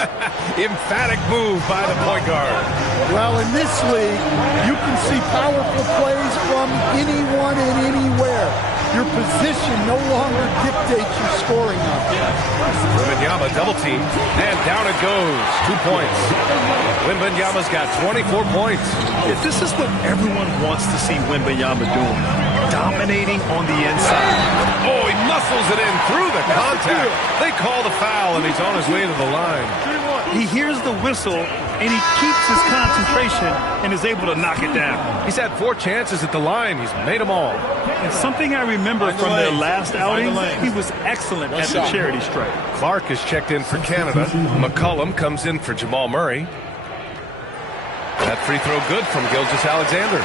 Emphatic move by the point guard. Well, in this league, you can see powerful plays from anyone and anywhere. Your position no longer dictates your scoring options. Wembanyama double team, and down it goes. 2 points. Wembanyama's got 24 points. If this is what everyone wants to see Wembanyama doing, dominating on the inside. Oh, he muscles it in through the contact. They call the foul, and he's on his way to the line. He hears the whistle, and he keeps his concentration and is able to knock it down. He's had 4 chances at the line. He's made them all. And something I remember from their last outing, he was excellent at the charity stripe. Clark is checked in for Canada. McCullum comes in for Jamal Murray. That free throw good from Gilgeous-Alexander.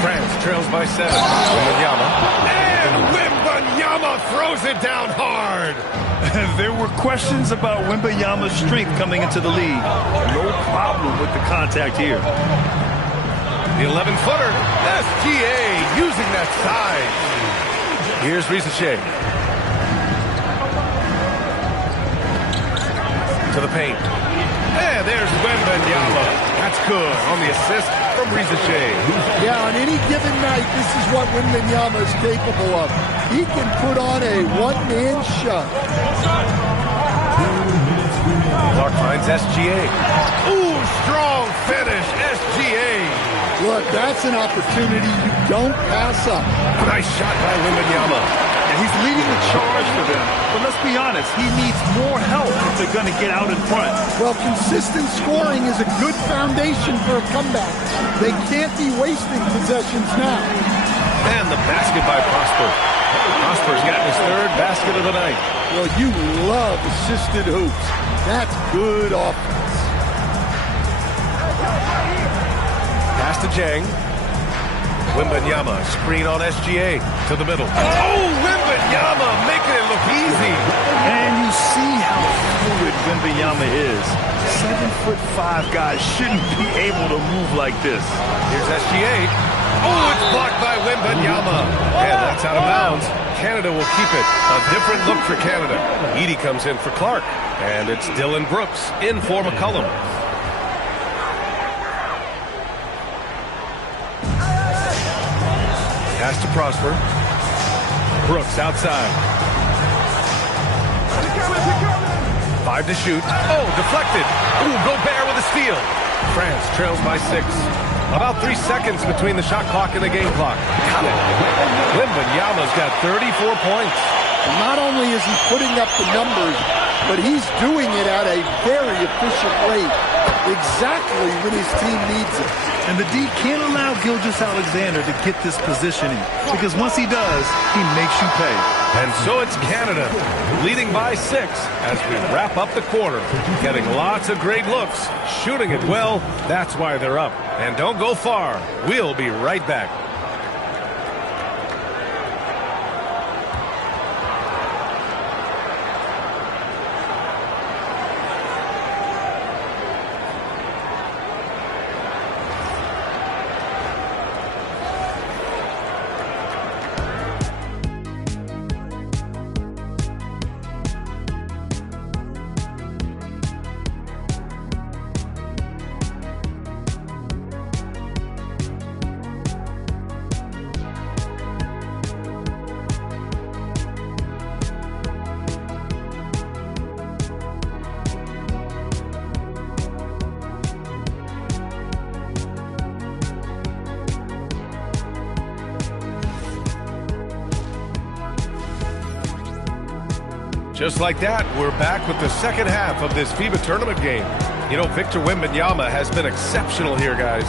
France trails by 7. Wembanyama. And Wembanyama throws it down hard. There were questions about Wembanyama's strength coming into the league. No problem with the contact here. The 11-footer. SGA using that size. Here's Risa Shea. To the paint. And there's Wembanyama. That's good on the assist from Risa Shea. Yeah, on any given night, this is what Wembanyama is capable of. He can put on a one-man show. Clark finds SGA. Ooh, strong finish, SGA. Look, that's an opportunity you don't pass up. Nice shot by Wembanyama. And he's leading the charge for them. But let's be honest, he needs more help if they're going to get out in front. Well, consistent scoring is a good foundation for a comeback. They can't be wasting possessions now. And the basket by Prosper. Prosper's gotten his 3rd basket of the night. Well, you love assisted hoops. That's good offense. Pass to Jang. Wembanyama, screen on SGA to the middle. Oh, Wembanyama making it look easy. And you see how fluid Wembanyama is. 7'5" guys shouldn't be able to move like this. Here's SGA. Oh, it's blocked by Wembanyama. And that's out of bounds. Canada will keep it. A different look for Canada. Edey comes in for Clark. And it's Dylan Brooks in for McCullum. Pass to Prosper. Brooks outside. 5 to shoot. Oh, deflected. Ooh, Gobert with a steal. France trails by 6. About 3 seconds between the shot clock and the game clock. Got it. Wembanyama's got 34 points. And not only is he putting up the numbers, but he's doing it at a very efficient rate. Exactly when his team needs it. And the D can't allow Gilgeous-Alexander to get this positioning, because once he does, he makes you pay. And so it's Canada leading by 6 as we wrap up the quarter. Getting lots of great looks, shooting it well. That's why they're up. And don't go far. We'll be right back. Just like that, we're back with the second half of this FIBA tournament game. You know, Victor Wembanyama has been exceptional here, guys.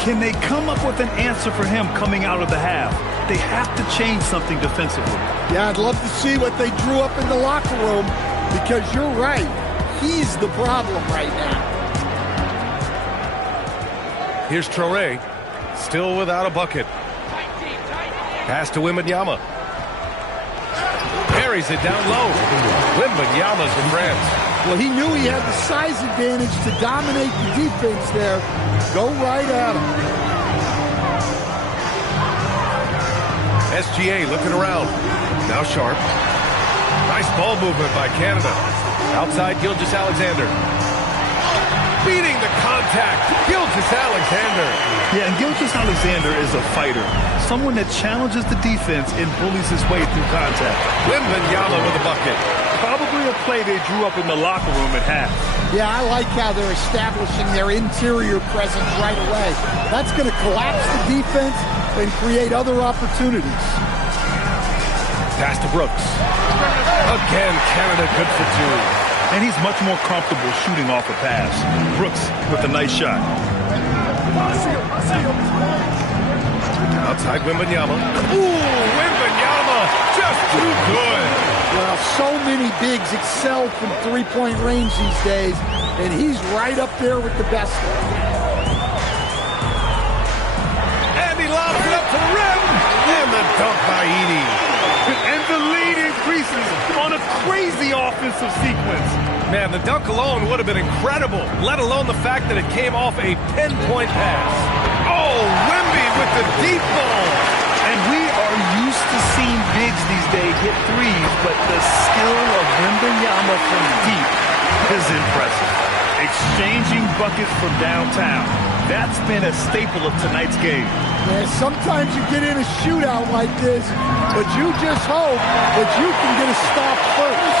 Can they come up with an answer for him coming out of the half? They have to change something defensively. Yeah, I'd love to see what they drew up in the locker room, because you're right. He's the problem right now. Here's Traore, still without a bucket. Pass to Wembanyama. Parries it down low. Wembanyama's for France. Well, he knew he had the size advantage to dominate the defense there. Go right at him. SGA looking around. Now Sharp. Nice ball movement by Canada. Outside Gilgeous-Alexander. Beating the contact. Gilgeous-Alexander. Yeah, and Gilgeous-Alexander is a fighter. Someone that challenges the defense and bullies his way through contact. Wembanyama with a bucket. Probably a play they drew up in the locker room at half. Yeah, I like how they're establishing their interior presence right away. That's going to collapse the defense and create other opportunities. Pass to Brooks. Again, Canada good for two. And he's much more comfortable shooting off a pass. Brooks with a nice shot. Outside Wembanyama. Ooh, Wembanyama just too good. Well, so many bigs excel from three-point range these days, and he's right up there with the best of them. And he lobs it up to the rim. And the dunk by Edey. And the lead increases on a crazy offensive sequence. Man, the dunk alone would have been incredible, let alone the fact that it came off a pinpoint pass. Oh, Wemby with the deep ball. And we are used to seeing bigs these days hit threes, but the skill of Wembanyama from deep is impressive. Exchanging buckets from downtown. That's been a staple of tonight's game. Yeah, sometimes you get in a shootout like this, but you just hope that you can get a stop first.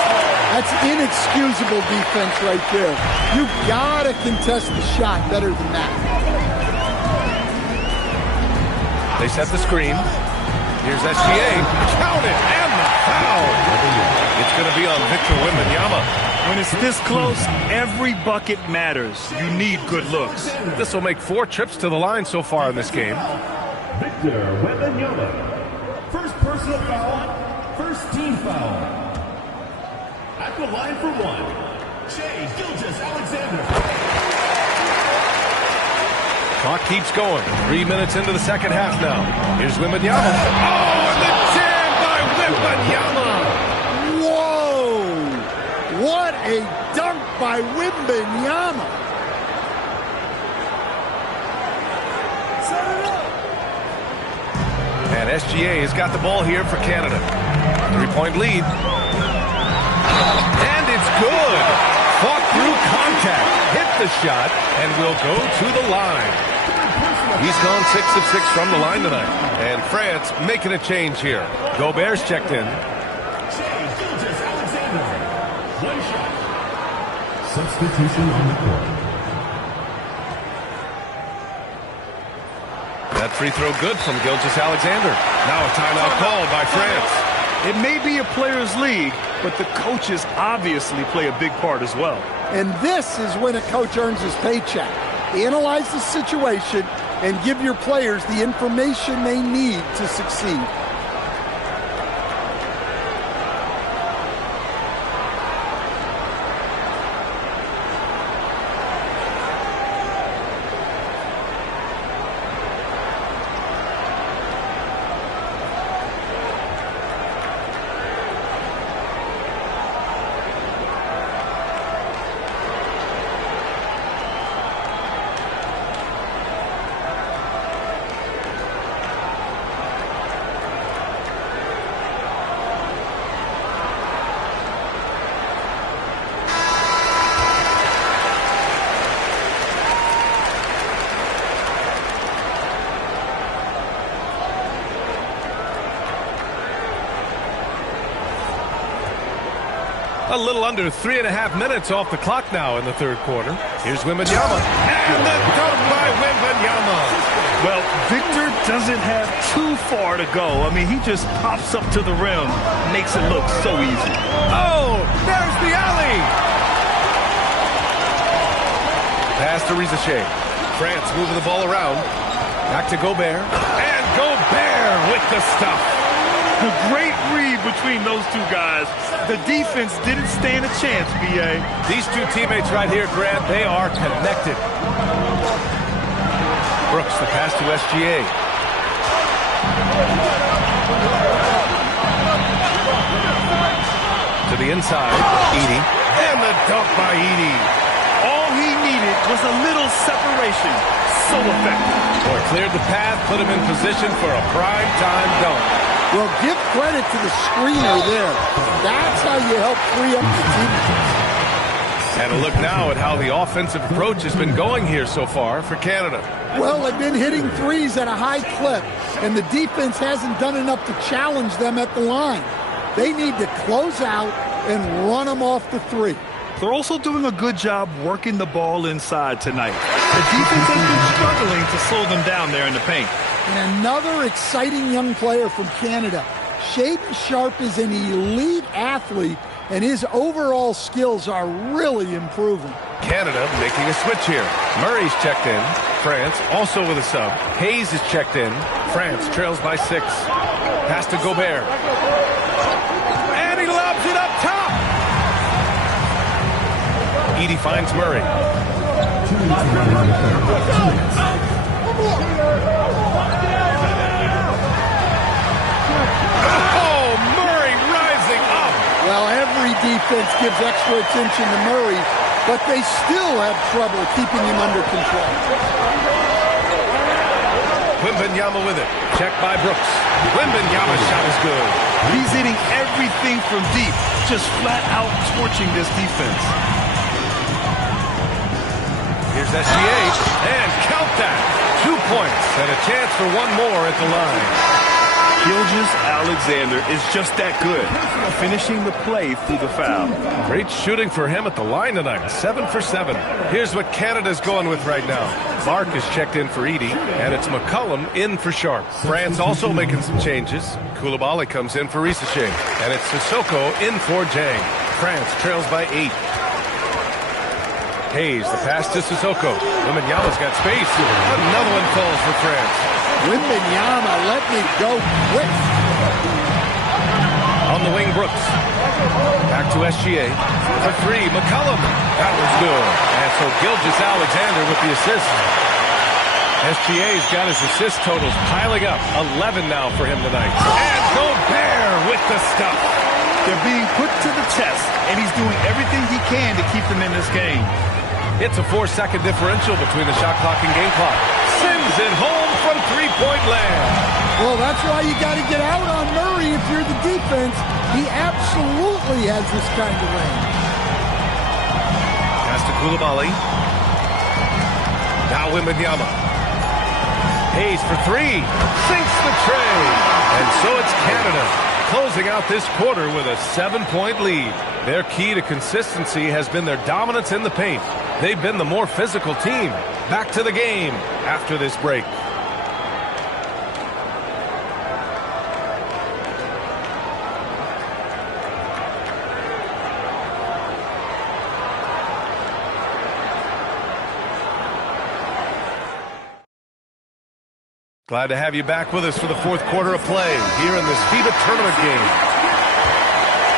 That's inexcusable defense right there. You gotta contest the shot better than that. They set the screen. Here's SGA. Count it, and the foul. It's going to be on Victor Wembanyama. When it's this close, every bucket matters. You need good looks. This will make 4 trips to the line so far in this game. Victor Wembanyama. First personal foul, first team foul. At the line for one, Shai Gilgeous-Alexander. Clock keeps going. 3 minutes into the second half now. Here's Wembanyama. Oh, and the jam by Wembanyama. Whoa! What a dunk by Wembanyama. And SGA has got the ball here for Canada. 3-point lead. And it's good. Fought through contact. Hit the shot and will go to the line. He's gone 6 of 6 from the line tonight. And France making a change here. Gobert's checked in. One shot. Substitution on the court. That free throw good from Gilgeous-Alexander. Now a timeout called by France. It may be a player's league, but the coaches obviously play a big part as well. And this is when a coach earns his paycheck. Analyze the situation and give your players the information they need to succeed. A little under 3.5 minutes off the clock now in the third quarter. Here's Wembanyama. And the dunk by Wembanyama. Well, Victor doesn't have too far to go. I mean, he just pops up to the rim, makes it look so easy. Oh, there's the alley. Pass to Rizachet. France moving the ball around. Back to Gobert. And Gobert with the stuff. A great read between those two guys. The defense didn't stand a chance, B.A. These two teammates right here, Grant, they are connected. Brooks, the pass to SGA. To the inside, Edey. And the dunk by Edey. All he needed was a little separation. So effective. Boy, cleared the path, put him in position for a prime-time dunk. Well, give credit to the screener there. That's how you help free up the team. And a look now at how the offensive approach has been going here so far for Canada. Well, they've been hitting threes at a high clip, and the defense hasn't done enough to challenge them at the line. They need to close out and run them off the three. They're also doing a good job working the ball inside tonight. The defense has been struggling to slow them down there in the paint. And another exciting young player from Canada. Shaedon Sharpe is an elite athlete, and his overall skills are really improving. Canada making a switch here. Murray's checked in. France also with a sub. Hayes is checked in. France trails by 6. Pass to Gobert. And he lobs it up top. Edey finds Murray. Oh, Murray rising up. Well, every defense gives extra attention to Murray, but they still have trouble keeping him under control. Wembanyama with it. Checked by Brooks. Wembanyama's shot is good. He's hitting everything from deep, just flat out torching this defense. Here's SGA, and count that. 2 points and a chance for one more at the line. Gilgeous-Alexander is just that good, finishing the play through the foul. Great shooting for him at the line tonight, 7 for 7. Here's what Canada's going with right now. Mark is checked in for Edey, and it's McCollum in for Sharpe. France also making some changes. Coulibaly comes in for Rizachet, and it's Sissoko in for Jang. France trails by 8. Hayes, the pass to Sissoko. Wembanyama's got space. Another one falls for France. Wembanyama, let me go quick. On the wing, Brooks. Back to SGA. For 3, McCollum. That was good. And so Gilgeous-Alexander with the assist. SGA's got his assist totals piling up. 11 now for him tonight. And Gobert with the stuff. They're being put to the test, and he's doing everything he can to keep them in this game. It's a 4-second differential between the shot clock and game clock. Sends it home from three-point land. Well, that's why you got to get out on Murray if you're the defense. He absolutely has this kind of range. Pass to Coulibaly. Now Wembanyama. Hayes for 3. Sinks the tray. And so it's Canada closing out this quarter with a 7-point lead. Their key to consistency has been their dominance in the paint. They've been the more physical team. Back to the game after this break. Glad to have you back with us for the fourth quarter of play here in this FIBA tournament game.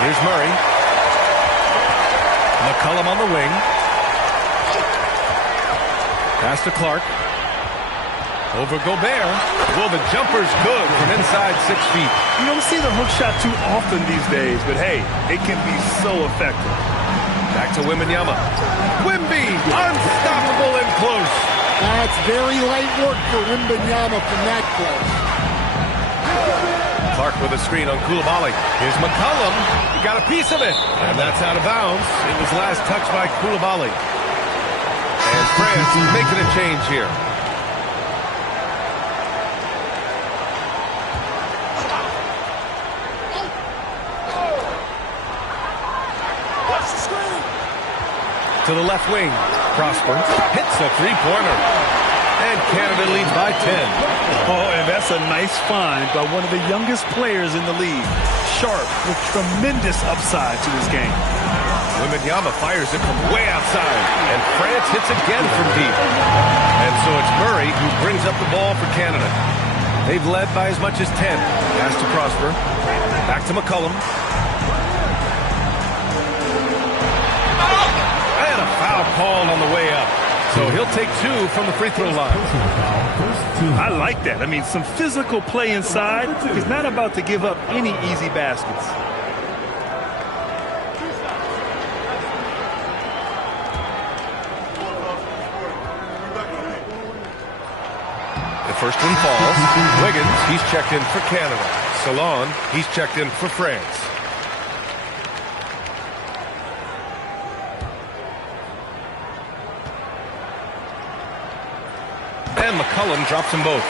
Here's Murray. McCollum on the wing. Pass to Clark. Over Gobert. Well, the jumper's good from inside 6 feet. You don't see the hook shot too often these days, but hey, it can be so effective. Back to Wembanyama. Wemby, unstoppable and close. That's very light work for Wembanyama from that close. Clark with a screen on Coulibaly. Here's McCollum. He got a piece of it. And that's out of bounds. It was last touched by Coulibaly. And France making a change here. To the left wing. Prosper hits a three-pointer. And Canada leads by 10. Oh, and that's a nice find by one of the youngest players in the league. Sharp with tremendous upside to this game. Wembanyama fires it from way outside, and France hits again from deep. And so it's Murray who brings up the ball for Canada. They've led by as much as 10. Pass to Prosper. Back to McCollum. And a foul called on the way up. So he'll take 2 from the free throw line. I like that. I mean, some physical play inside. He's not about to give up any easy baskets. The first one falls. Wiggins, he's checked in for Canada. Salon, he's checked in for France. And McCollum drops them both.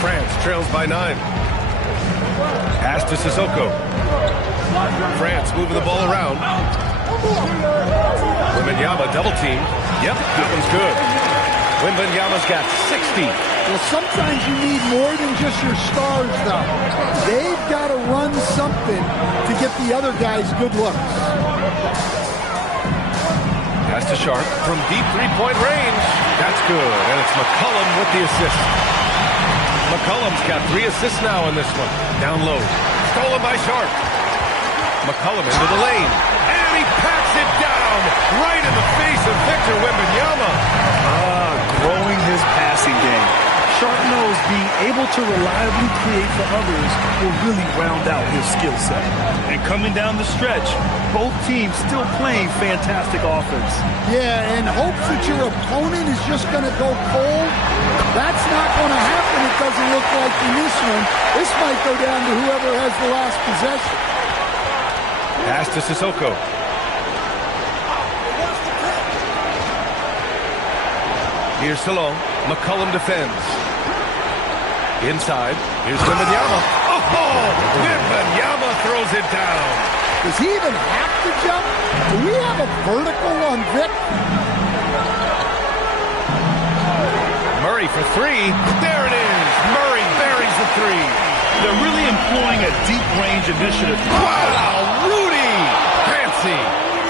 France trails by 9. Pass to Sissoko. France moving the ball around. Wembanyama double teamed. Yep, that one's good. Wembanyama's got 60. Well, sometimes you need more than just your stars, though. They've got to run something to get the other guys good looks. Pass to Sharp from deep three-point range. That's good, and it's McCollum with the assist. McCollum's got 3 assists now in this one. Down low. Stolen by Sharp. McCollum into the lane. And he packs it down right in the face of Victor Wembanyama. Growing his passing game. Sharp knows being able to reliably create for others will really round out his skill set. And coming down the stretch, both teams still playing fantastic offense. Yeah, and hopes that your opponent is just going to go cold. That's not going to happen, it doesn't look like in this one. This might go down to whoever has the last possession. Pass to Sissoko. Here's Salon. McCollum defends. Inside. Here's Wembanyama. Oh! Wembanyama throws it down. Does he even have to jump? Do we have a vertical on Vic? Murray for 3. There it is. Murray buries the 3. They're really employing a deep range initiative. Wow! Rudy! Fancy!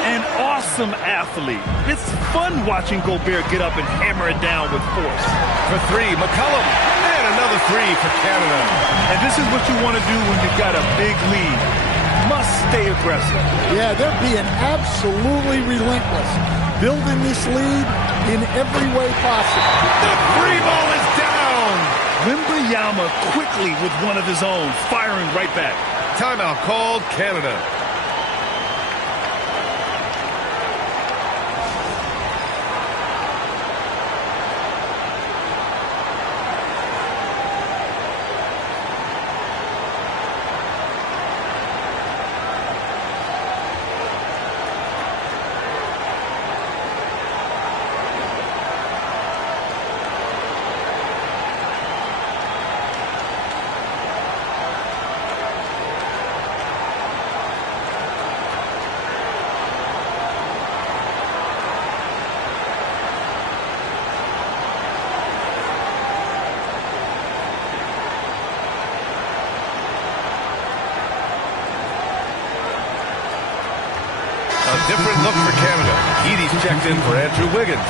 An awesome athlete. It's fun watching Gobert get up and hammer it down with force. For 3, McCollum. And another 3 for Canada. And this is what you want to do when you've got a big lead. Must stay aggressive. Yeah, they're being absolutely relentless. Building this lead in every way possible. The free ball is down. Wembanyama quickly with one of his own, firing right back. Timeout called, Canada. A different look for Canada. Edie's checked in for Andrew Wiggins.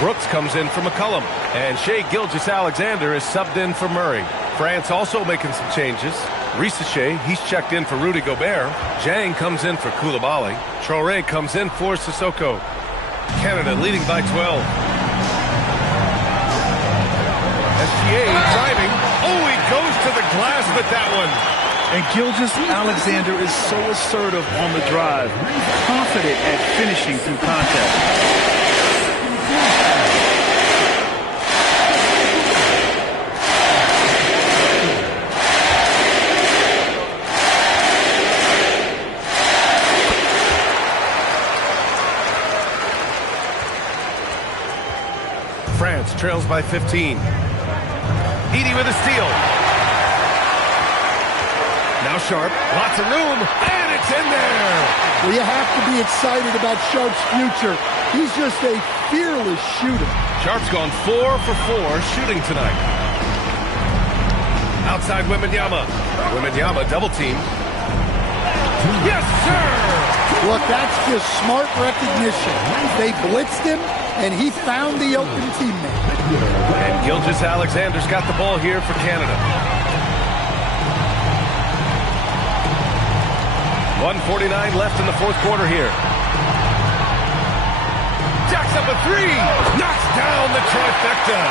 Brooks comes in for McCollum. And Shai Gilgeous-Alexander is subbed in for Murray. France also making some changes. Risache, he's checked in for Rudy Gobert. Zhang comes in for Koulibaly. Traoré comes in for Sissoko. Canada leading by 12. SGA driving. Oh, he goes to the glass with that one. And Gilgeous-Alexander is so assertive on the drive, confident at finishing through contact. France trails by 15. Edie with a steal. Now Sharp, lots of room, and it's in there. Well, you have to be excited about Sharp's future. He's just a fearless shooter. Sharp's gone 4 for 4 shooting tonight. Outside Wembanyama. Wembanyama double team. Yes, sir! Look, that's just smart recognition. They blitzed him, and he found the open teammate. And Gilgeous-Alexander's got the ball here for Canada. 1:49 left in the fourth quarter here. Jacks up a three. Knocks down the trifecta.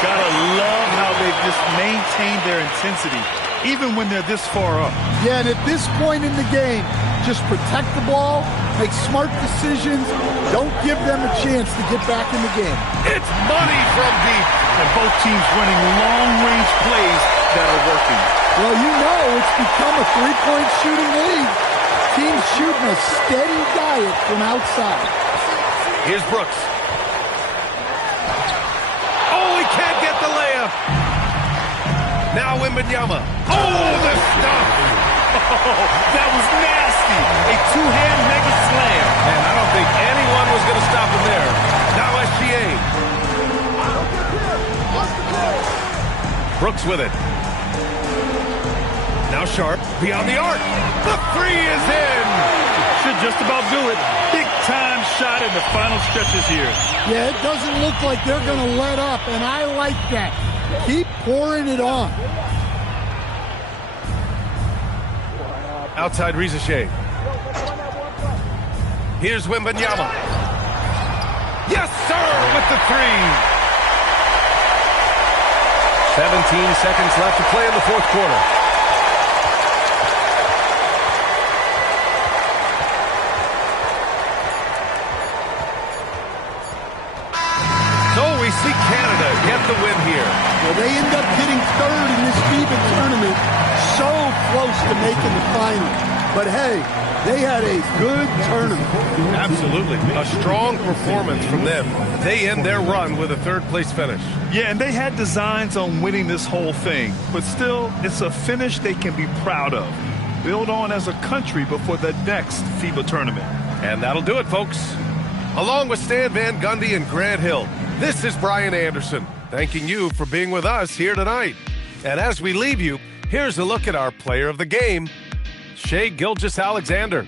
Gotta love how they've just maintained their intensity, even when they're this far up. Yeah, and at this point in the game, just protect the ball, make smart decisions, don't give them a chance to get back in the game. It's money from deep. And both teams running long-range plays that are working. Well, you know it's become a three-point shooting league. Teams shooting a steady diet from outside. Here's Brooks. Oh, he can't get the layup. Now Wembanyama. Oh, the stuff. Oh, that was nasty. A two-hand mega slam. And I don't think anyone was going to stop him there. Now SGA. Brooks with it. Now Sharp beyond the arc. The three is in. Should just about do it. Big-time shot in the final stretches here. Yeah, it doesn't look like they're going to let up, and I like that. Keep pouring it on. Outside Rizachet. Here's Wembanyama. Yes, sir, with the three. 17 seconds left to play in the fourth quarter. So we see Canada get the win here. Well, they end up getting third in this FIBA tournament. So close to making the final. But hey, they had a good tournament. Absolutely. A strong performance from them. They end their run with a third-place finish. Yeah, and they had designs on winning this whole thing. But still, it's a finish they can be proud of. Build on as a country before the next FIBA tournament. And that'll do it, folks. Along with Stan Van Gundy and Grant Hill, this is Brian Anderson, thanking you for being with us here tonight. And as we leave you, here's a look at our player of the game, Shai Gilgeous-Alexander.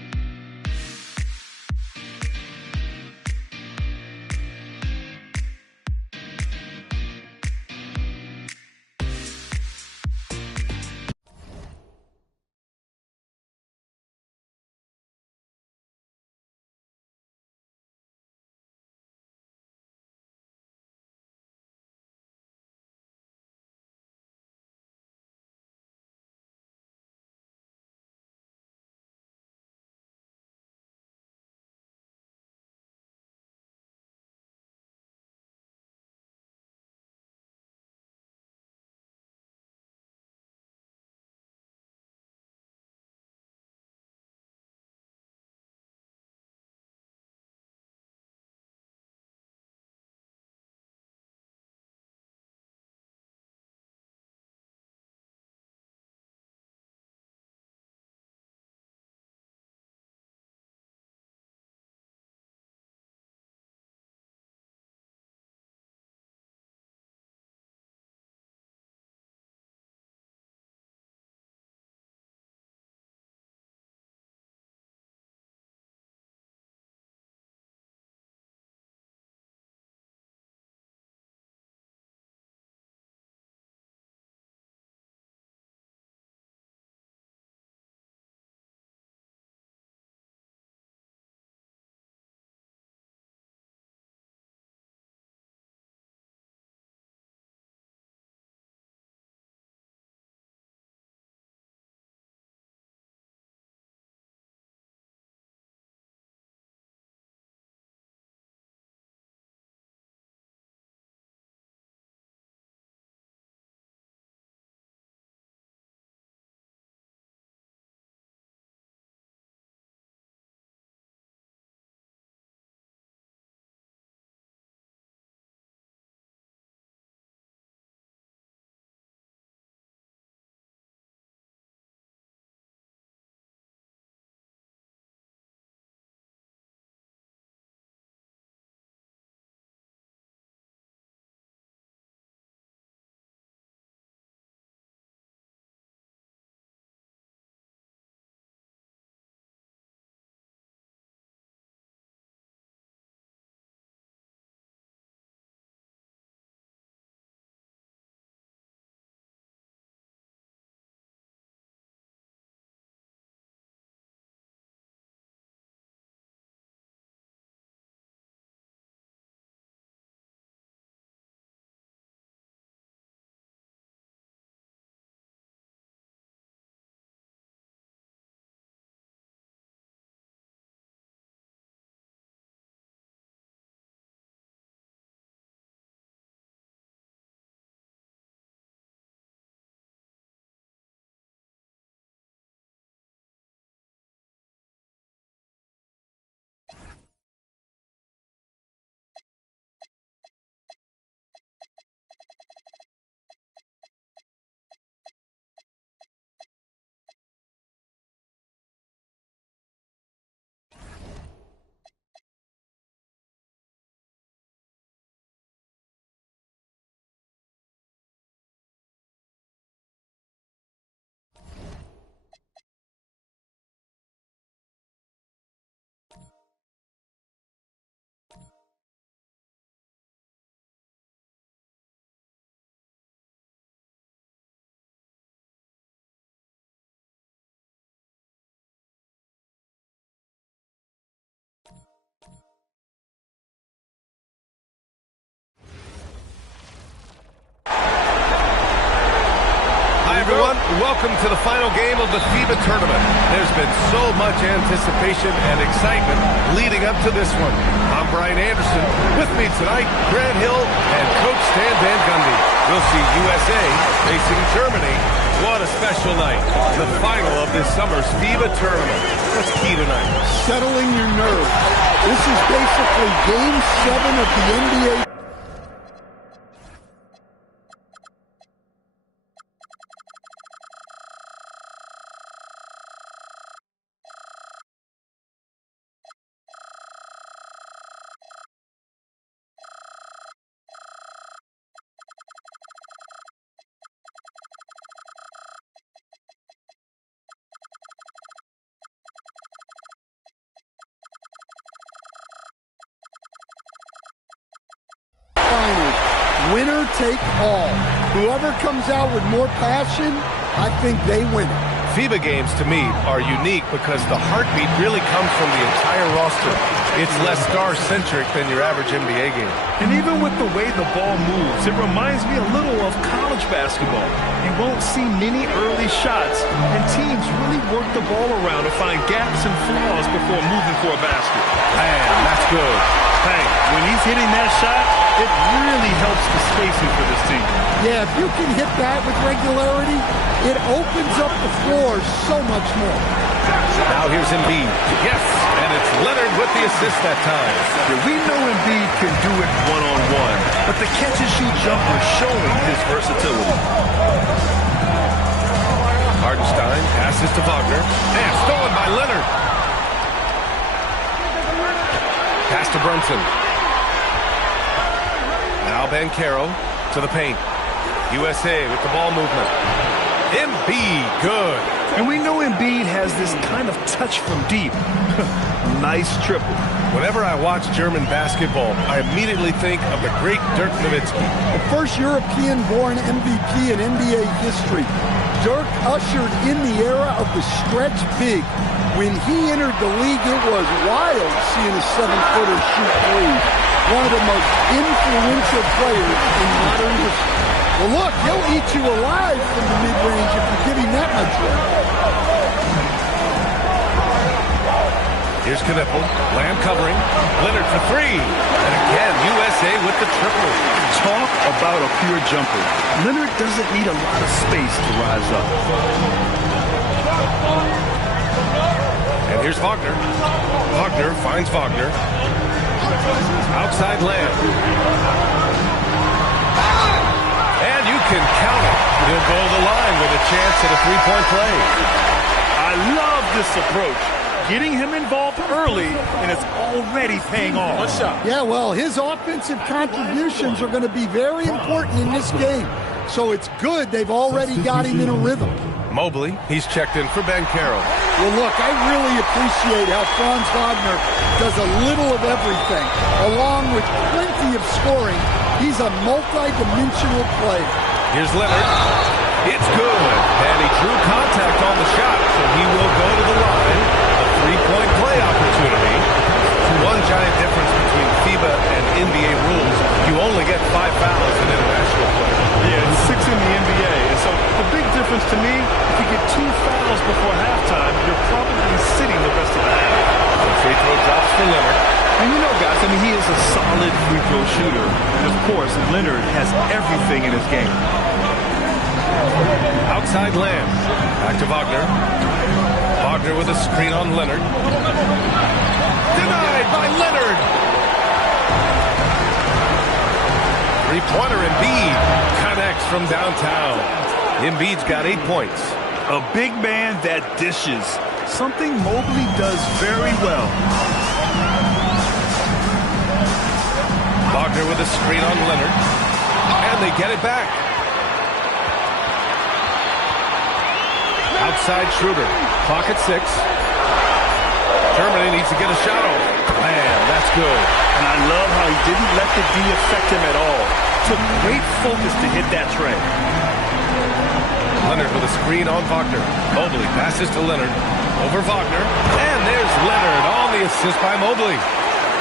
Welcome to the final game of the FIBA tournament. There's been so much anticipation and excitement leading up to this one. I'm Brian Anderson. With me tonight, Grant Hill and Coach Stan Van Gundy. We'll see USA facing Germany. What a special night. The final of this summer's FIBA tournament. What's key tonight? Settling your nerves. This is basically Game 7 of the NBA. Winner take all. Whoever comes out with more passion, I think they win it. FIBA games, to me, are unique because the heartbeat really comes from the entire roster. It's less star-centric than your average NBA game. And even with the way the ball moves, it reminds me a little of college basketball. You won't see many early shots, and teams really work the ball around to find gaps and flaws before moving for a basket. Man, that's good. Hey, when he's hitting that shot, it really helps the spacing for this team. Yeah, if you can hit that with regularity, it opens up the floor so much more. Now here's Embiid. Yes, and it's Leonard with the assist that time. Yeah, we know Embiid can do it one-on-one, but the catch-and-shoot jumper is showing his versatility. Hartenstein passes to Wagner. And stolen by Leonard. Pass to Brunson. Now Banchero to the paint. USA with the ball movement. Embiid, good. And we know Embiid has this kind of touch from deep. Nice triple. Whenever I watch German basketball, I immediately think of the great Dirk Nowitzki. The first European-born MVP in NBA history. Dirk ushered in the era of the stretch big. When he entered the league, it was wild seeing a 7-footer shoot threes. One of the most influential players in modern history. Well, look, he'll eat you alive from the mid-range if you give him that much work. Here's Knippel. Lamb covering. Leonard for three. And again, USA with the triple. Talk about a pure jumper. Leonard doesn't need a lot of space to rise up. And here's Wagner. Wagner finds Wagner. Outside Lamb. And you can count it. He'll go to the line with a chance at a three-point play. I love this approach. Getting him involved early, and it's already paying off. One shot. Yeah, well, his offensive contributions are going to be very important in this game. So it's good they've already got him in a rhythm. Mobley, he's checked in for Banchero. Well, look, I really appreciate how Franz Wagner does a little of everything. Along with plenty of scoring, he's a multi-dimensional player. Here's Leonard. It's good. And he drew contact on the shot, so he will go to the line. A three-point play opportunity. One giant difference between FIBA and NBA rules. You only get 5 fouls in international play. Yeah, it's 6 in the NBA. And so the big difference to me, if you get 2 fouls before halftime, you're probably sitting the rest of the half. The free throw drops for Leonard. And you know, guys, I mean, he is a solid free throw shooter. And of course, Leonard has everything in his game. Outside Lamb. Back to Wagner. Wagner with a screen on Leonard. Denied by Leonard. Three-pointer Embiid connects from downtown. Embiid's got 8 points. A big man that dishes. Something Mobley does very well. Wagner with a screen on Leonard. And they get it back. Outside Schroeder. Clock at 6. Germany needs to get a shot off. Man, that's good. And I love how he didn't let the D affect him at all. Took great focus to hit that tray. Leonard with a screen on Wagner. Mobley passes to Leonard. Over Wagner. And there's Leonard on the assist by Mobley.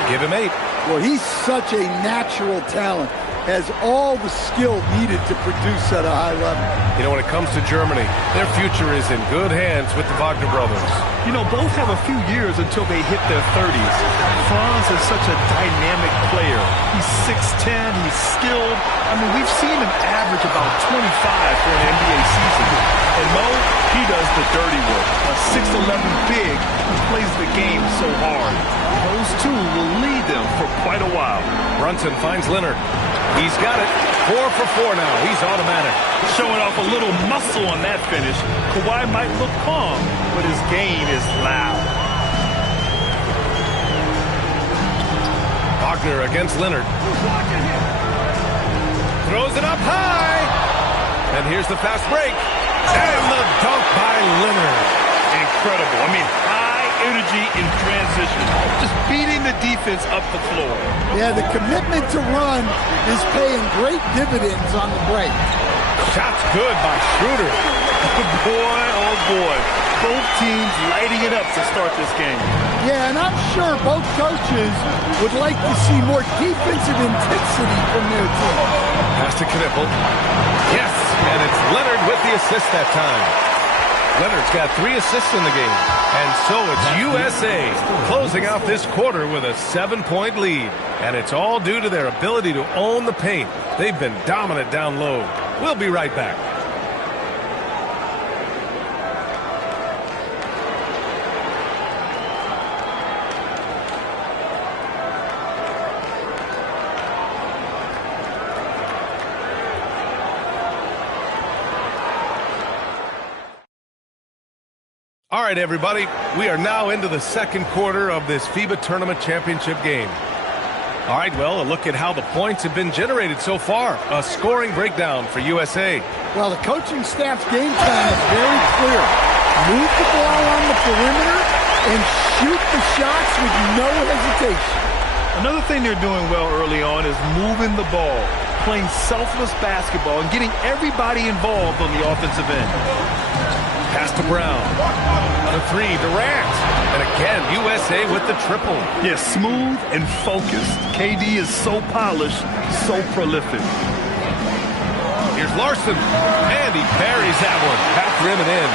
Give him 8. Well, he's such a natural talent. has all the skill needed to produce at a high level. You know, when it comes to Germany, their future is in good hands with the Wagner brothers. You know, both have a few years until they hit their 30s. Franz is such a dynamic player. He's 6'10", he's skilled. I mean, we've seen him average about 25 for an NBA season. And Mo, he does the dirty work. A 6'11" big who plays the game so hard. Those two will lead them for quite a while. Brunson finds Leonard. He's got it. 4 for 4 now. He's automatic. Showing off a little muscle on that finish. Kawhi might look calm, but his game is loud. Wagner against Leonard. Throws it up high. And here's the fast break. And the dunk by Leonard. Incredible. I mean, high energy in transition. Just beating the defense up the floor. Yeah, the commitment to run is paying great dividends on the break. Shot's good by Schroeder. Boy, oh boy. Both teams lighting it up to start this game. Yeah, and I'm sure both coaches would like to see more defensive intensity from their team. Pass to Knipple. Yes, and it's Leonard with the assist that time. Leonard's got 3 assists in the game. And so it's USA closing out this quarter with a 7-point lead. And it's all due to their ability to own the paint. They've been dominant down low. We'll be right back. All right, everybody, we are now into the second quarter of this FIBA Tournament Championship game. All right, well, a look at how the points have been generated so far. A scoring breakdown for USA. Well, the coaching staff's game plan is very clear. Move the ball on the perimeter and shoot the shots with no hesitation. Another thing they're doing well early on is moving the ball, playing selfless basketball, and getting everybody involved on the offensive end. Pass to Brown. The 3, Durant. And again, USA with the triple. Yeah, smooth and focused. KD is so polished, so prolific. Here's Larson. And he buries that one. Half rim and in.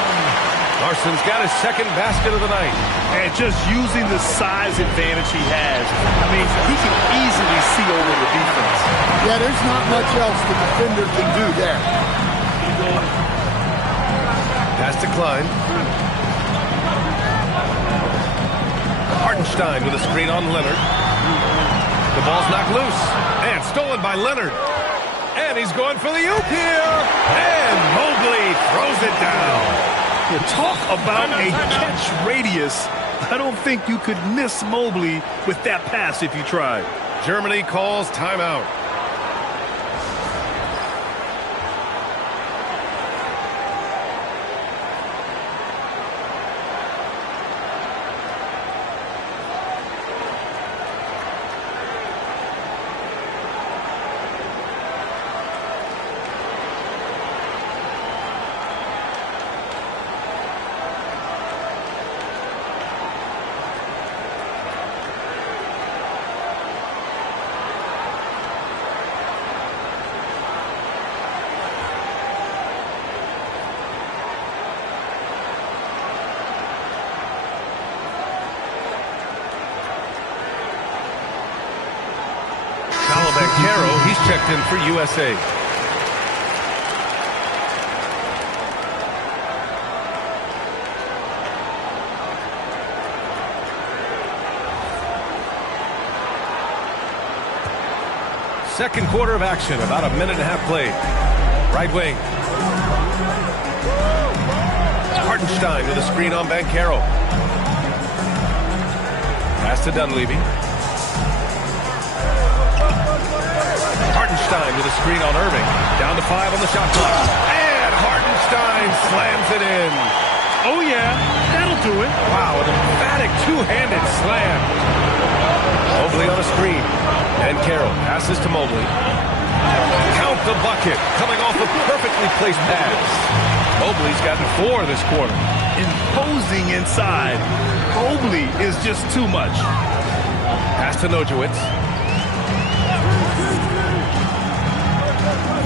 Larson's got his second basket of the night. And just using the size advantage he has, I mean, he can easily see over the defense. Yeah, there's not much else the defender can do there. Pass to Klein. Hartenstein with a screen on Leonard. The ball's knocked loose. And stolen by Leonard. And he's going for the oop here. And Mobley throws it down. You talk about a catch radius. I don't think you could miss Mobley with that pass if you tried. Germany calls timeout. Caro, he's checked in for USA. Second quarter of action, about a minute and a half played. Right wing. Hartenstein with a screen on Banchero. Pass to Dunleavy. Hartenstein with a screen on Irving. Down to 5 on the shot clock. And Hartenstein slams it in. Oh, yeah, that'll do it. Wow, an emphatic two-handed slam. Mobley on a screen. And Carroll passes to Mobley. Count the bucket. Coming off a perfectly placed pass. Mobley's gotten 4 this quarter. Imposing inside. Mobley is just too much. Pass to Nojewicz.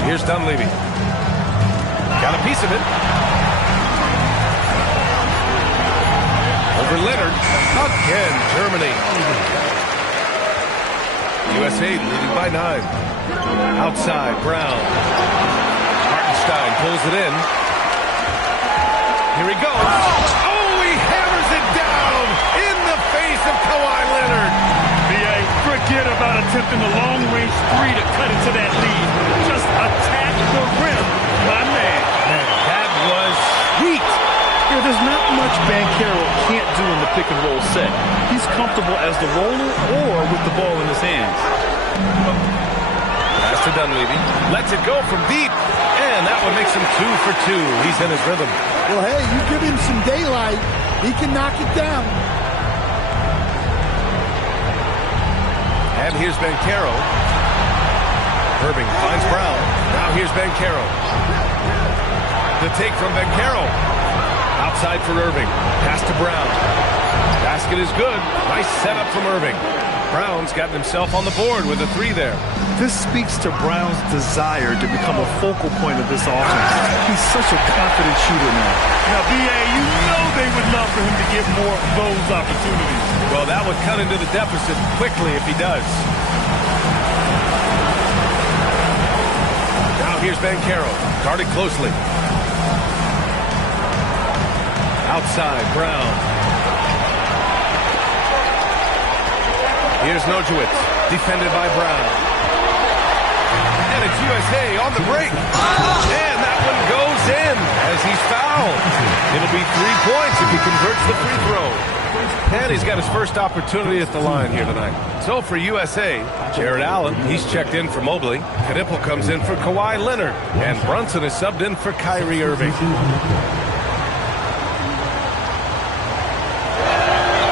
Here's Dunleavy. Got a piece of it. Over Leonard. Again, Germany. USA leading by 9. Outside, Brown. Hartenstein pulls it in. Here he goes. Oh, he hammers it down in the face of Kawhi Leonard. B.A., forget about attempting the long-range three to cut into that lead. Just attack the rim, my man. That was sweet. Yeah, there's not much Banchero can't do in the pick-and-roll set. He's comfortable as the roller or with the ball in his hands. Pass to Dunleavy. Lets it go from deep. And that one makes him 2 for 2. He's in his rhythm. Well, hey, you give him some daylight, he can knock it down. And here's Banchero. Irving finds Brown. Now here's Banchero. The take from Banchero. Outside for Irving. Pass to Brown. Basket is good. Nice setup from Irving. Brown's gotten himself on the board with a 3 there. This speaks to Brown's desire to become a focal point of this offense. He's such a confident shooter now. Now, B.A., you know they would love for him to get more of those opportunities. Well, that would cut into the deficit quickly if he does. Now here's Banchero. Guarded closely. Outside, Brown. Here's Nojewicz, defended by Brown. And it's USA on the break. And that one goes in as he's fouled. It'll be 3 points if he converts the free throw. And he's got his first opportunity at the line here tonight. So for USA, Jared Allen, he's checked in for Mobley. Knipple comes in for Kawhi Leonard. And Brunson is subbed in for Kyrie Irving.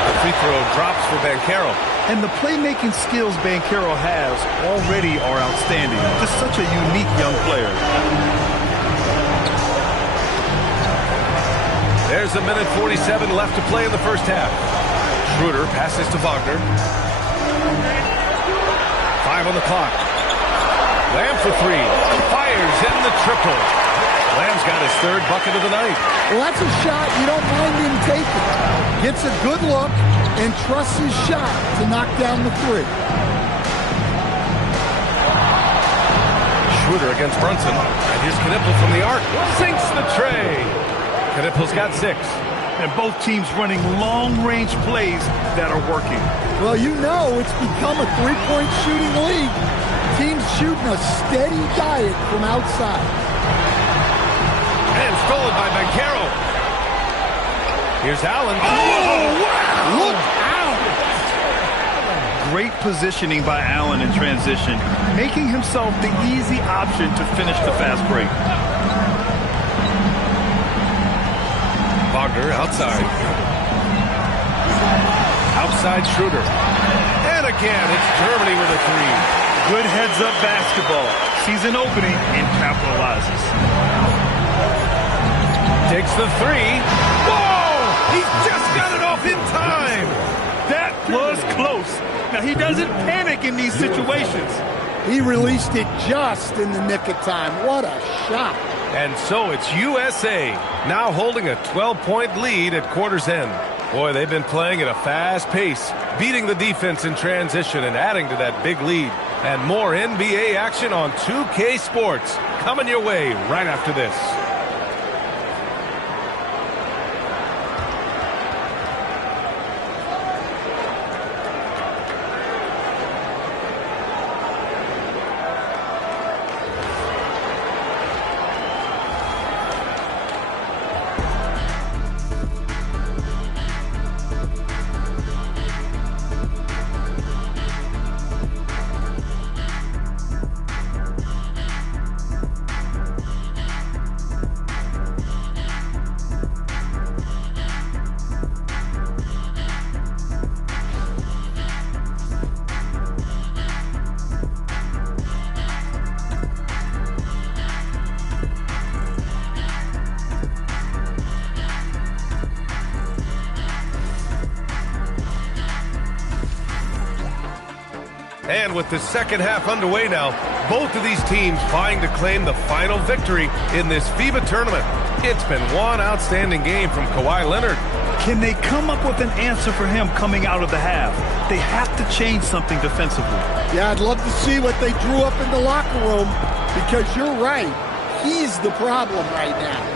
The free throw drops for Banchero. And the playmaking skills Banchero has already are outstanding. Just such a unique young player. There's a minute 47 left to play in the first half. Schroeder passes to Wagner. 5 on the clock. Lamb for 3. Fires in the triple. Lamb's got his 3rd bucket of the night. Well, that's a shot you don't mind him taking. Gets a good look and trusts his shot to knock down the 3. Schroeder against Brunson. And here's Knipple from the arc. Sinks the tray. Knipple's got 6. And both teams running long-range plays that are working. Well, you know it's become a 3-point shooting league. Teams shooting a steady diet from outside. And stolen by Banchero. Here's Allen. Oh, wow! Look out! Great positioning by Allen in transition, making himself the easy option to finish the fast break. Wagner outside. Outside Schroeder. And again, it's Germany with a 3. Good heads-up basketball. Sees an opening and capitalizes. Takes the 3. Whoa! He just got it off in time. That was close. Now, he doesn't panic in these situations. He released it just in the nick of time. What a shot. And so it's USA now holding a 12-point lead at quarter's end. Boy, they've been playing at a fast pace, beating the defense in transition and adding to that big lead. And more NBA action on 2K Sports coming your way right after this. And with the second half underway now, both of these teams vying to claim the final victory in this FIBA tournament. It's been one outstanding game from Kawhi Leonard. Can they come up with an answer for him coming out of the half? They have to change something defensively. Yeah, I'd love to see what they drew up in the locker room, because you're right. He's the problem right now.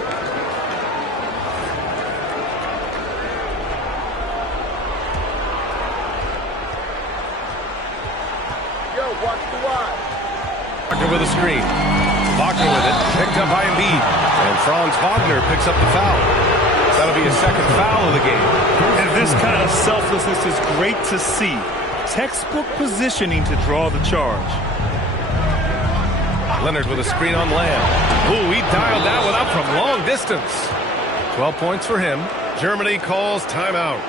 Wagner with a screen. Wagner with it, picked up by Embiid. And Franz Wagner picks up the foul. That'll be his second foul of the game. And this kind of selflessness is great to see. Textbook positioning to draw the charge. Leonard with a screen on Lamb. Ooh, he dialed that one up from long distance. 12 points for him. Germany calls timeout.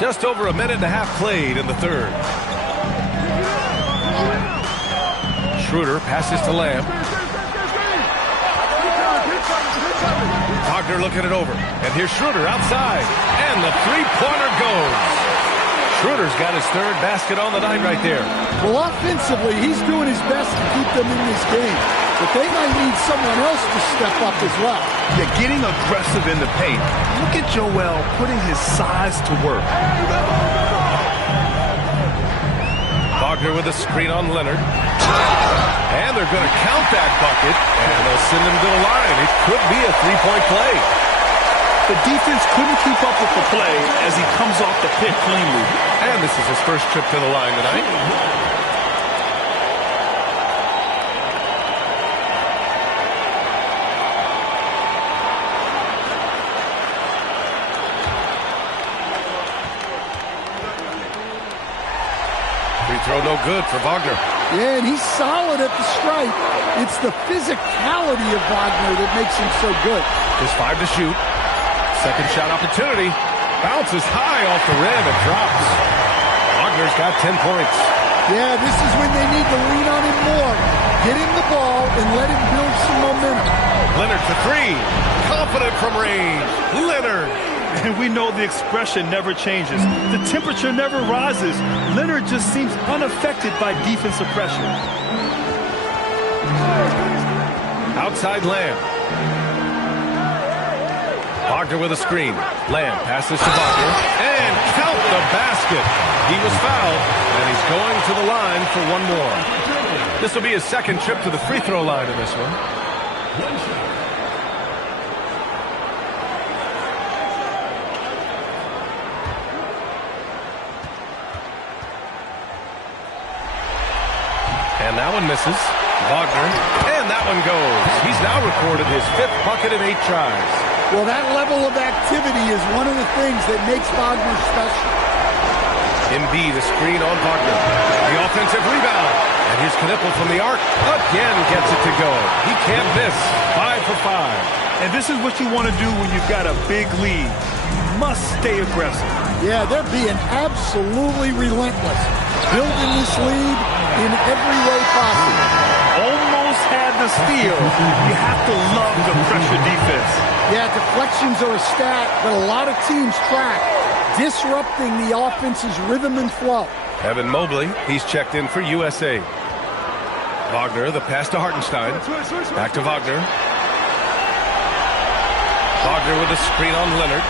Just over a minute and a half played in the third. Schroeder passes to Lamb. Wagner looking it over. And here's Schroeder outside. And the three-pointer goes. Schroeder's got his third basket on the night right there. Well, offensively, he's doing his best to keep them in this game. But they might need someone else to step up as well. Yeah, getting aggressive in the paint. Look at Joel putting his size to work. Wagner with a screen on Leonard. And they're going to count that bucket. And they'll send him to the line. It could be a three-point play. The defense couldn't keep up with the play as he comes off the pick cleanly. And this is his first trip to the line tonight. Free throw no good for Wagner. Yeah, and he's solid at the stripe. It's the physicality of Wagner that makes him so good. Just 5 to shoot. Second shot opportunity. Bounces high off the rim and drops. Wagner's got 10 points. Yeah, this is when they need to lean on him more. Get him the ball and let him build some momentum. Leonard for three. Confident from range. Leonard. And we know the expression never changes. The temperature never rises. Leonard just seems unaffected by defensive pressure. Outside Lamb. Wagner with a screen. Lamb passes to Wagner. And count the basket. He was fouled, and he's going to the line for one more. This will be his second trip to the free throw line in this one. And that one misses. Wagner. And that one goes. He's now recorded his 5th bucket in 8 tries. Well, that level of activity is one of the things that makes Wagner special. Embiid, a screen on Wagner. The offensive rebound. And here's Knippel from the arc. Again gets it to go. He can't miss. 5 for 5. And this is what you want to do when you've got a big lead. You must stay aggressive. Yeah, they're being absolutely relentless. Building this lead in every way possible. Almost had the steal. You have to love the pressure defense. Yeah, deflections are a stat that a lot of teams track, disrupting the offense's rhythm and flow. Evan Mobley, he's checked in for USA. Wagner, the pass to Hartenstein. Back to Wagner. Wagner with a screen on Leonard.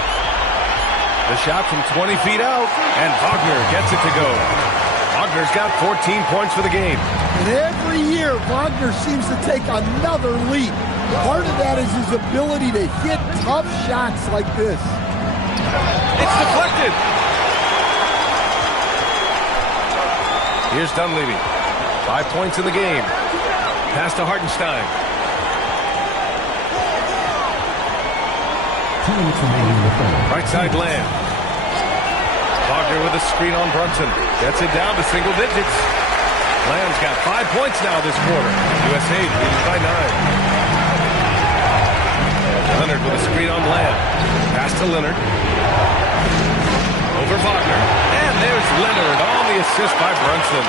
The shot from 20 feet out, and Wagner gets it to go. Wagner's got 14 points for the game. And every year, Wagner seems to take another leap. Part of that is his ability to hit tough shots like this. It's deflected. Here's Dunleavy. 5 points in the game. Pass to Hartenstein. Right side Lamb. Wagner with a screen on Brunson. Gets it down to single digits. Lamb's got 5 points now this quarter. USA leads by 9. Leonard with a screen on Lamb. Pass to Leonard. Over Wagner. And there's Leonard on the assist by Brunson.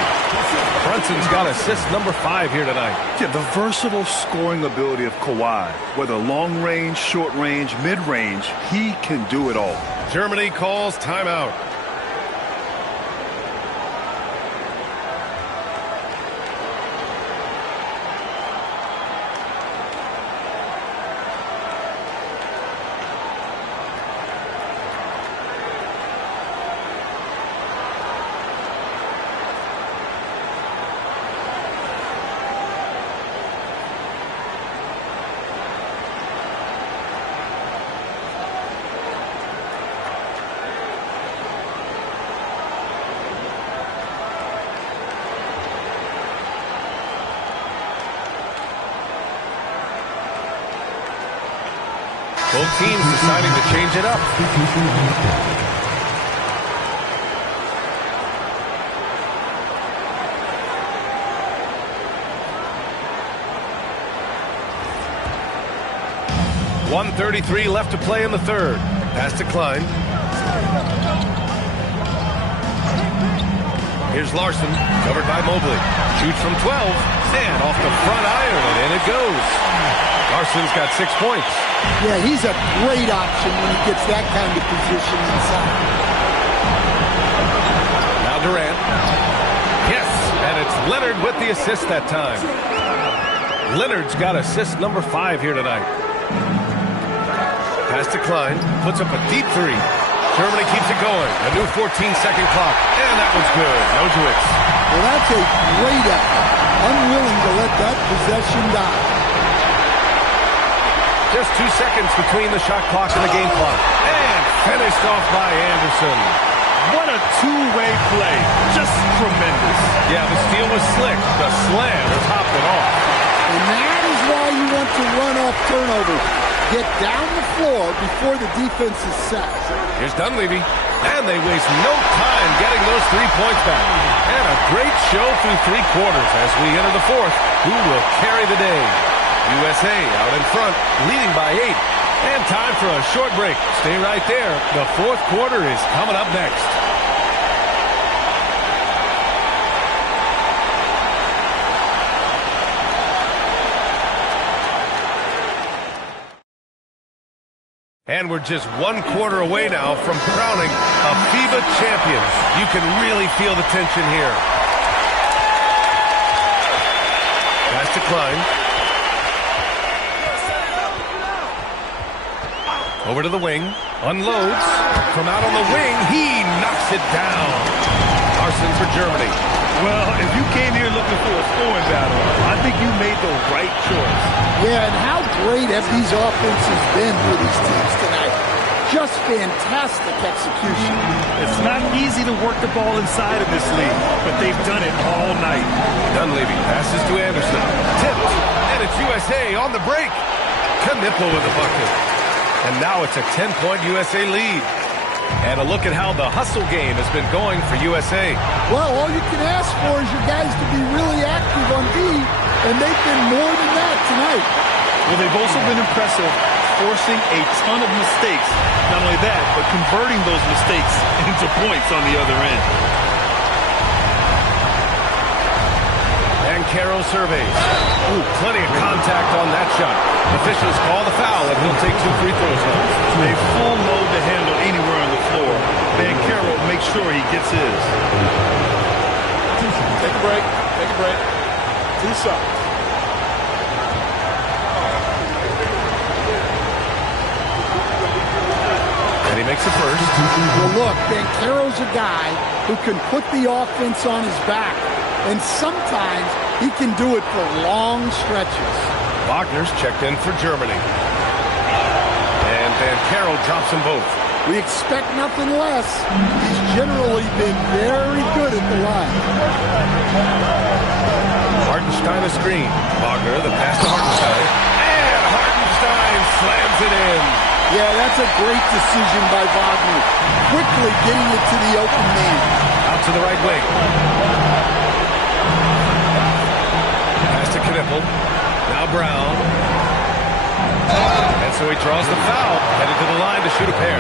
Brunson's got assist number 5 here tonight. Yeah, the versatile scoring ability of Kawhi. Whether long range, short range, mid range, he can do it all. Germany calls timeout. Both teams deciding to change it up. .133 left to play in the third. Pass to Klein. Here's Larson, covered by Mobley. Shoots from 12, and off the front iron, and in it goes. Larson's got 6 points. Yeah, he's a great option when he gets that kind of position inside. Now Durant. Yes, and it's Leonard with the assist that time. Leonard's got assist number 5 here tonight. Pass to Klein, puts up a deep 3. Germany keeps it going. A new 14-second clock, and that was good. Nojewicz. Well, that's a great effort. Unwilling to let that possession die. Just 2 seconds between the shot clock and the game clock. And finished off by Anderson. What a two-way play. Just tremendous. Yeah, the steal was slick. The slam topped it off. And that is why you want to run off turnovers. Get down the floor before the defense is set. Here's Dunleavy. And they waste no time getting those 3 points back. And a great show through 3 quarters as we enter the fourth. Who will carry the day? USA out in front, leading by 8. And time for a short break. Stay right there. The fourth quarter is coming up next. And we're just 1 quarter away now from crowning a FIBA champion. You can really feel the tension here. Pass to Klein. Over to the wing. Unloads. From out on the wing, he knocks it down. Larson for Germany. Well, if you came here looking for a scoring battle, I think you made the right choice. Yeah, and how great have these offenses been for these teams tonight? Just fantastic execution. It's not easy to work the ball inside of this league, but they've done it all night. Dunleavy passes to Anderson. Tipped. And it's USA on the break. Knipple with the bucket. And now it's a 10-point USA lead. And a look at how the hustle game has been going for USA. Well, all you can ask for is your guys to be really active on D, and they've been more than that tonight. Well, they've also been impressive, forcing a ton of mistakes. Not only that, but converting those mistakes into points on the other end. And Carroll surveys. Ooh, plenty of contact on that shot. Officials call the foul, and he'll take 2 free throws now. A full load to handle anywhere on the floor. Van Carroll makes sure he gets his. Take a break. Take a break. 2 shots. And he makes the first. Well, look, Banchero's a guy who can put the offense on his back, and sometimes he can do it for long stretches. Wagner's checked in for Germany. And Banchero drops them both. We expect nothing less. He's generally been very good at the line. Hartenstein a screen. Wagner, the pass to Hartenstein. And Hartenstein slams it in. Yeah, that's a great decision by Wagner. Quickly getting it to the open man. Out to the right wing. Pass to Knippel. Now Brown. And so he draws the foul. Headed to the line to shoot a pair.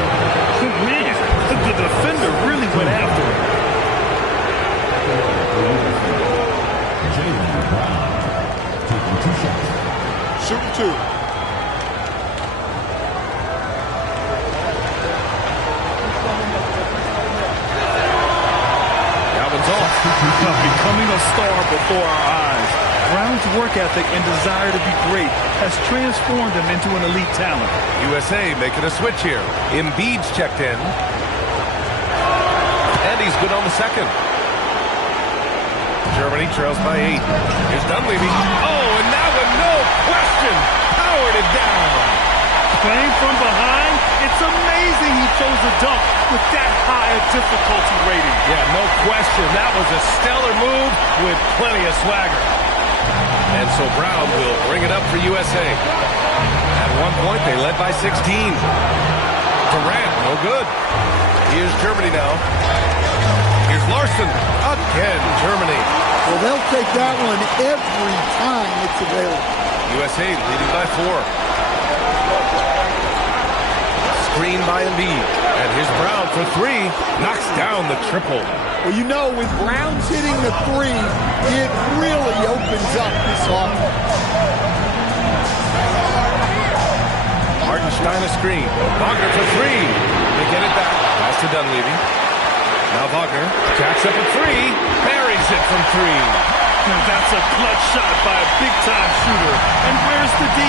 Man, the defender really went after him. Jaylen Brown taking 2 shots. Shooting 2. Galvin's off. Becoming a star before our eyes. Brown's work ethic and desire to be great has transformed him into an elite talent. USA making a switch here. Embiid's checked in. And he's good on the second. Germany trails by 8. Here's Dunleavy. Oh, and now with no question, powered it down. Playing from behind, it's amazing he chose a dunk with that high a difficulty rating. Yeah, no question. That was a stellar move with plenty of swagger. And so Brown will bring it up for USA. At one point, they led by 16. Durant, no good. Here's Germany now. Here's Larson. Again, Germany. Well, they'll take that one every time it's available. USA leading by 4. Screen by Embiid. And here's Brown for 3. Knocks down the triple. Well, you know, when Brown's hitting the 3, it really opens up this offense. Hartenstein a screen. Wagner for 3. They get it back. Pass to Dunleavy. Now Wagner jacks up a 3. Buries it from 3. And that's a clutch shot by a big-time shooter. And where's the D?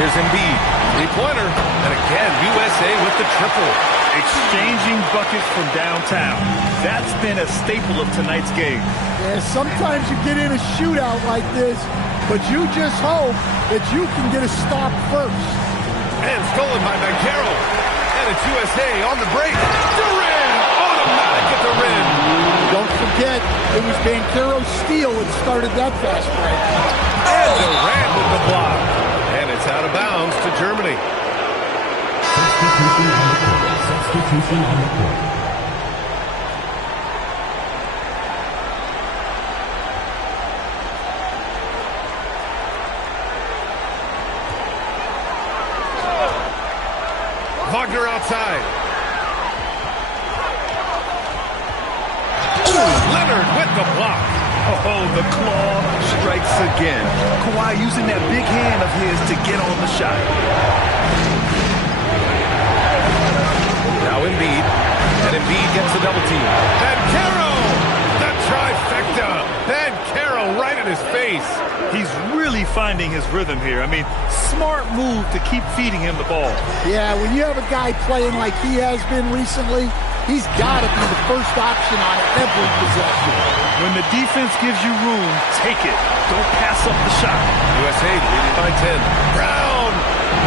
Here's Embiid. 3-pointer. And again, USA with the triple. Exchanging buckets from downtown. That's been a staple of tonight's game. Yeah, sometimes you get in a shootout like this, but you just hope that you can get a stop first. And stolen by Banchero. And it's USA on the break. Durant automatic at the rim. Don't forget, it was Banchero's steal that started that fast break. And Durant with the block. And it's out of bounds to Germany. Substitution on the court. Wagner outside. Leonard with the block. Oh, the claw strikes again. Kawhi using that big hand of his to get on the shot. Now Embiid. And Embiid gets the double team. Banchero! The trifecta! Banchero right in his face. He's really finding his rhythm here. I mean, smart move to keep feeding him the ball. Yeah, when you have a guy playing like he has been recently, he's got to be the first option on every possession. When the defense gives you room, take it. Don't pass up the shot. USA leading by 10. Brown!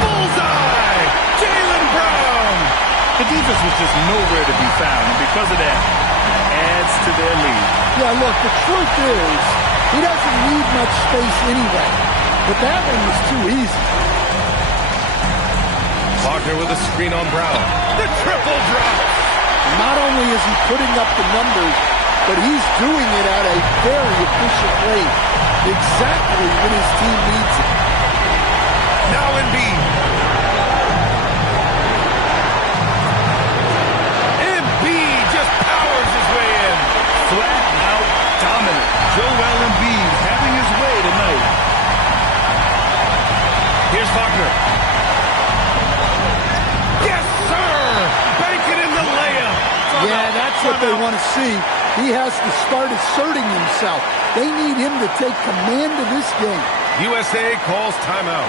Bullseye! Jaylen Brown! The defense was just nowhere to be found, and because of that, adds to their lead. Yeah, look, the truth is, he doesn't need much space anyway. But that one was too easy. Wagner with a screen on Brown. The triple drop! Not only is he putting up the numbers, but he's doing it at a very efficient rate. Exactly when his team needs it. Now Embiid. Embiid just powers his way in. Flat out dominant. Joel Embiid having his way tonight. Here's Wagner. Yes, sir! Bank it in the layup. Yeah, that's what they want to see. He has to start asserting himself. They need him to take command of this game. USA calls timeout.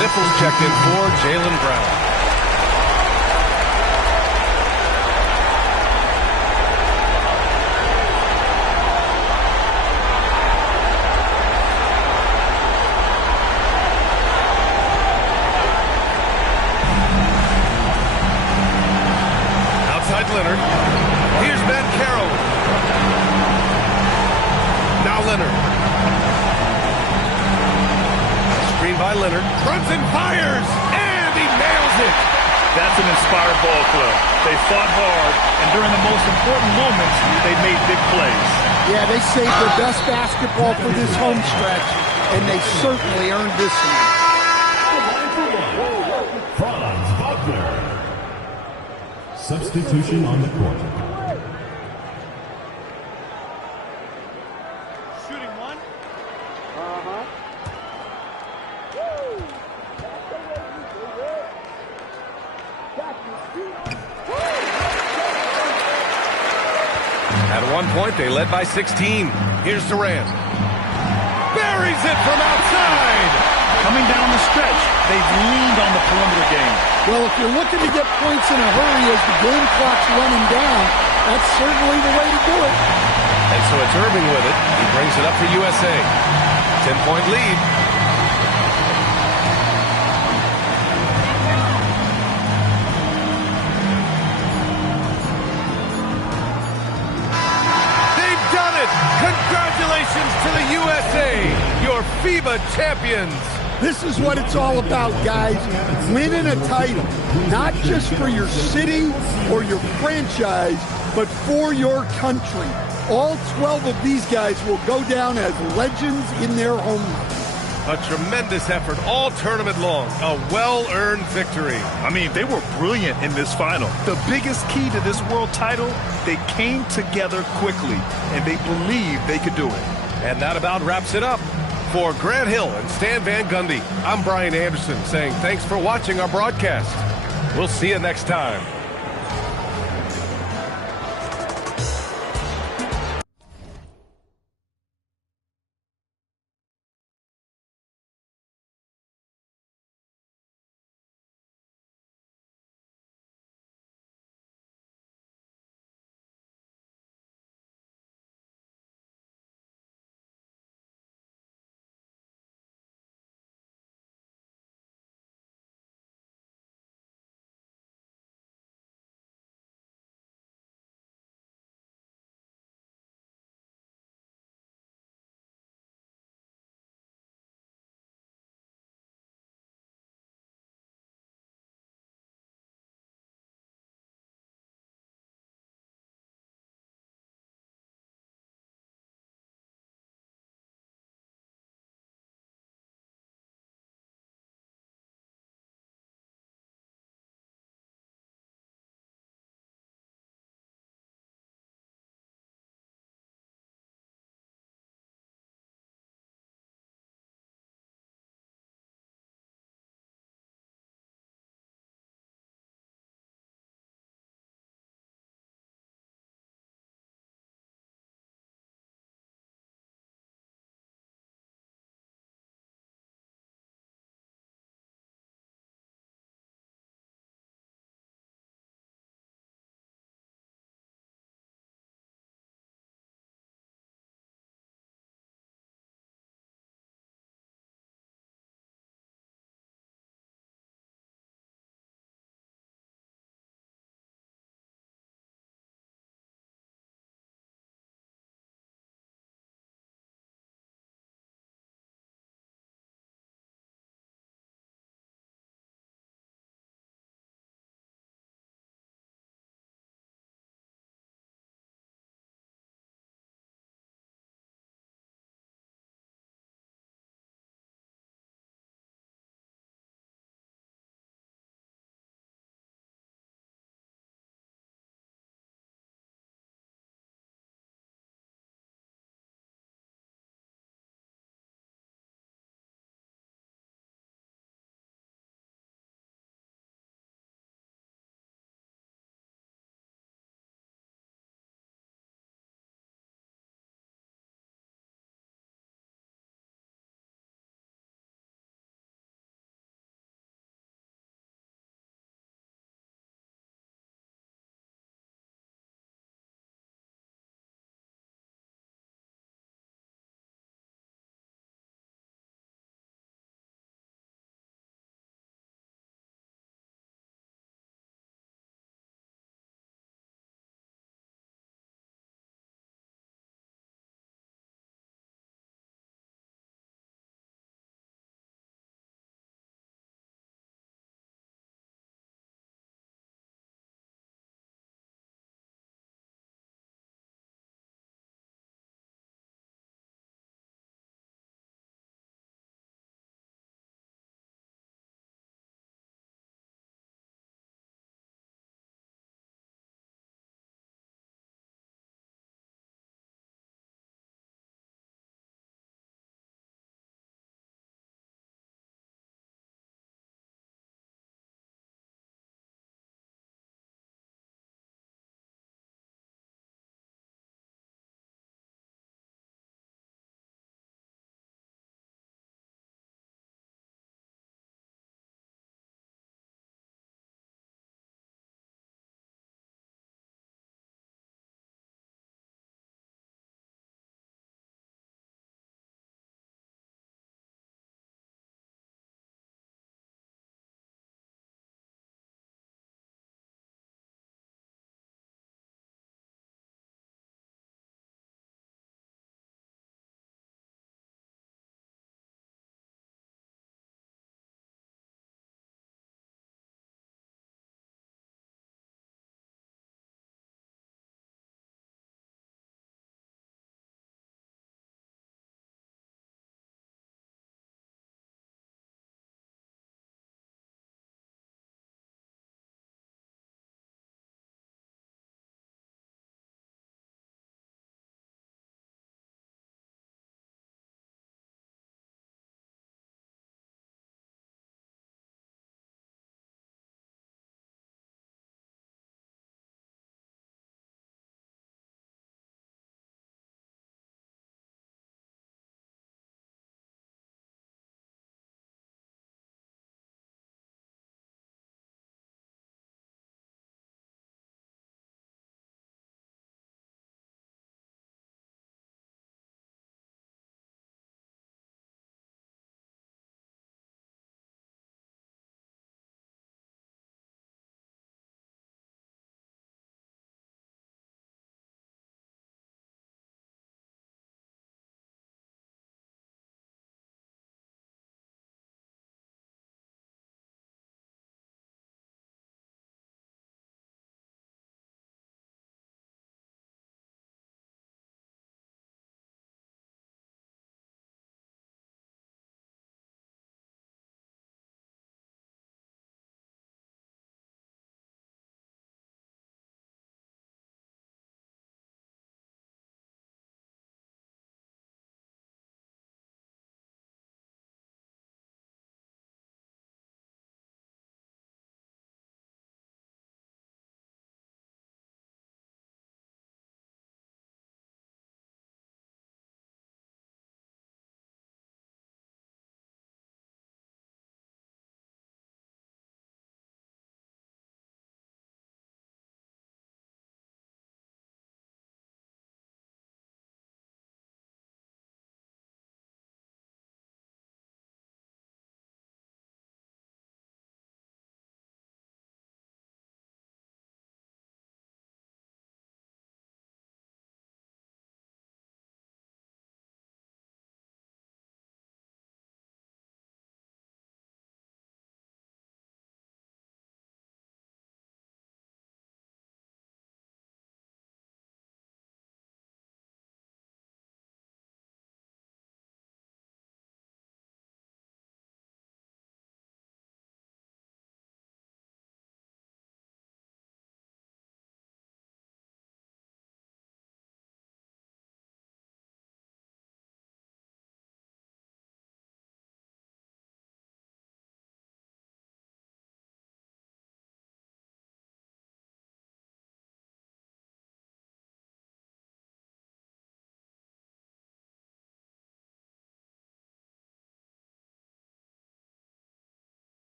Kniffles checked in for Jaylen Brown. Leonard. Here's Banchero. Now Leonard. Screen by Leonard. Brunson fires, and he nails it. That's an inspired ball club. They fought hard, and during the most important moments, they made big plays. Yeah, they saved their best basketball for this home stretch, and they certainly earned this one. Franz Wagner. Substitution on the court. Shooting one. At one point, they led by 16. Here's Durant. Buries it from outside. Coming down the stretch, they've leaned on the perimeter game. Well, if you're looking to get points in a hurry as the game clock's running down, that's certainly the way to do it. And so it's Irving with it. He brings it up for USA. 10-point lead. They've done it! Congratulations to the USA, your FIBA champions! This is what it's all about, guys. Winning a title, not just for your city or your franchise, but for your country. All 12 of these guys will go down as legends in their homeland. A tremendous effort all tournament long. A well-earned victory. I mean, they were brilliant in this final. The biggest key to this world title, they came together quickly, and they believed they could do it. And that about wraps it up. For Grant Hill and Stan Van Gundy, I'm Brian Anderson saying thanks for watching our broadcast. We'll see you next time.